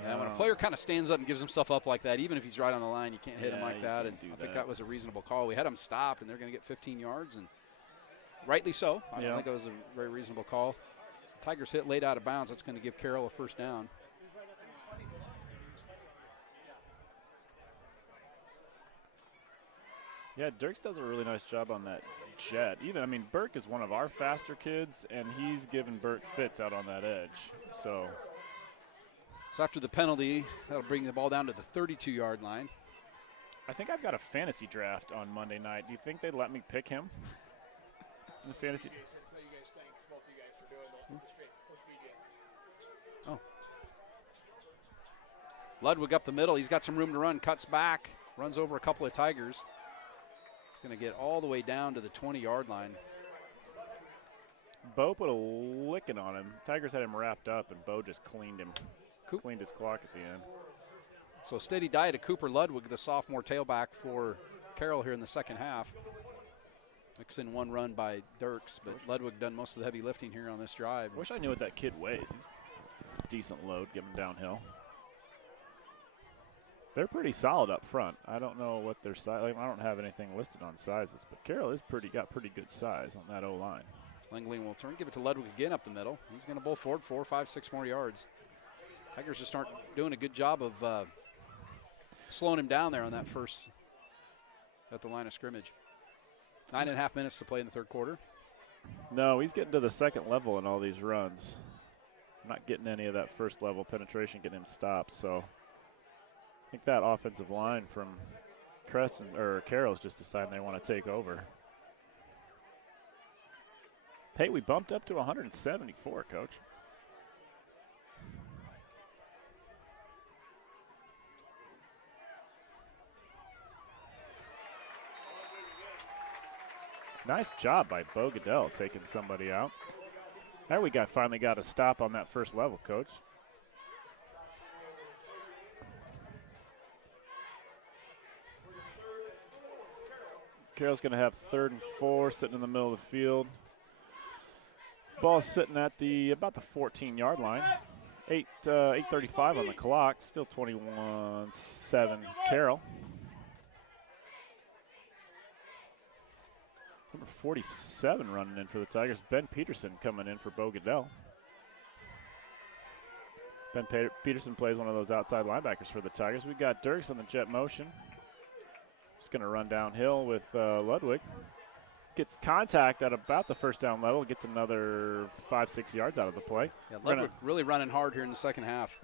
Yeah, when a player kind of stands up and gives himself up like that, even if he's right on the line, you can't hit him like that. And I think that was a reasonable call. We had him stopped, and they're going to get 15 yards, and rightly so. I don't think it was a very reasonable call. Tigers hit late out of bounds. That's going to give Carroll a first down. Yeah, Dirks does a really nice job on that jet. Even, I mean, Burke is one of our faster kids, and he's giving Burke fits out on that edge. So after the penalty, that'll bring the ball down to the 32-yard line. I think I've got a fantasy draft on Monday night. Do you think they'd let me pick him in the fantasy? Oh. Ludwig up the middle. He's got some room to run. Cuts back. Runs over a couple of Tigers. He's going to get all the way down to the 20-yard line. Bo put a licking on him. Tigers had him wrapped up, and Bo just cleaned him. Cleaned his clock at the end. So steady diet of Cooper Ludwig, the sophomore tailback for Carroll here in the second half. Mix in one run by Dirks, but Ludwig done most of the heavy lifting here on this drive. I wish I knew what that kid weighs. He's a decent load, give him downhill. They're pretty solid up front. I don't know what their size. I don't have anything listed on sizes, but Carroll is got pretty good size on that O-line. Langley will turn, give it to Ludwig again up the middle. He's going to bowl forward 4, 5, 6 more yards. Tigers just aren't doing a good job of slowing him down there on that first at the line of scrimmage. 9.5 minutes to play in the third quarter. No, he's getting to the second level in all these runs. Not getting any of that first level penetration, getting him stopped. So I think that offensive line from Carroll's just deciding they want to take over. Hey, we bumped up to 174, Coach. Nice job by Bo Goodell taking somebody out. There we finally got a stop on that first level, Coach. Carroll's going to have 3rd and 4 sitting in the middle of the field. Ball's sitting at about the 14-yard line. 8:35 on the clock. Still 21-7 Carroll. Number 47 running in for the Tigers. Ben Peterson coming in for Bo Goodell. Ben Peterson plays one of those outside linebackers for the Tigers. We got Dirks on the jet motion. Just going to run downhill with Ludwig. Gets contact at about the first down level. Gets another 5-6 yards out of the play. Yeah, Ludwig really running hard here in the second half.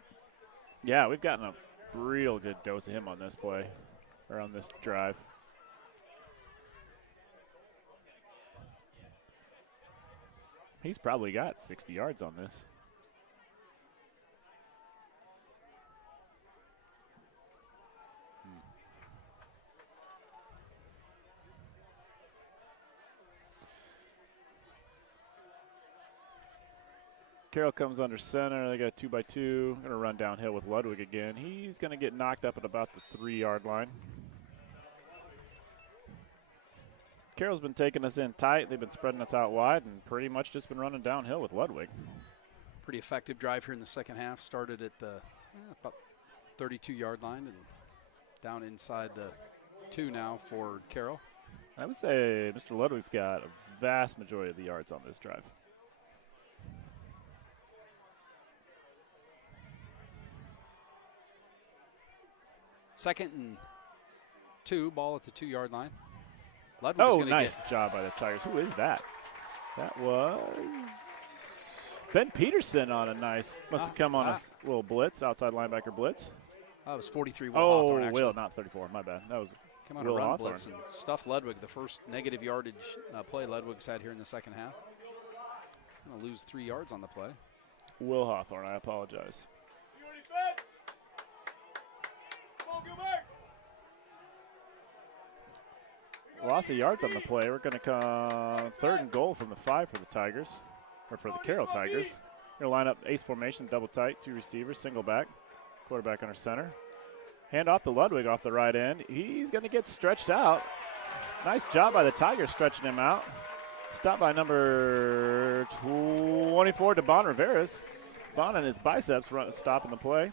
Yeah, we've gotten a real good dose of him on this play, or on this drive. He's probably got 60 yards on this. Carroll comes under center. They got a 2-by-2. Going to run downhill with Ludwig again. He's going to get knocked up at about the 3-yard line. Carroll's been taking us in tight. They've been spreading us out wide and pretty much just been running downhill with Ludwig. Pretty effective drive here in the second half. Started at the about 32-yard line and down inside the 2 now for Carroll. I would say Mr. Ludwig's got a vast majority of the yards on this drive. Second and 2, ball at the 2-yard line. Ludwig's nice job by the Tigers. Who is that? That was Ben Peterson on a nice, must have come on a little blitz, outside linebacker blitz. That was 43. Oh, Will, not 34. My bad. That was Come on, Will a run Hawthorne. blitz and stuff Ludwig, the first negative yardage play Ludwig's had here in the second half. He's going to lose 3 yards on the play. Will Hawthorne, I apologize. Go, Gilbert! Loss of yards on the play. We're going to come 3rd and goal from the 5 for the Tigers, or for the Carroll Tigers. Going to line up ace formation, double tight, 2 receivers, single back, quarterback under center. Hand off to Ludwig off the right end. He's going to get stretched out. Nice job by the Tigers stretching him out. Stopped by number 24, Devon Rivera's. Devon and his biceps stopping the play.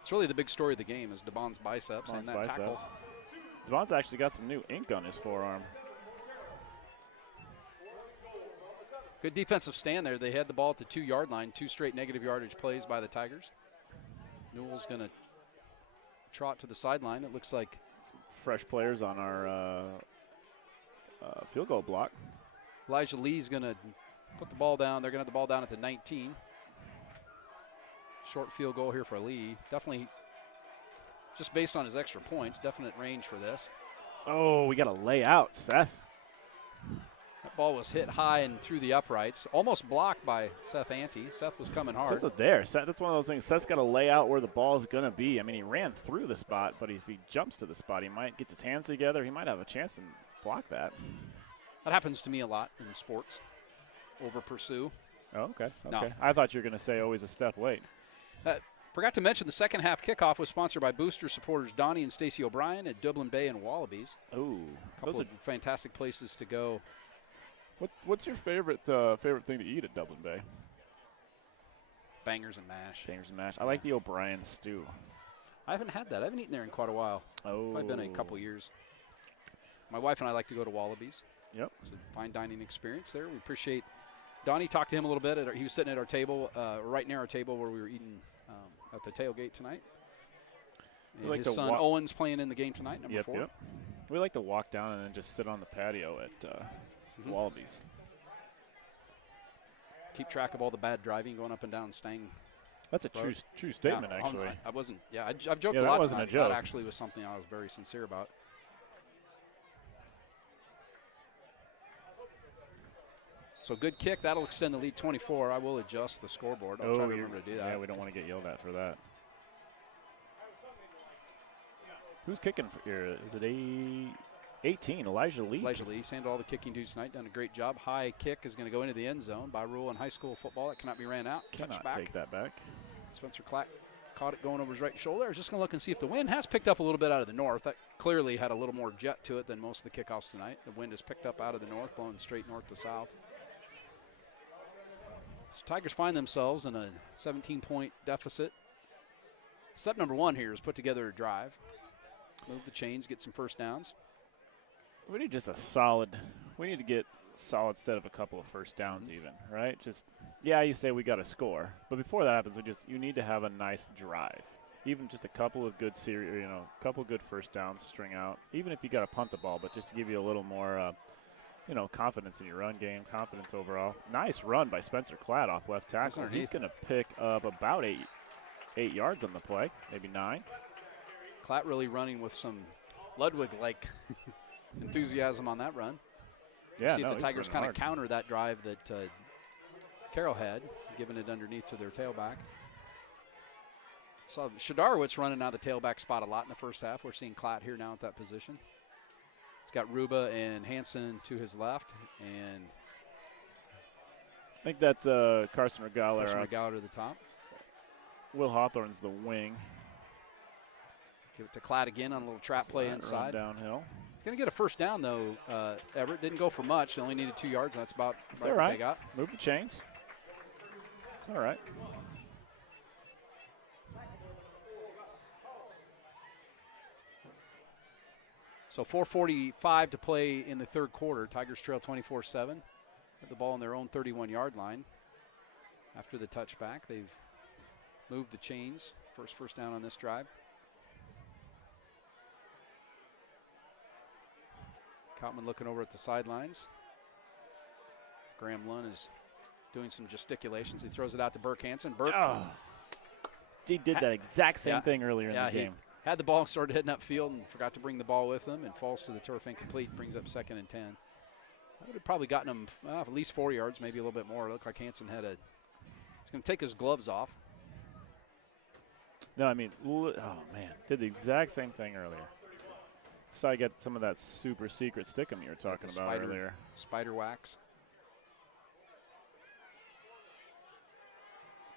It's really the big story of the game is DeBon's biceps and that tackle. Devon's actually got some new ink on his forearm. Good defensive stand there. They had the ball at the 2-yard line. 2 straight negative yardage plays by the Tigers. Newell's going to trot to the sideline. It looks like some fresh players on our field goal block. Elijah Lee's going to put the ball down. They're going to have the ball down at the 19. Short field goal here for Lee. Definitely, just based on his extra points, definite range for this. Oh, we got a layout, Seth. That ball was hit high and through the uprights. Almost blocked by Seth Ante. Seth was coming hard. Seth's not there. Seth, that's one of those things. Seth's got to lay out where the ball is going to be. I mean, he ran through the spot, but if he jumps to the spot, he might get his hands together. He might have a chance to block that. That happens to me a lot in sports. Over pursue. Oh, okay. No. Okay. I thought you were going to say always a step late. Forgot to mention the second half kickoff was sponsored by Booster supporters Donnie and Stacey O'Brien at Dublin Bay and Wallabies. Ooh, a couple of fantastic places to go. What's your favorite thing to eat at Dublin Bay? Bangers and mash. Bangers and mash. I like the O'Brien stew. I haven't had that. I haven't eaten there in quite a while. Oh. I've been a couple years. My wife and I like to go to Wallabies. Yep. It's a fine dining experience there. We appreciate. Donnie talked to him a little bit. He was sitting at our table, right near our table where we were eating at the tailgate tonight. And like his son Owen's playing in the game tonight, number 4. Yep. We like to walk down and then just sit on the patio at Wallabies. Keep track of all the bad driving going up and down Stang. That's a true statement, yeah, actually. I wasn't. Yeah, I've joked a lot tonight. That actually was something I was very sincere about. So good kick. That'll extend the lead 24. I will adjust the scoreboard. I'll try to remember to do that. Yeah, we don't want to get yelled at for that. Who's kicking for here? Is it 18? Elijah Lee? Elijah Lee. He's handled all the kicking dudes tonight. Done a great job. High kick is going to go into the end zone by rule in high school football. That cannot be ran out. Cannot back. take that back. Spencer Clack caught it going over his right shoulder. I was just going to look and see if the wind has picked up a little bit out of the north. That clearly had a little more jet to it than most of the kickoffs tonight. The wind has picked up out of the north, blowing straight north to south. So Tigers find themselves in a 17-point deficit. Step number 1 here is put together a drive. Move the chains, get some first downs. We need just a solid. We need to get solid instead of a couple of first downs even, right? Just, yeah, you say we got to score. But before that happens, you need to have a nice drive. Even just a couple of good couple good first downs string out. Even if you got to punt the ball, but just to give you a little more confidence in your run game, confidence overall. Nice run by Spencer Clatt off left tackle. He's going to pick up about 8 yards on the play, maybe 9. Clatt really running with some Ludwig-like enthusiasm on that run. Yeah, see if the Tigers kind of counter that drive that Carroll had, giving it underneath to their tailback. Saw Shadarowitz running out of the tailback spot a lot in the first half. We're seeing Clatt here now at that position. He's got Ruba and Hansen to his left, and I think that's Carson Regala. Carson Regala to the top. Will Hawthorne's the wing. Give it to Clatt again on a little trap play inside. Run downhill. He's going to get a first down, though. Everett didn't go for much. They only needed 2 yards, and that's about right what they got. Move the chains. It's all right. So 4:45 to play in the third quarter. Tigers trail 24-7. Have the ball on their own 31-yard line. After the touchback, they've moved the chains. First down on this drive. Coutman looking over at the sidelines. Graham Lunn is doing some gesticulations. He throws it out to Burke Hansen. Burke. He did that exact same thing earlier in the game. had the ball, started heading upfield, and forgot to bring the ball with him, and falls to the turf incomplete, brings up 2nd and 10. I would have probably gotten him at least 4 yards, maybe a little bit more. It looked like Hansen had he's going to take his gloves off. No, I mean, oh, man, did the exact same thing earlier. So I get some of that super secret stickum you were talking about earlier. Spider wax.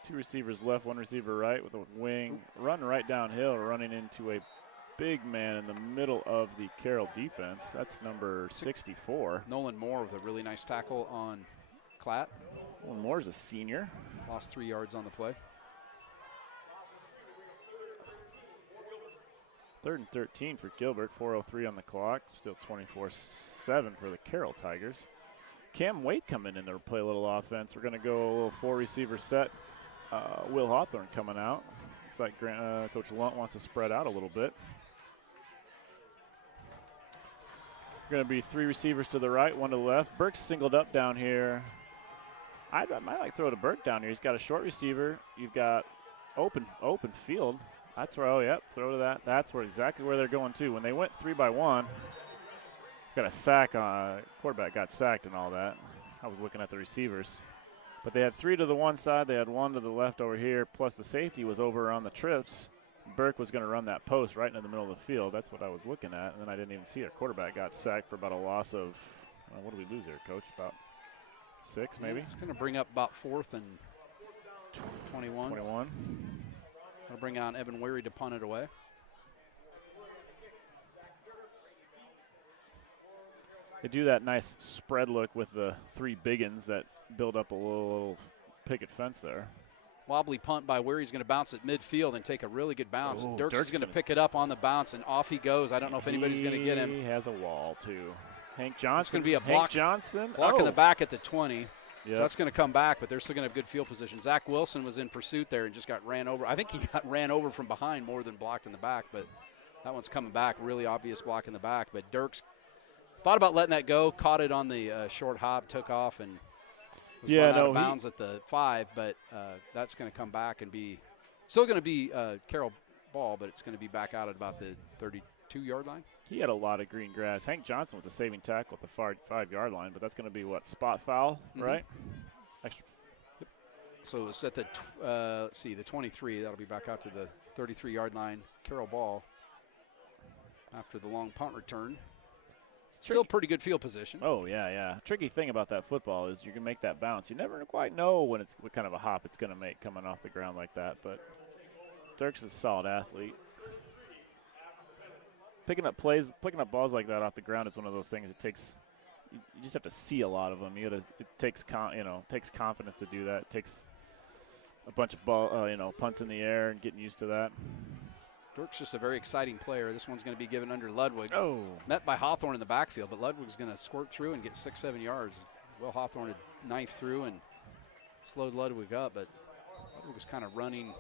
2 receivers left, 1 receiver right with a wing. Run right downhill, running into a big man in the middle of the Carroll defense. That's number 64. Nolan Moore with a really nice tackle on Klatt. Nolan Moore's a senior. Lost 3 yards on the play. 3rd and 13 for Gilbert, 4:03 on the clock. Still 24-7 for the Carroll Tigers. Cam Waite coming in to play a little offense. We're going to go a little 4-receiver set. Will Hawthorne coming out. Looks like Coach Lunt wants to spread out a little bit. Going to be 3 receivers to the right, 1 to the left. Burke's singled up down here. I might like throw to Burke down here. He's got a short receiver. You've got open field. That's where, oh, yep, throw to that. That's exactly where they're going to. When they went 3-by-1, got a sack on, quarterback got sacked and all that. I was looking at the receivers. But they had 3 to the one side. They had 1 to the left over here, plus the safety was over on the trips. Burke was going to run that post right into the middle of the field. That's what I was looking at, and then I didn't even see it. Quarterback got sacked for about a loss of, what did we lose there, Coach? About 6, maybe? It's going to bring up about 4th and 21. I'll bring on Evan Weary to punt it away. They do that nice spread look with the 3 biggins that build up a little picket fence there. Wobbly punt by Weary. He's going to bounce at midfield and take a really good bounce. Oh, Dirks is going to pick it up on the bounce, and off he goes. I don't know if anybody's going to get him. He has a wall, too. Hank Johnson. It's going to be a block in the back at the 20. Yep. So that's going to come back, but they're still going to have good field position. Zach Wilson was in pursuit there and just got ran over. I think he got ran over from behind more than blocked in the back, but that one's coming back. Really obvious block in the back. But Dirks thought about letting that go, caught it on the short hop, took off, and was run out of bounds at the 5. But that's going to come back and be still going to be Carroll ball, but it's going to be back out at about the 32-yard line. He had a lot of green grass. Hank Johnson with the saving tackle at the far 5-yard line, but that's going to be what, spot foul, right? Extra. Yep. So it's at the let's see, the 23. That'll be back out to the 33-yard line. Carroll ball after the long punt return. Still pretty good field position. Oh, yeah. Tricky thing about that football is you can make that bounce. You never quite know what kind of a hop it's going to make coming off the ground like that, but Dirks is a solid athlete. Picking up balls like that off the ground is one of those things. It takes, you just have to see a lot of them. It takes confidence to do that. It takes a bunch of punts in the air and getting used to that. Dirk's just a very exciting player. This one's going to be given under Ludwig. Oh, met by Hawthorne in the backfield, but Ludwig's going to squirt through and get 6-7 yards. Will Hawthorne had knifed through and slowed Ludwig up, but Ludwig was kind of running.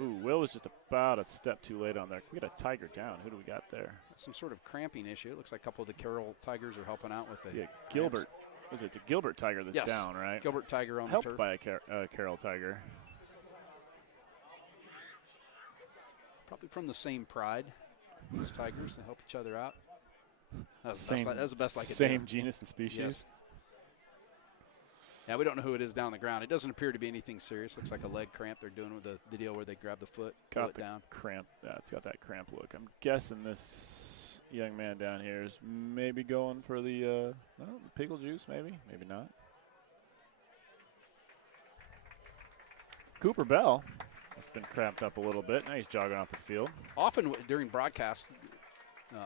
Ooh, Will was just about a step too late on there. We got a Tiger down. Who do we got there? Some sort of cramping issue. It looks like a couple of the Carroll Tigers are helping out with the Gilbert. Was it the Gilbert Tiger that's down, right? Gilbert Tiger on helped the turf. By a Carroll Tiger. Probably from the same pride. Those Tigers, they help each other out. That's the best I could do. Same genus and species. Yes. Yeah, we don't know who it is down on the ground. It doesn't appear to be anything serious. Looks like a leg cramp they're doing with the deal where they grab the foot, pull it down. Cramp. Yeah, it's got that cramp look. I'm guessing this young man down here is maybe going for the pickle juice, maybe not. Cooper Bell has been cramped up a little bit. Now he's jogging off the field. Often during broadcast,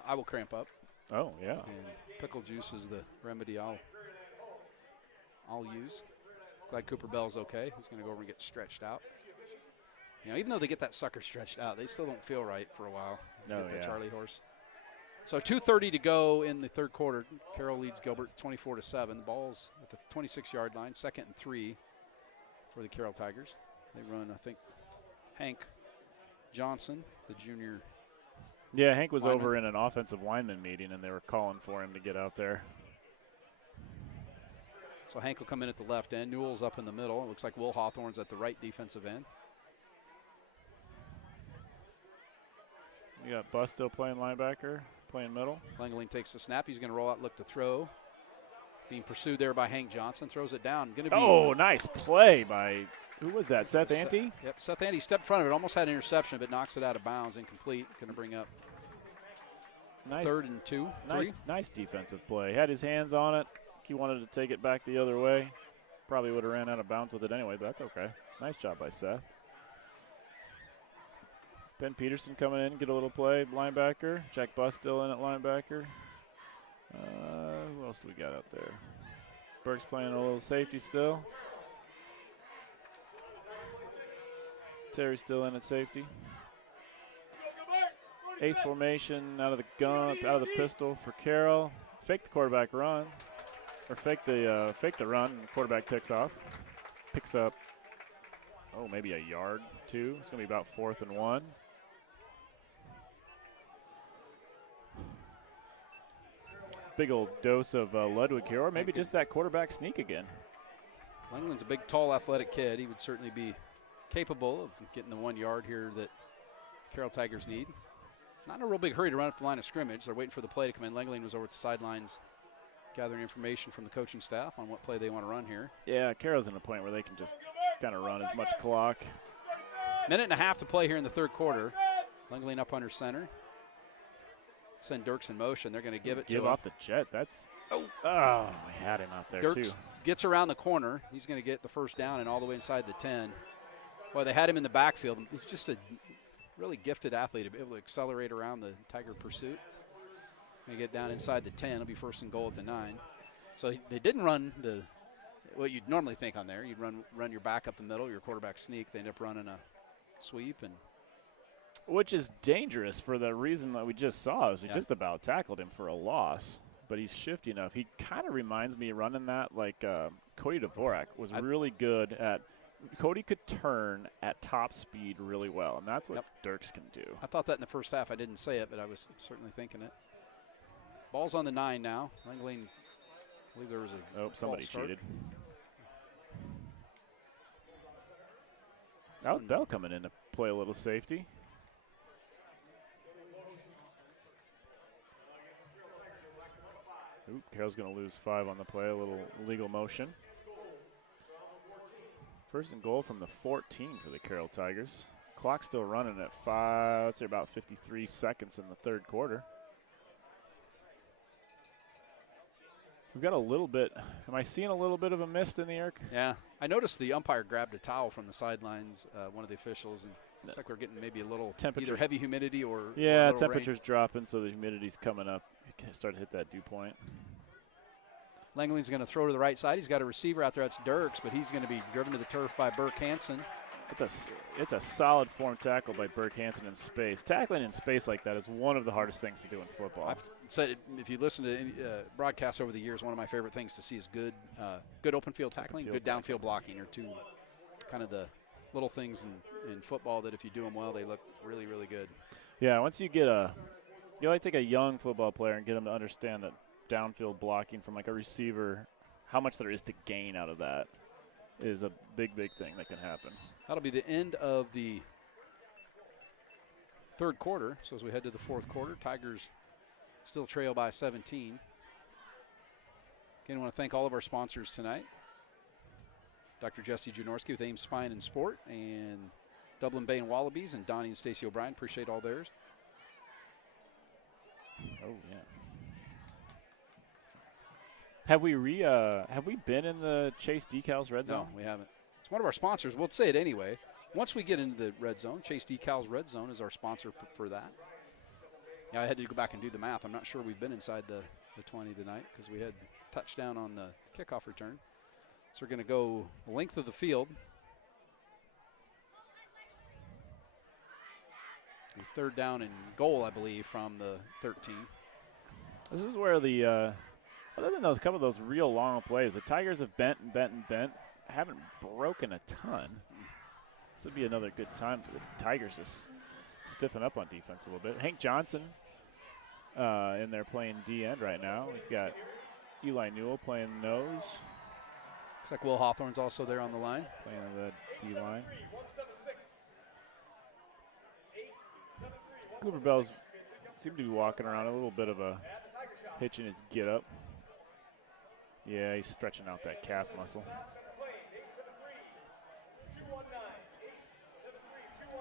I will cramp up. Oh, yeah. And pickle juice is the remedy I'll use. Glad Cooper Bell's okay. He's going to go over and get stretched out. Even though they get that sucker stretched out, they still don't feel right for a while. Get the Charlie horse. So 2:30 to go in the third quarter. Carroll leads Gilbert 24-7. The ball's at the 26-yard line, 2nd and 3 for the Carroll Tigers. They run, I think, Hank Johnson, the junior. Yeah, Hank was over in an offensive lineman meeting, and they were calling for him to get out there. So Hank will come in at the left end. Newell's up in the middle. It looks like Will Hawthorne's at the right defensive end. You got Bus still playing linebacker, playing middle. Langley takes the snap. He's going to roll out, look to throw. Being pursued there by Hank Johnson. Throws it down. Going to be. Oh, nice play by, who was that, Seth Ante? Yep, Seth Ante stepped in front of it. Almost had an interception, but knocks it out of bounds. Incomplete. Going to bring up Nice, 3rd and 2. nice defensive play. Had his hands on it. He wanted to take it back the other way. Probably would have ran out of bounds with it anyway, but that's okay. Nice job by Seth. Ben Peterson coming in, get a little play, linebacker. Jack Buss still in at linebacker. Who else do we got out there? Burke's playing a little safety still. Terry's still in at safety. Ace formation out of the gun, out of the pistol for Carroll. Fake the quarterback run, or fake the run, and the quarterback takes off. Picks up, maybe a yard, 2. It's going to be about 4th and 1. Big old dose of Ludwig here, or maybe just that quarterback sneak again. Langland's a big, tall, athletic kid. He would certainly be capable of getting the 1 yard here that Carroll Tigers need. Not in a real big hurry to run up the line of scrimmage. They're waiting for the play to come in. Langley was over at the sidelines gathering information from the coaching staff on what play they want to run here. Yeah, Carroll's in a point where they can just kind of run as much clock. 1.5 to play here in the 3rd quarter. Langley up under center. Send Dirks in motion. They're going to give it to him. Give off the jet. That's we had him out there Dirks too. Gets around the corner. He's going to get the 1st down and all the way inside the 10. Boy, they had him in the backfield. He's just a really gifted athlete to be able to accelerate around the Tiger pursuit. Going to get down inside the 10. It'll be 1st and goal at the 9. So they didn't run what you'd normally think on there. You'd run your back up the middle, your quarterback sneak. They end up running a sweep, and which is dangerous for the reason that we just saw. Is we just about tackled him for a loss, but he's shifty enough. He kind of reminds me running that like Cody Dvorak was really good at. Cody could turn at top speed really well, and that's what Dirks can do. I thought that in the first half. I didn't say it, but I was certainly thinking it. Ball's on the 9 now. Langley, I believe there was a somebody start. cheated. Bell coming in to play a little safety. Carroll's going to lose 5 on the play, a little legal motion. 1st and goal from the 14 for the Carroll Tigers. Clock still running at let's say about 53 seconds in the 3rd quarter. We've got a little bit, am I seeing a little bit of a mist in the air? Yeah, I noticed the umpire grabbed a towel from the sidelines, one of the officials, and it looks like we're getting maybe a little either heavy humidity or temperature's dropping, so the humidity's coming up. You start to hit that dew point. Langley's going to throw to the right side. He's got a receiver out there. That's Dirks, but he's going to be driven to the turf by Burke Hansen. It's a solid form tackle by Burke Hansen in space. Tackling in space like that is one of the hardest things to do in football. I've said if you listen to broadcasts over the years, one of my favorite things to see is good open field tackling, good downfield blocking are 2 kind of the little things in football that if you do them well, they look really, really good. Yeah, once you get you like take a young football player and get them to understand that downfield blocking from like a receiver, how much there is to gain out of that is a big thing that can happen. That'll be the end of the 3rd quarter. So as we head to the 4th quarter, Tigers still trail by 17. Again, I want to thank all of our sponsors tonight. Dr. Jesse Janorski with Ames Spine and Sport, and Dublin Bay and Wallabies, and Donnie and Stacey O'Brien. Appreciate all theirs. Oh, yeah. Have we been in the Chase Decals Red Zone? No, we haven't. It's one of our sponsors. We'll say it anyway. Once we get into the Red Zone, Chase Decals Red Zone is our sponsor for that. Yeah, I had to go back and do the math. I'm not sure we've been inside the 20 tonight because we had touchdown on the kickoff return. So we're going to go the length of the field. The 3rd down and goal, I believe, from the 13. This is where the other than those couple of those real long plays, the Tigers have bent and bent and bent, haven't broken a ton. This would be another good time for the Tigers to stiffen up on defense a little bit. Hank Johnson in there playing D-end right now. We've got Eli Newell playing nose. Looks like Will Hawthorne's also there on the line. Playing the D-line. Cooper Bell's seemed to be walking around a little bit of a hitch in his get up. Yeah, he's stretching out that calf muscle.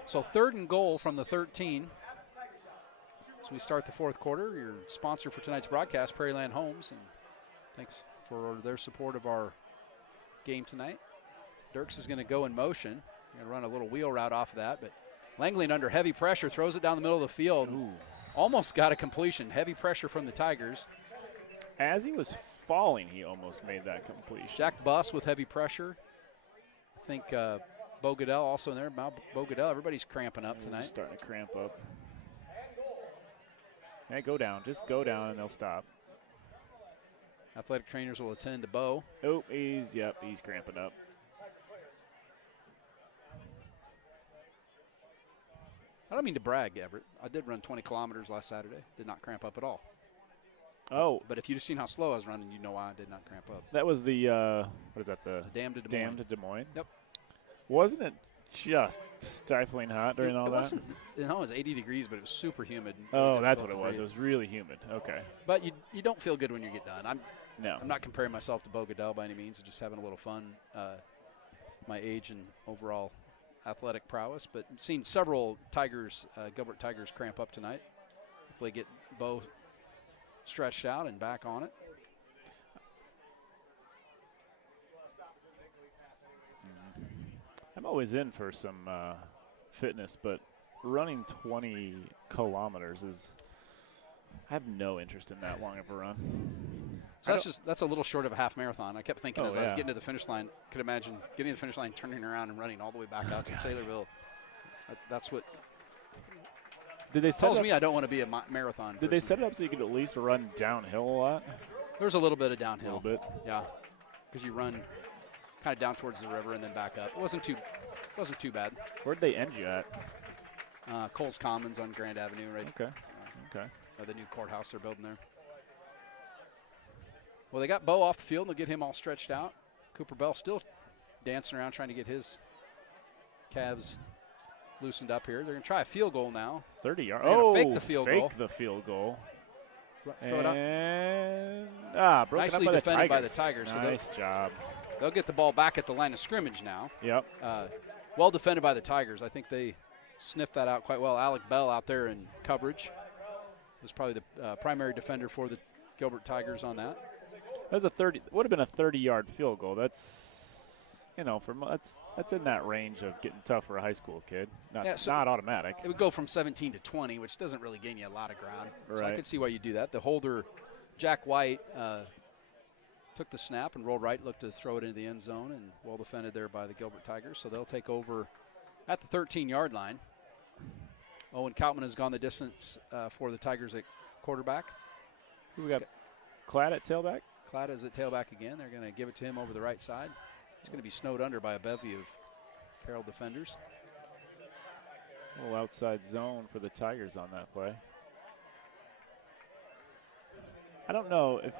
So 3rd and goal from the 13. As we start the 4th quarter, your sponsor for tonight's broadcast, Prairieland Homes, and thanks for their support of our game tonight. Dirks is going to go in motion. Going to run a little wheel route off of that, but Langley under heavy pressure throws it down the middle of the field. Ooh. Almost got a completion. Heavy pressure from the Tigers. As he was falling, he almost made that completion. Jack Buss with heavy pressure. I think Bo Goodell also in there. Bo Goodell, everybody's cramping up tonight. Starting to cramp up. Hey, go down. Just go down and they'll stop. Athletic trainers will attend to Bo. Oh, he's cramping up. I don't mean to brag, Everett. I did run 20 kilometers last Saturday. Did not cramp up at all. Oh. But if you'd have seen how slow I was running, you know why I did not cramp up. That was the, what is that, the Dam to Des Moines. Dam to Des Moines? Yep. Wasn't it just stifling hot during all it that? Wasn't, it was 80 degrees, but it was super humid. Oh, that's what it to was. breathe. It was really humid. Okay. But you don't feel good when you get done. No. I'm not comparing myself to Bo Goodell by any means. I'm just having a little fun, my age and overall athletic prowess. But seen several Tigers, Gilbert Tigers cramp up tonight. Hopefully get Bo stretched out and back on it. I'm always in for some fitness, but running 20 kilometers is, I have no interest in that long of a run. So that's a little short of a half marathon. I kept thinking as I was yeah. getting to the finish line, could imagine getting to the finish line, turning around and running all the way back out to Saylorville. That's what Did they set tells it up, me I don't want to be a marathon Did they person. set it up so you could at least run downhill a lot? There's a little bit of downhill. A little bit. Yeah, because you run kind of down towards the river and then back up. It wasn't too bad. Where'd they end you at? Coles Commons on Grand Avenue, right? Okay. Okay. The new courthouse they're building there. Well, they got Bo off the field, and they'll get him all stretched out. Cooper Bell still dancing around trying to get his calves loosened up here. They're going to try a field goal now. 30 yards. They're gonna Oh, fake the field goal. Fake the field goal. Throw it up. And broken Nicely up by defended by the the Tigers. Tigers. Nice job. They'll get the ball back at the line of scrimmage now. Yep. Well defended by the Tigers. I think they sniffed that out quite well. Alec Bell out there in coverage was probably the primary defender for the Gilbert Tigers on that. That was would have been a 30-yard field goal. That's, that's in that range of getting tough for a high school kid. Not automatic. It would go from 17 to 20, which doesn't really gain you a lot of ground. Right. So I could see why you do that. The holder, Jack White, took the snap and rolled right, looked to throw it into the end zone, and well defended there by the Gilbert Tigers. So they'll take over at the 13-yard line. Owen Koutman has gone the distance for the Tigers at quarterback. Who we got? Clad at tailback? Clad is at tailback again. They're going to give it to him over the right side. He's going to be snowed under by a bevy of Carroll defenders. A little outside zone for the Tigers on that play. I don't know if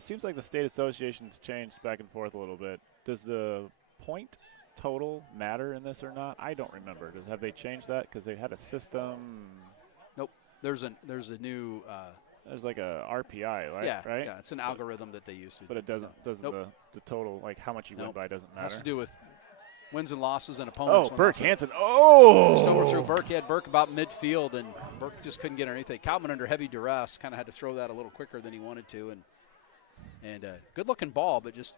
seems like the state association's changed back and forth a little bit. Does the point total matter in this or not? I don't remember. Have they changed that? Because they had a system. Nope. There's a new. There's like a RPI, right? Yeah, right. Yeah, it's an algorithm that they use to. But it doesn't. Nope. The total, like how much you win by, doesn't matter. It has to do with wins and losses and opponents. Oh, Burke Hansen. Oh! Just overthrew Burke. He had Burke about midfield, and Burke just couldn't get underneath it. Koutman under heavy duress kind of had to throw that a little quicker than he wanted to, and good-looking ball, but just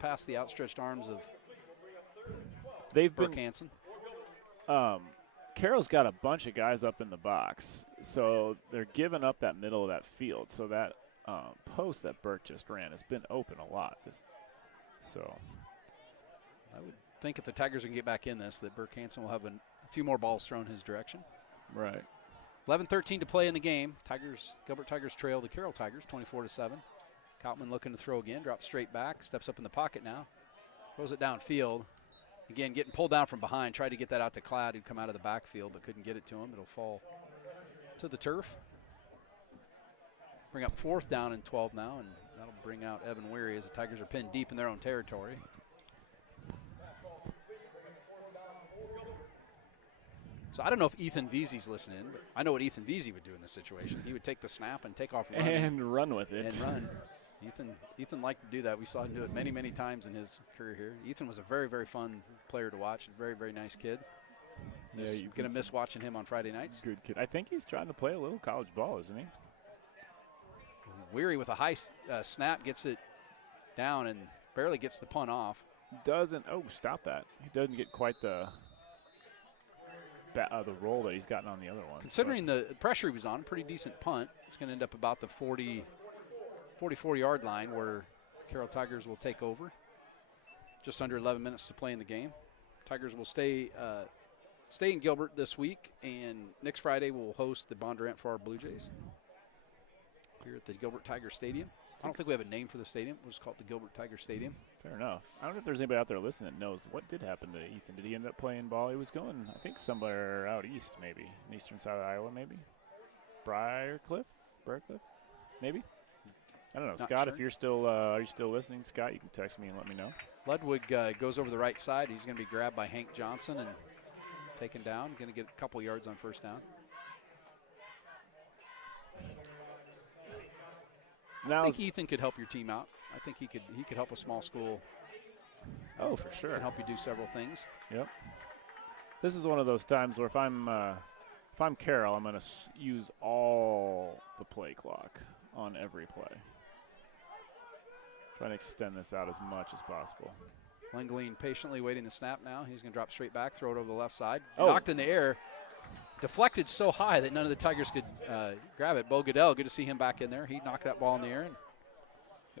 past the outstretched arms of Burke Hansen. Carroll's got a bunch of guys up in the box, so they're giving up that middle of that field. So that post that Burke just ran has been open a lot. I would think if the Tigers can get back in this, that Burke Hansen will have a few more balls thrown his direction. Right. 11:13 to play in the game. Gilbert Tigers trail the Carroll Tigers 24-7. Koutman looking to throw again, drops straight back, steps up in the pocket now, throws it downfield. Again, getting pulled down from behind, tried to get that out to Clad, who'd come out of the backfield, but couldn't get it to him. It'll fall to the turf. Bring up 4th down and 12 now, and that'll bring out Evan Weary as the Tigers are pinned deep in their own territory. So I don't know if Ethan Veazey's listening, but I know what Ethan Veazey would do in this situation. He would take the snap and take off and run with it. And run. Ethan liked to do that. We saw him do it many, many times in his career here. Ethan was a very, very fun player to watch. A very, very nice kid. Yeah, you're going to miss watching him on Friday nights. Good kid. I think he's trying to play a little college ball, isn't he? Weary with a high snap, gets it down and barely gets the punt off. Stop that. He doesn't get quite the roll that he's gotten on the other one. Considering the pressure he was on, pretty decent punt. It's going to end up about the 44-yard line where Carroll Tigers will take over. Just under 11 minutes to play in the game. Tigers will stay in Gilbert this week, and next Friday we'll host the Bondurant for our Blue Jays here at the Gilbert Tiger Stadium. I don't think we have a name for the stadium. We'll just call it the Gilbert Tiger Stadium. Fair enough. I don't know if there's anybody out there listening that knows what did happen to Ethan. Did he end up playing ball? He was going, I think, somewhere out east, maybe. In eastern side of Iowa, maybe. Briarcliff, maybe. I don't know. Not Scott, sure. if you're still, are you still listening, Scott? You can text me and let me know. Ludwig goes over the right side. He's going to be grabbed by Hank Johnson and taken down. Going to get a couple yards on first down. Now I think Ethan could help your team out. I think he could help a small school. Oh, for sure. Can help you do several things. Yep. This is one of those times where if I'm Carroll, I'm going to use all the play clock on every play. Trying to extend this out as much as possible. Langley patiently waiting the snap now. He's going to drop straight back, throw it over the left side. Oh. Knocked in the air. Deflected so high that none of the Tigers could grab it. Bo Goodell, good to see him back in there. He knocked that ball in the air and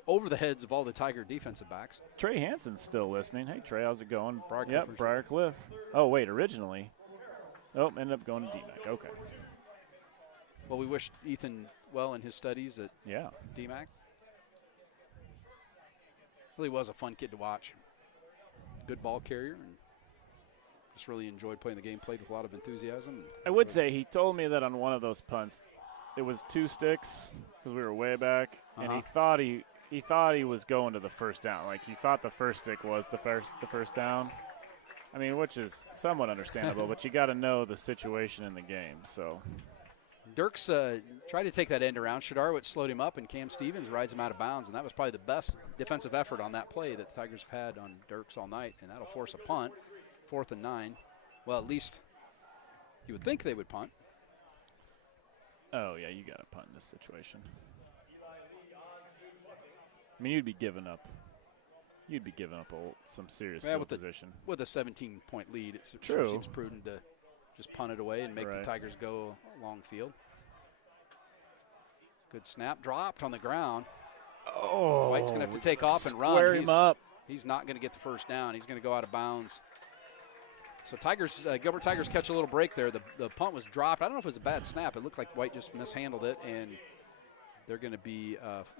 over the heads of all the Tiger defensive backs. Trey Hansen's still listening. Hey, Trey, how's it going? Briarcliff. Yep, Briarcliff. Oh, wait, originally. Oh, ended up going to DMAC. Okay. Well, we wish Ethan well in his studies at DMAC. Really was a fun kid to watch. Good ball carrier, and just really enjoyed playing the game, played with a lot of enthusiasm. I would say he told me that on one of those punts, it was 2 sticks because we were way back, and he thought he was going to the first down. Like, he thought the first stick was the first down. I mean, which is somewhat understandable, but you got to know the situation in the game. So Dirks tried to take that end around. Shadarwitz slowed him up, and Cam Stevens rides him out of bounds, and that was probably the best defensive effort on that play that the Tigers have had on Dirks all night, and that'll force a punt, 4th and 9. Well, at least you would think they would punt. Oh, yeah, you got to punt in this situation. I mean, you'd be giving up some serious field position. With a 17-point lead, it True. seems prudent to just punt it away and make the Tigers go long field. Good snap, dropped on the ground. Oh, White's going to have to take off and run. Square him up. He's not going to get the first down. He's going to go out of bounds. So Gilbert Tigers catch a little break there. The punt was dropped. I don't know if it was a bad snap. It looked like White just mishandled it, and they're going to be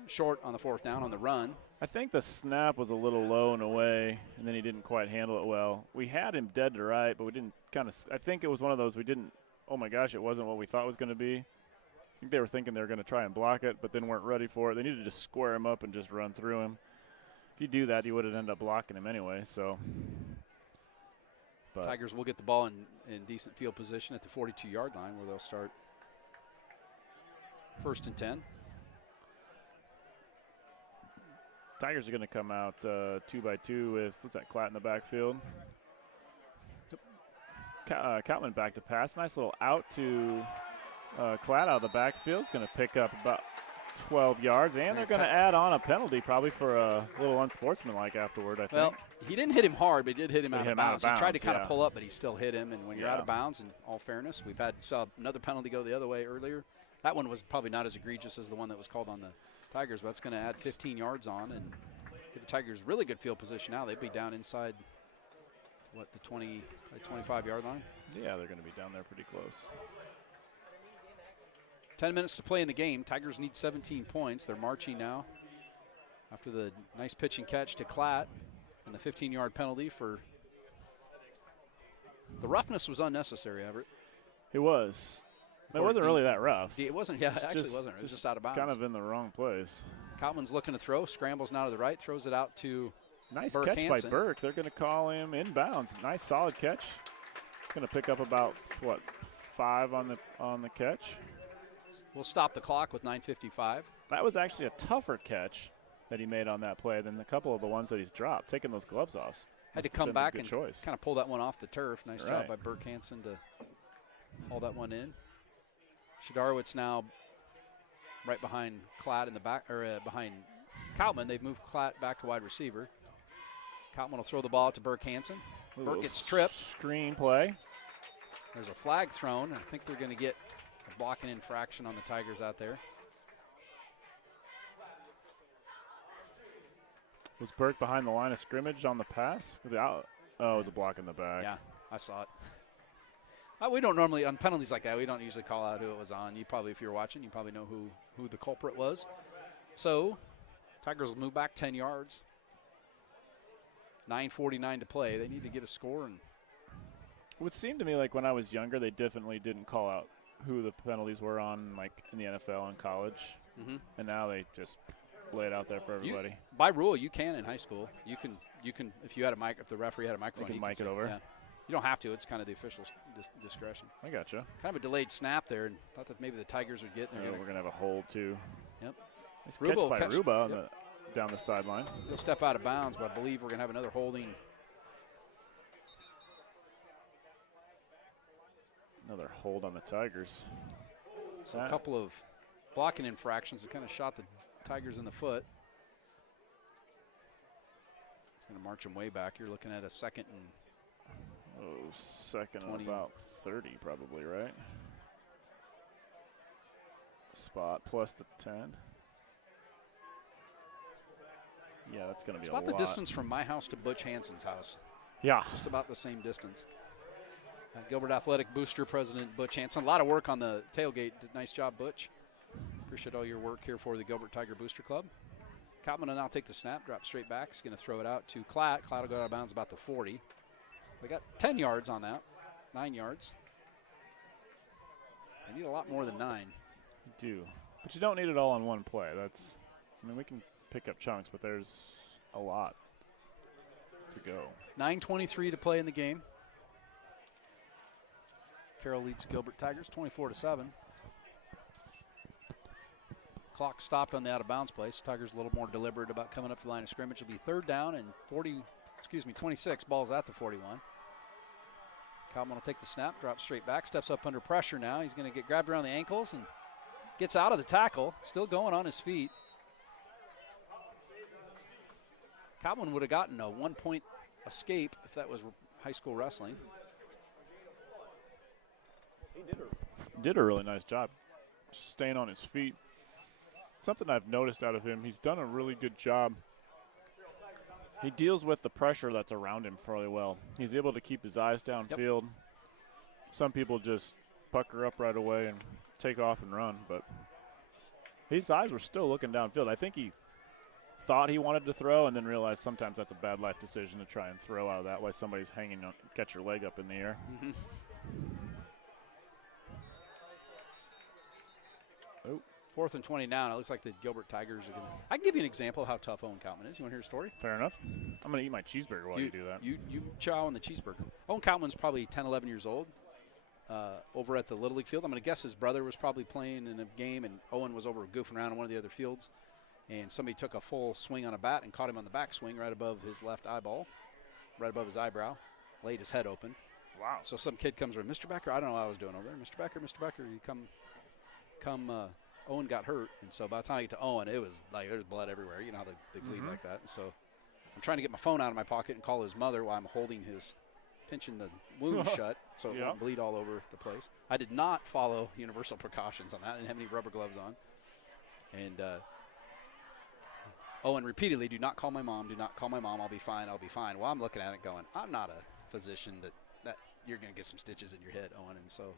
short on the 4th down on the run. I think the snap was a little low and away, and then he didn't quite handle it well. We had him dead to right, but we didn't I think it was one of those we didn't, oh my gosh, it wasn't what we thought it was going to be. I think they were thinking they were going to try and block it, but then weren't ready for it. They needed to just square him up and just run through him. If you do that, you would have ended up blocking him anyway, so. But Tigers will get the ball in decent field position at the 42-yard line where they'll start 1st and 10. Tigers are going to come out 2 by 2 with, what's that, Klatt in the backfield. Coutman back to pass. Nice little out to Klatt out of the backfield. It's going to pick up about 12 yards, and they're going to add on a penalty probably for a little unsportsmanlike afterward, I think. Well, he didn't hit him hard, but he did hit him out of bounds. He tried to kind of yeah. pull up, but he still hit him, and when you're out of bounds, in all fairness, saw another penalty go the other way earlier. That one was probably not as egregious as the one that was called on the Tigers, but it's going to add 15 yards on and give the Tigers really good field position now. They'd be down inside, what, the 25-yard line? Yeah, they're going to be down there pretty close. 10 minutes to play in the game. Tigers need 17 points. They're marching now after the nice pitch and catch to Klatt and the 15-yard penalty for the roughness was unnecessary, Everett. It was. It wasn't really that rough. It wasn't, yeah, it actually wasn't. It was just out of bounds. Kind of in the wrong place. Coutman's looking to throw, scrambles now to the right, throws it out to Nice Burke catch Hansen. by Burke. They're going to call him inbounds. Nice solid catch. going to pick up about, 5 on the catch. We'll stop the clock with 9:55. That was actually a tougher catch that he made on that play than a couple of the ones that he's dropped, taking those gloves off. Had to come back and choice. kind of pull that one off the turf. Nice job Right. by Burke Hansen to haul that one in. Shadarowitz now right behind Klatt in the back, or behind Koutman. They've moved Klatt back to wide receiver. Koutman will throw the ball to Burke Hansen. Burke gets tripped. Screen play. There's a flag thrown. I think they're going to get a blocking infraction on the Tigers out there. Was Burke behind the line of scrimmage on the pass? Oh, it was a block in the back. Yeah, I saw it. We don't normally, on penalties like that, we don't usually call out who it was on. You probably, if you're watching, you probably know who the culprit was. So, Tigers will move back 10 yards. 9:49 to play. They need to get a score. And It would seem to me like when I was younger, they definitely didn't call out who the penalties were on, like in the NFL and college. And now they just lay it out there for everybody. By rule, you can in high school. You can if you had a mic, if the referee had a microphone, You can mic it over. Yeah. You don't have to. It's kind of the official's discretion. I gotcha. Kind of a delayed snap there, and thought that maybe the Tigers would get there. We're going to have a hold, too. Yep. Nice Rubo catch by catch- Ruba yep. down the sideline. He'll step out of bounds, but I believe we're going to have another holding. Another hold on the Tigers. So a couple of blocking infractions that kind of shot the Tigers in the foot. It's going to march them way back. You're looking at a second and Second and 20. about 30 probably, right? Spot plus the 10. Yeah, that's going to be it's a about lot. the distance from my house to Butch Hansen's house. Yeah. Just about the same distance. Gilbert Athletic Booster President Butch Hansen. A lot of work on the tailgate. Nice job, Butch. Appreciate all your work here for the Gilbert Tiger Booster Club. Koutman will now take the snap, drop straight back. He's going to throw it out to Klatt. Klatt will go out of bounds about the 40. They got 10 yards on that, 9 yards. They need a lot more than 9. You do. But you don't need it all on one play. We can pick up chunks, but there's a lot to go. 9:23 to play in the game. Carroll leads Gilbert Tigers 24-7. Clock stopped on the out-of-bounds play, so Tigers a little more deliberate about coming up to the line of scrimmage. It'll be third down and 26. Ball's at the 41. Koutman will take the snap, drop straight back, steps up under pressure now. He's going to get grabbed around the ankles and gets out of the tackle, still going on his feet. Koutman would have gotten a 1-point escape if that was high school wrestling. He did a really nice job staying on his feet. Something I've noticed out of him, he's done a really good job. He deals with the pressure that's around him fairly well. He's able to keep his eyes downfield. Yep. Some people just pucker up right away and take off and run, but his eyes were still looking downfield. I think he thought he wanted to throw and then realized sometimes that's a bad life decision to try and throw out of that while somebody's hanging on, get your leg up in the air. Oh. 4th and 20 now. It looks like the Gilbert Tigers are going to. I can give you an example of how tough Owen Koutman is. You want to hear a story? Fair enough. I'm going to eat my cheeseburger while you do that. You chow on the cheeseburger. Owen Koutman's probably 10, 11 years old over at the Little League field. I'm going to guess his brother was probably playing in a game, and Owen was over goofing around in one of the other fields. And somebody took a full swing on a bat and caught him on the backswing right above his left eyeball, right above his eyebrow, laid his head open. Wow. So some kid comes over, Mr. Becker, I don't know what I was doing over there. Mr. Becker, you come. Owen got hurt, and so by the time I get to Owen, it was like there's blood everywhere. You know how they bleed like that. And so I'm trying to get my phone out of my pocket and call his mother while I'm pinching the wound shut so it won't bleed all over the place. I did not follow universal precautions on that. I didn't have any rubber gloves on. And Owen repeatedly, do not call my mom, I'll be fine. Well, I'm looking at it going, I'm not a physician that you're going to get some stitches in your head, Owen. And so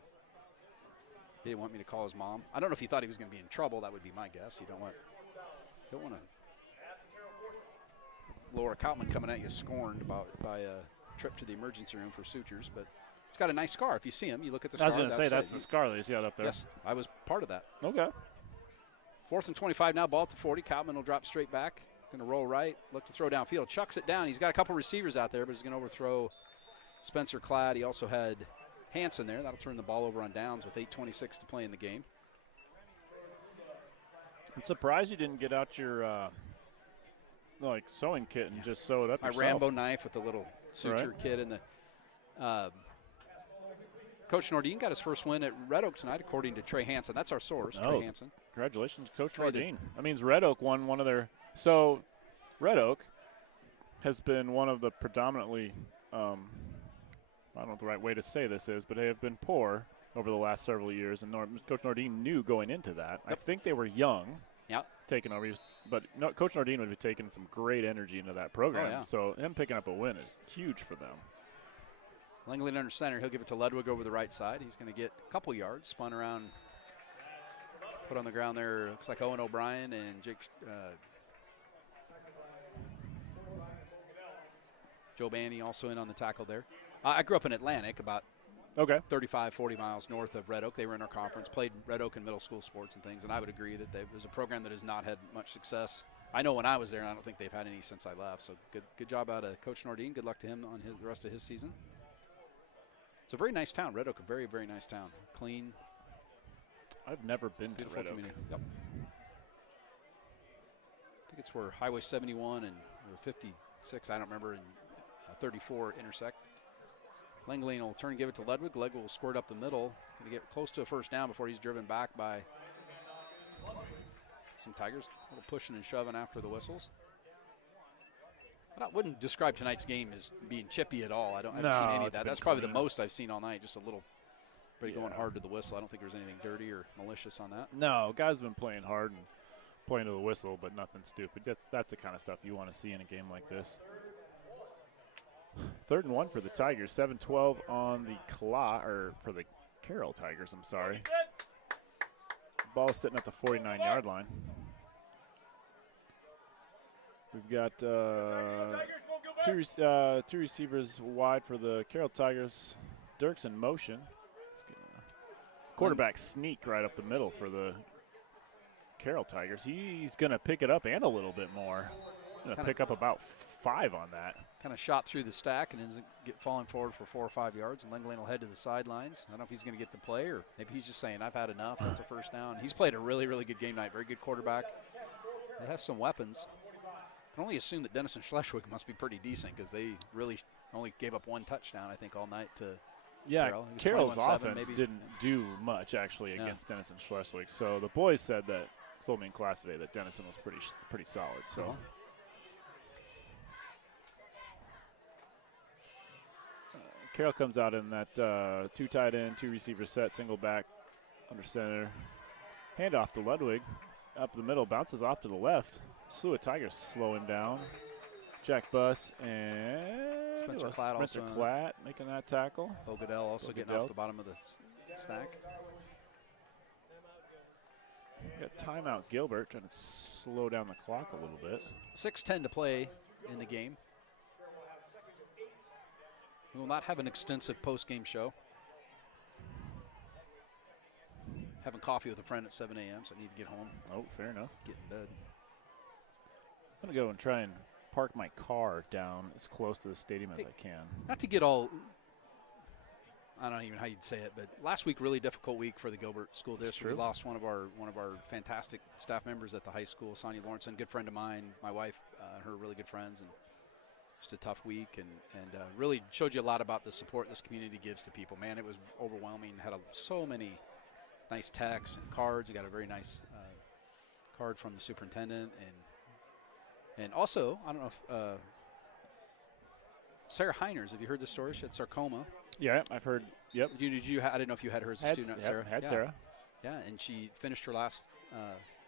he didn't want me to call his mom. I don't know if he thought he was going to be in trouble. That would be my guess. You don't want to Laura Koutman coming at you scorned by a trip to the emergency room for sutures. But it's got a nice scar. If you see him, you look at the scar. I was going to say, that's the scar that you see out up there. Yes, I was part of that. Okay. 4th and 25 now, ball at the 40. Koutman will drop straight back. Going to roll right, look to throw downfield. Chucks it down. He's got a couple receivers out there, but he's going to overthrow Spencer Klatt. He also had Hansen there. That'll turn the ball over on downs with 8:26 to play in the game. I'm surprised you didn't get out your like sewing kit and just sew it up My yourself. Rambo knife with the little suture kit in the. Coach Nordine got his first win at Red Oak tonight, according to Trey Hansen. That's our source, Trey Hansen. Congratulations, Coach Trey Nordine. That means Red Oak won one of their. So, Red Oak has been one of the predominantly, I don't know what the right way to say this is, but they have been poor over the last several years, and Coach Nordine knew going into that. Yep. I think they were young. Yep. Taking over, but no, Coach Nordine would be taking some great energy into that program. Oh, yeah. So him picking up a win is huge for them. Langley under center. He'll give it to Ludwig over the right side. He's going to get a couple yards. Spun around, put on the ground there. Looks like Owen O'Brien and Jake, Joe Banny also in on the tackle there. I grew up in Atlantic, about 35, 40 miles north of Red Oak. They were in our conference, played Red Oak in middle school sports and things, and I would agree that it was a program that has not had much success. I know when I was there, and I don't think they've had any since I left. So good job out of Coach Nordine. Good luck to him on the rest of his season. It's a very nice town, Red Oak, a very, very nice town. Clean. I've never been to Red Oak. Community. Yep. I think it's where Highway 71 and 56, I don't remember, and 34 intersect. Langley will turn and give it to Ludwig. Ludwig will squirt up the middle. Going to get close to a first down before he's driven back by some Tigers. A little pushing and shoving after the whistles. I wouldn't describe tonight's game as being chippy at all. I haven't seen any of that. That's probably the most I've seen all night, just a little going hard to the whistle. I don't think there's anything dirty or malicious on that. No, guys have been playing hard and playing to the whistle, but nothing stupid. That's the kind of stuff you want to see in a game like this. 3rd and 1 for the Tigers. 7-12 on the for the Carroll Tigers, I'm sorry. Ball sitting at the 49-yard line. We've got two receivers wide for the Carroll Tigers. Dirk's in motion. Quarterback sneak right up the middle for the Carroll Tigers. He's going to pick it up and a little bit more. Going to pick up about 5 on that. Kind of shot through the stack and ends up falling forward for 4 or 5 yards. And Langley will head to the sidelines. I don't know if he's going to get the play or maybe he's just saying, I've had enough. That's a first down. He's played a really, really good game tonight. Very good quarterback. He has some weapons. I can only assume that Denison Schleswig must be pretty decent because they really only gave up 1 touchdown, I think, all night to Carroll. Carroll's offense didn't do much, actually, against Denison Schleswig. So the boys said that, told me in class today, that Denison was pretty solid. So. Carroll comes out in that 2 tight end, 2 receiver set, single back under center. Handoff to Ludwig. Up the middle, bounces off to the left. Slew of Tigers slow him down. Jack Buss and Spencer Klatt making that tackle. Bogadell also getting off the bottom of the stack. Got timeout Gilbert trying to slow down the clock a little bit. 6:10 to play in the game. We will not have an extensive post-game show. Having coffee with a friend at 7 a.m., so I need to get home. Oh, fair enough. Get in bed. I'm going to go and try and park my car down as close to the stadium as I can. Not to get all, I don't know even how you'd say it, but last week, really difficult week for the Gilbert School District. We lost one of our fantastic staff members at the high school, Sonia Lawrence, good friend of mine, my wife, her really good friends, and just a tough week, and really showed you a lot about the support this community gives to people. Man, it was overwhelming. Had so many nice texts and cards. You got a very nice card from the superintendent, and also, I don't know if Sarah Heiners, have you heard the story? She had sarcoma. Yeah, I've heard. Yep. I didn't know if you had her as a student, Sarah. Sarah. Yeah, and she finished her last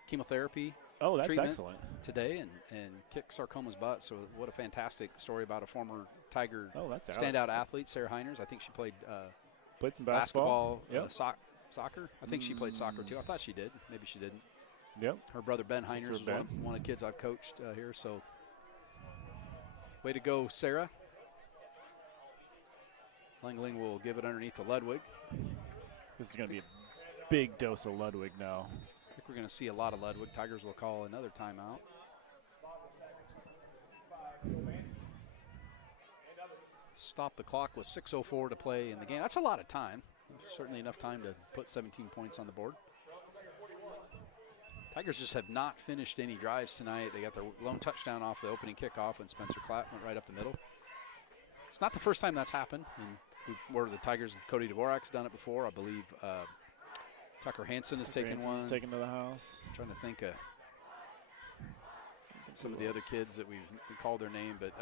chemotherapy. Oh, that's excellent. Today and kicked sarcoma's butt. So what a fantastic story about a former Tiger standout athlete, Sarah Heiners. I think she played some basketball, soccer. I think she played soccer too. I thought she did. Maybe she didn't. Yep. Her brother Ben Heiners was one of the kids I've coached here. So way to go, Sarah. Langley will give it underneath to Ludwig. This is going to be a big dose of Ludwig now. I think we're going to see a lot of Ludwig. Tigers will call another timeout. stop the clock with 6:04 to play in the game. That's a lot of time. Certainly enough time to put 17 points on the board. Tigers just have not finished any drives tonight. They got their lone touchdown off the opening kickoff, and Spencer Clapp went right up the middle. It's not the first time that's happened. And where the Tigers, Cody Dvorak's done it before. I believe Tucker Hansen has taken one. Taken to the house. I'm trying to think of some of the other kids that we called their name, but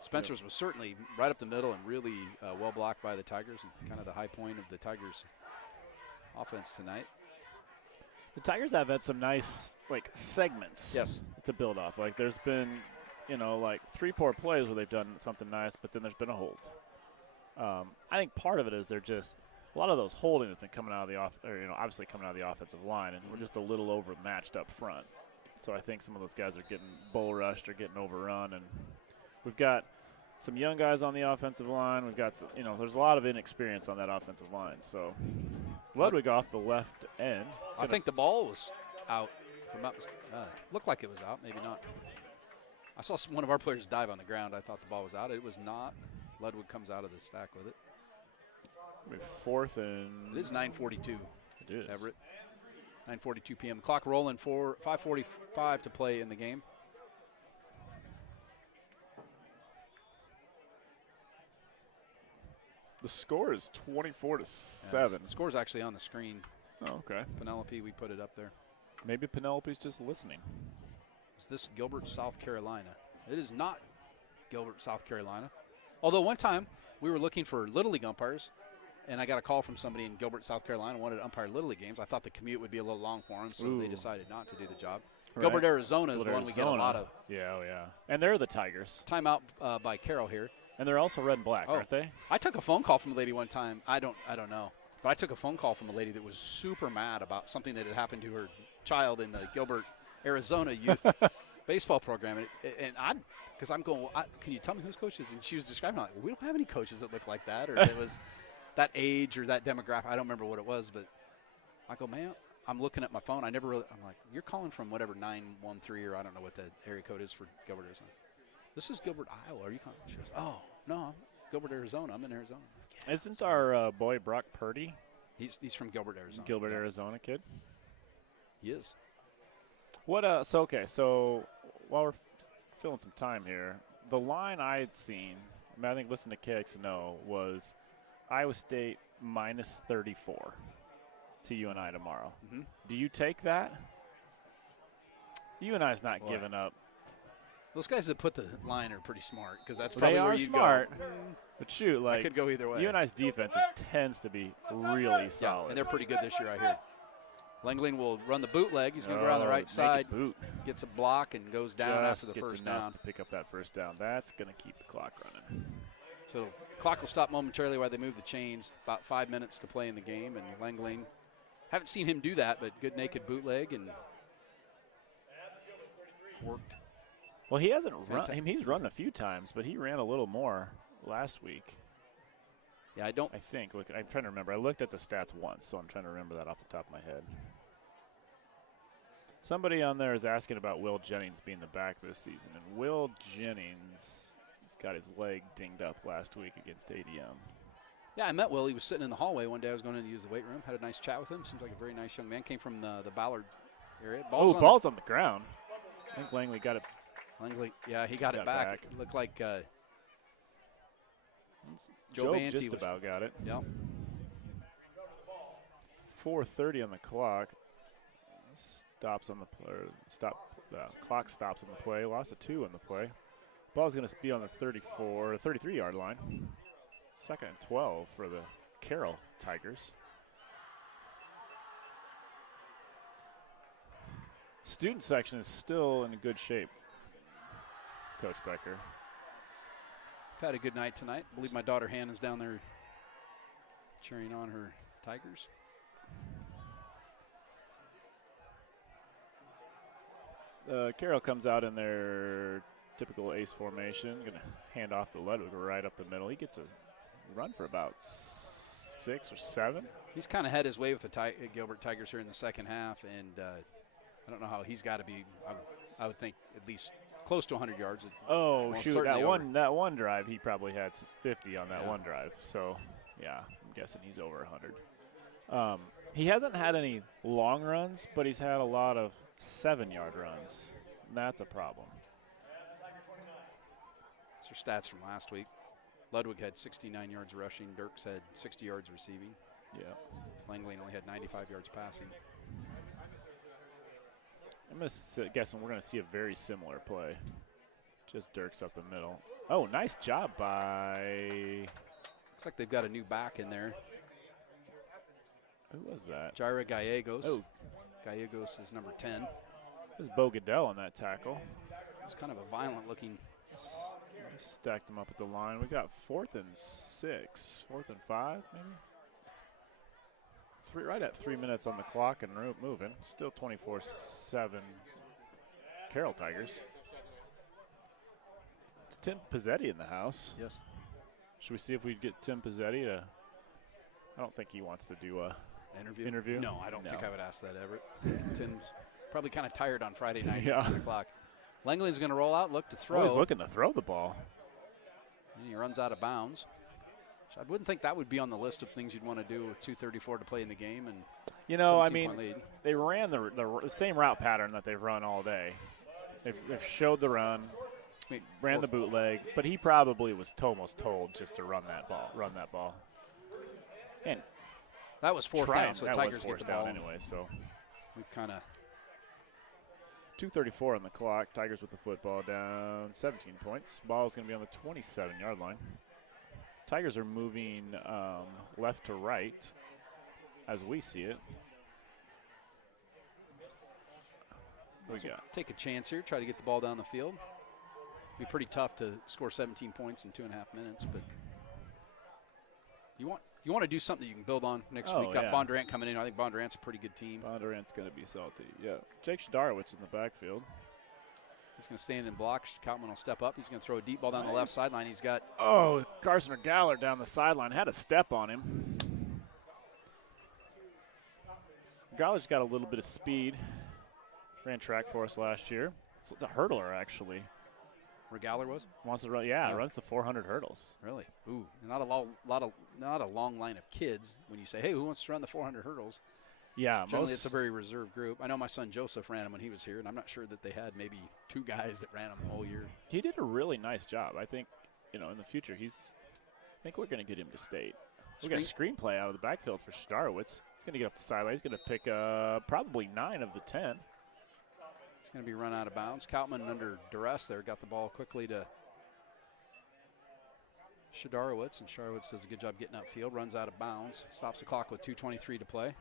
Spencer's was certainly right up the middle and really well blocked by the Tigers, and kind of the high point of the Tigers' offense tonight. The Tigers have had some nice, like, segments to build off. Like, there's been, like 3-4 plays where they've done something nice, but then there's been a hold. I think part of it is they're just – a lot of those holding has been coming out of the obviously coming out of the offensive line, and we're just a little overmatched up front. So I think some of those guys are getting bull rushed or getting overrun, and we've got some young guys on the offensive line. We've got some, there's a lot of inexperience on that offensive line. So Ludwig off the left end. I think the ball was out. Looked like it was out, maybe not. I saw one of our players dive on the ground. I thought the ball was out. It was not. Ludwig comes out of the stack with it. Fourth and. It is 9:42. It is. Everett. 9:42 p.m. Clock rolling for 5:45 to play in the game. The score is 24-7. The score's actually on the screen. Oh, okay. Penelope, we put it up there. Maybe Penelope's just listening. Is this Gilbert, South Carolina? It is not Gilbert, South Carolina. Although one time we were looking for Little League umpires, and I got a call from somebody in Gilbert, South Carolina, wanted to umpire Little League games. I thought the commute would be a little long for them, so they decided not to do the job. Right. Gilbert, Arizona is the one we get a lot of. Yeah, oh yeah. And they're the Tigers. Timeout by Carroll here. And they're also red and black, aren't they? I took a phone call from a lady one time. I don't know. But I took a phone call from a lady that was super mad about something that had happened to her child in the Gilbert, Arizona youth baseball program. Because I'm going, can you tell me whose coaches? And she was describing, like, we don't have any coaches that look like that, or it was that age or that demographic. I don't remember what it was, but I go, man, I'm looking at my phone. I'm like, you're calling from whatever 913, or I don't know what the area code is for Gilbert, Arizona. This is Gilbert, Iowa. Are you calling? She goes, oh, no, I'm Gilbert, Arizona. I'm in Arizona. Yes. Isn't our boy Brock Purdy? He's from Gilbert, Arizona. Gilbert, Arizona kid? He is. What? So while we're filling some time here, the line I had seen, I think listen to KXNO, was Iowa State minus 34 to UNI tomorrow. Mm-hmm. Do you take that? UNI's not giving up. Those guys that put the line are pretty smart, because that's probably where you smart, go. But shoot, like, I could go either way. UNI's defense tends to be really solid. Yeah, and they're pretty good this year, I hear. Langley will run the bootleg. He's going to go around the right side, gets a block, and goes down after the first down. To pick up that first down. That's going to keep the clock running. So the clock will stop momentarily while they move the chains. About 5 minutes to play in the game, and Langley, haven't seen him do that, but good naked bootleg and worked. Well, he hasn't run. He's run a few times, but he ran a little more last week. Yeah, I think. Look, I'm trying to remember. I looked at the stats once, so I'm trying to remember that off the top of my head. Somebody on there is asking about Will Jennings being the back this season, and Will Jennings has got his leg dinged up last week against ADM. Yeah, I met Will. He was sitting in the hallway one day. I was going in to use the weight room. Had a nice chat with him. Seems like a very nice young man. Came from the Ballard area. Ball's on the ground. I think Langley got it. Langley, yeah, he got it back. It looked like Joe Banty just about got it. Yeah. 4:30 on the clock. Stops on the play. Clock stops on the play. Loss of 2 on the play. Ball's going to be on the 33-yard line. 2nd and 12 for the Carroll Tigers. Student section is still in good shape, Coach Becker. I've had a good night tonight. I believe my daughter Hannah's down there cheering on her Tigers. Carroll comes out in their typical ace formation. Going to hand off to Ludwig right up the middle. He gets a run for about 6 or 7. He's kind of had his way with the Gilbert Tigers here in the second half, and I don't know how he's got to be. I would think at least close to 100 yards. Oh, Almost shoot, certainly that one drive, he probably had 50 on that Yeah. one drive. So, yeah, I'm guessing he's over 100. He hasn't had any long runs, but he's had a lot of 7-yard runs. And that's a problem. Those are stats from last week. Ludwig had 69 yards rushing. Dirks had 60 yards receiving. Yeah. Langley only had 95 yards passing. I'm guessing we're going to see a very similar play. Just Dirks up the middle. Oh, nice job by... Looks like they've got a new back in there. Who was that? Jaira Gallegos. Oh. Gallegos is number 10. This is Bo Goodell on that tackle. It's kind of a violent-looking. Stacked him up at the line. We got 4th and 6. 4th and 5, maybe? Right at 3 minutes on the clock and moving. Still 24-7 Carroll Tigers. It's Tim Pizzetti in the house. Yes. Should we see if we get Tim Pizzetti to... I don't think he wants to do a interview. No, I don't think I would ask that, Everett. Tim's probably kind of tired on Friday nights Yeah. at 10 o'clock. Langley's going to roll out, look to throw. Oh, he's looking to throw the ball. And he runs out of bounds. So I wouldn't think that would be on the list of things you'd want to do with 2:34 to play in the game. And you know, I 17-point mean, lead. they ran the same route pattern that they've run all day. They've showed the run, ran the bootleg, but he probably was almost told just to run that ball. And that was fourth down, so the Tigers get the ball. Down anyway, so we've kind of 2:34 on the clock. Tigers with the football down 17 points. Ball's going to be on the 27-yard line. Tigers are moving left to right as we see it. We got take a chance here, try to get the ball down the field. Be pretty tough to score 17 points in 2.5 minutes, but you want to do something you can build on next week. Got Bondurant coming in. I think Bondurant's a pretty good team. Bondurant's going to be salty. Yeah, Jake Shadorowitz in the backfield. He's going to stand in block. Kautman will step up. He's going to throw a deep ball down the left sideline. He's got Carson Galler down the sideline. Had a step on him. Galler's got a little bit of speed. Ran track for us last year. So it's a hurdler, actually. Where Galler was? Wants to run, runs the 400 hurdles. Really? Ooh, not a long line of kids. When you say, hey, who wants to run the 400 hurdles? Yeah, generally it's a very reserved group. I know my son Joseph ran them when he was here, and I'm not sure that they had maybe 2 guys that ran them the whole year. He did a really nice job. I think, in the future, I think we're going to get him to state. We got a screenplay out of the backfield for Shadorowitz. He's going to get up the sideline. He's going to pick probably 9 of the 10. He's going to be run out of bounds. Kautman under duress there got the ball quickly to Shadorowitz, and Shadorowitz does a good job getting upfield, runs out of bounds, stops the clock with 2:23 to play.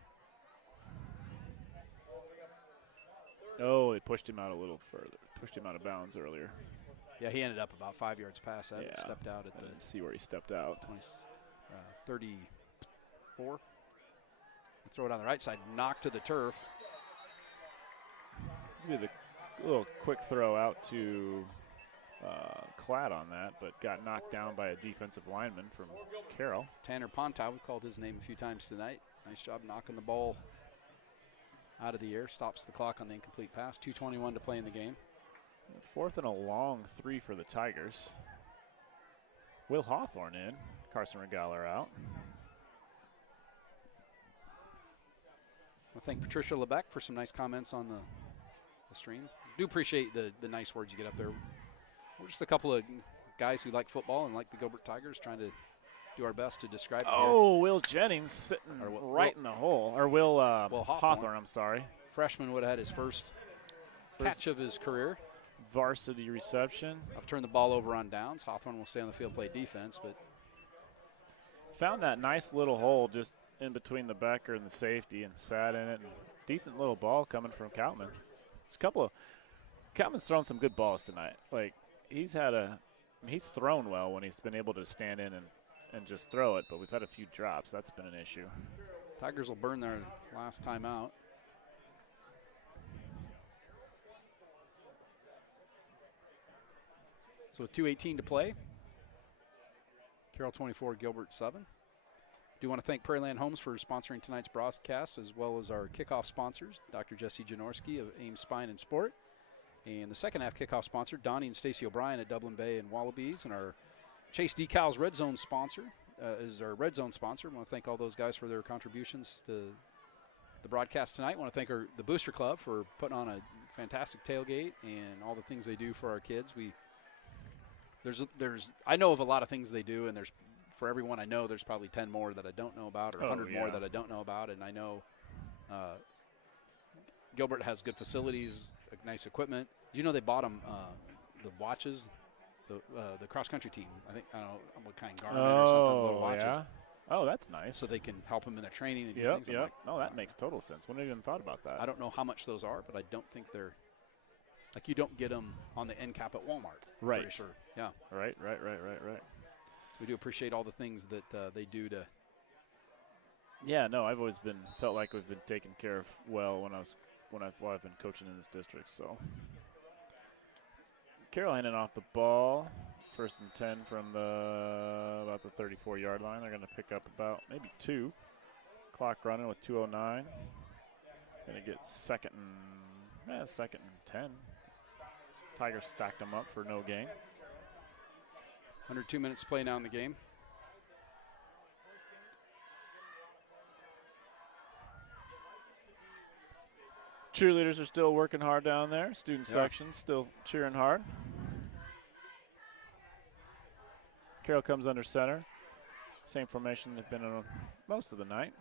Oh, they pushed him out a little further. Pushed him out of bounds earlier. Yeah, he ended up about 5 yards past that. Yeah. Stepped out at I didn't see where he stepped out. 34. Throw it on the right side, knock to the turf. Give the little quick throw out to Cladd on that, but got knocked down by a defensive lineman from Carroll. Tanner Pontow, we called his name a few times tonight. Nice job knocking the ball out of the air, stops the clock on the incomplete pass. 2:21 to play in the game. 4th and a long 3 for the Tigers. Will Hawthorne in, Carson Regaller out. I thank Patricia Lebec for some nice comments on the stream. Do appreciate the nice words you get up there. We're just a couple of guys who like football and like the Gilbert Tigers, trying to do our best to describe it here. Will Jennings sitting right in the hole. Or Will Hawthorne, I'm sorry. Freshman would have had his first catch of his career. Varsity reception. I've turned the ball over on downs. Hawthorne will stay on the field, play defense, but found that nice little hole just in between the backer and the safety and sat in it. And decent little ball coming from Kautman. Kautman's thrown some good balls tonight. Like, he's thrown well when he's been able to stand in and just throw it, but we've had a few drops. That's been an issue. Tigers will burn their last time out. So 2:18 to play. Carroll 24, Gilbert 7. Do want to thank Prairieland Homes for sponsoring tonight's broadcast, as well as our kickoff sponsors, Dr. Jesse Janorski of Ames Spine and Sport, And the second half kickoff sponsor, Donnie and Stacey O'Brien at Dublin Bay and Wallabies. And our Chase Decals Red Zone sponsor is our Red Zone sponsor. I want to thank all those guys for their contributions to the broadcast tonight. I want to thank the Booster Club for putting on a fantastic tailgate and all the things they do for our kids. I know of a lot of things they do, and for everyone I know, there's probably 10 more that I don't know about, or 100 more that I don't know about. And I know Gilbert has good facilities, nice equipment. You know, they bought them the watches, the cross country team. I don't know what kind, Garmin or something. Little watches. Yeah. Oh, that's nice. So they can help them in their training and do Yep, things. yep. No, that makes total sense. Wouldn't have even thought about that. I don't know how much those are, but I don't think they're like you don't get them on the end cap at Walmart. Right. Pretty sure. Yeah. Right. So we do appreciate all the things that they do to. Yeah, no, I've always felt like we've been taken care of well while I've been coaching in this district. So Carroll handing off the ball, 1st and 10 from about the 34-yard line. They're going to pick up about maybe 2. Clock running with 2:09. Going to get second and 10. Tigers stacked them up for no gain. Under 2 minutes to play now in the game. Cheerleaders are still working hard down there. Student section still cheering hard. Carroll comes under center. Same formation they've been on most of the night.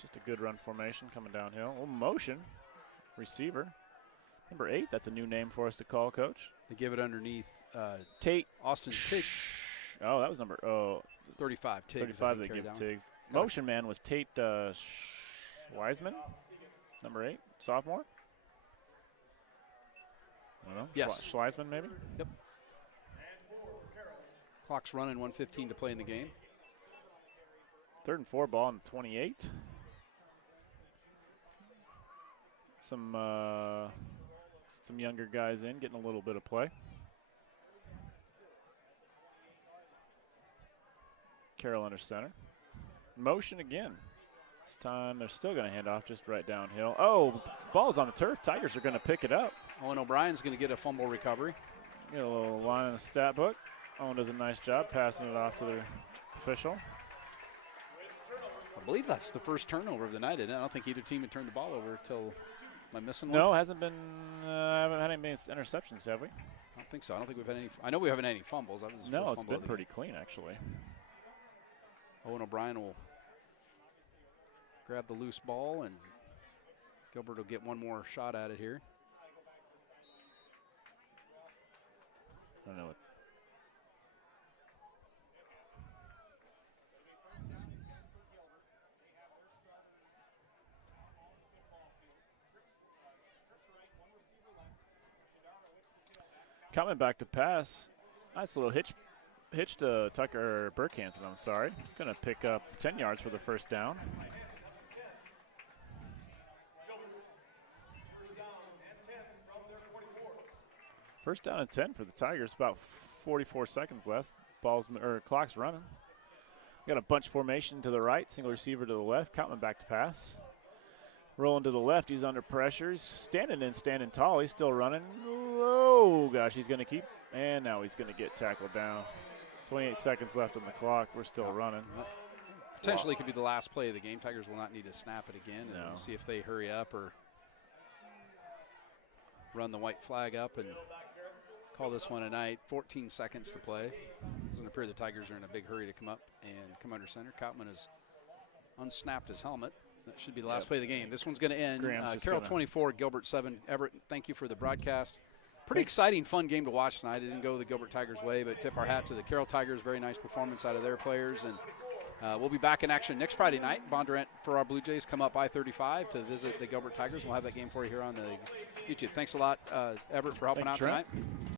Just a good run formation coming downhill. A little motion. Receiver. Number 8, that's a new name for us to call, Coach. They give it underneath Tate. Austin Tiggs. Oh, that was number 35. Tiggs. 35 they give Tiggs. Motion man was Tate Wiseman, number 8, sophomore. I don't know. Yes. Schleisman maybe? Yep. Clock's running, 1:15 to play in the game. 3rd and 4 ball on 28. Some younger guys in, getting a little bit of play. Carroll under center. Motion again. This time they're still going to hand off just right downhill. Oh, ball's on the turf. Tigers are going to pick it up. Owen O'Brien's going to get a fumble recovery. Get a little line in the stat book. Owen does a nice job passing it off to the official. I believe that's the first turnover of the night. I don't think either team had turned the ball over until. Am I missing one? No, hasn't been. Haven't had any interceptions, have we? I don't think so. I don't think we've had any. I know we haven't had any fumbles. That was the No, first it's fumble been pretty clean, actually. Owen O'Brien will grab the loose ball, and Gilbert will get one more shot at it here. I don't know what. Coming back to pass. Nice little hitch to Tucker Burkhansen, I'm sorry. Going to pick up 10 yards for the first down. First down and 10 for the Tigers. About 44 seconds left. Clock's running. Got a bunch formation to the right, single receiver to the left. Coutman back to pass. Rolling to the left, he's under pressure. He's standing tall. He's still running. Oh, gosh, he's going to keep. And now he's going to get tackled down. 28 seconds left on the clock. We're still running. Potentially could be the last play of the game. Tigers will not need to snap it again. And we'll see if they hurry up or run the white flag up and call this one a night. 14 seconds to play. Doesn't appear the Tigers are in a big hurry to come up and come under center. Coutman has unsnapped his helmet. That should be the last play of the game. This one's going to end. Carroll 24, Gilbert 7. Everett, thank you for the broadcast. Pretty exciting, fun game to watch tonight. It didn't go the Gilbert Tigers' way, but tip our hat to the Carroll Tigers. Very nice performance out of their players. And we'll be back in action next Friday night. Bondurant for our Blue Jays come up I-35 to visit the Gilbert Tigers. We'll have that game for you here on the YouTube. Thanks a lot, Everett, for helping out tonight.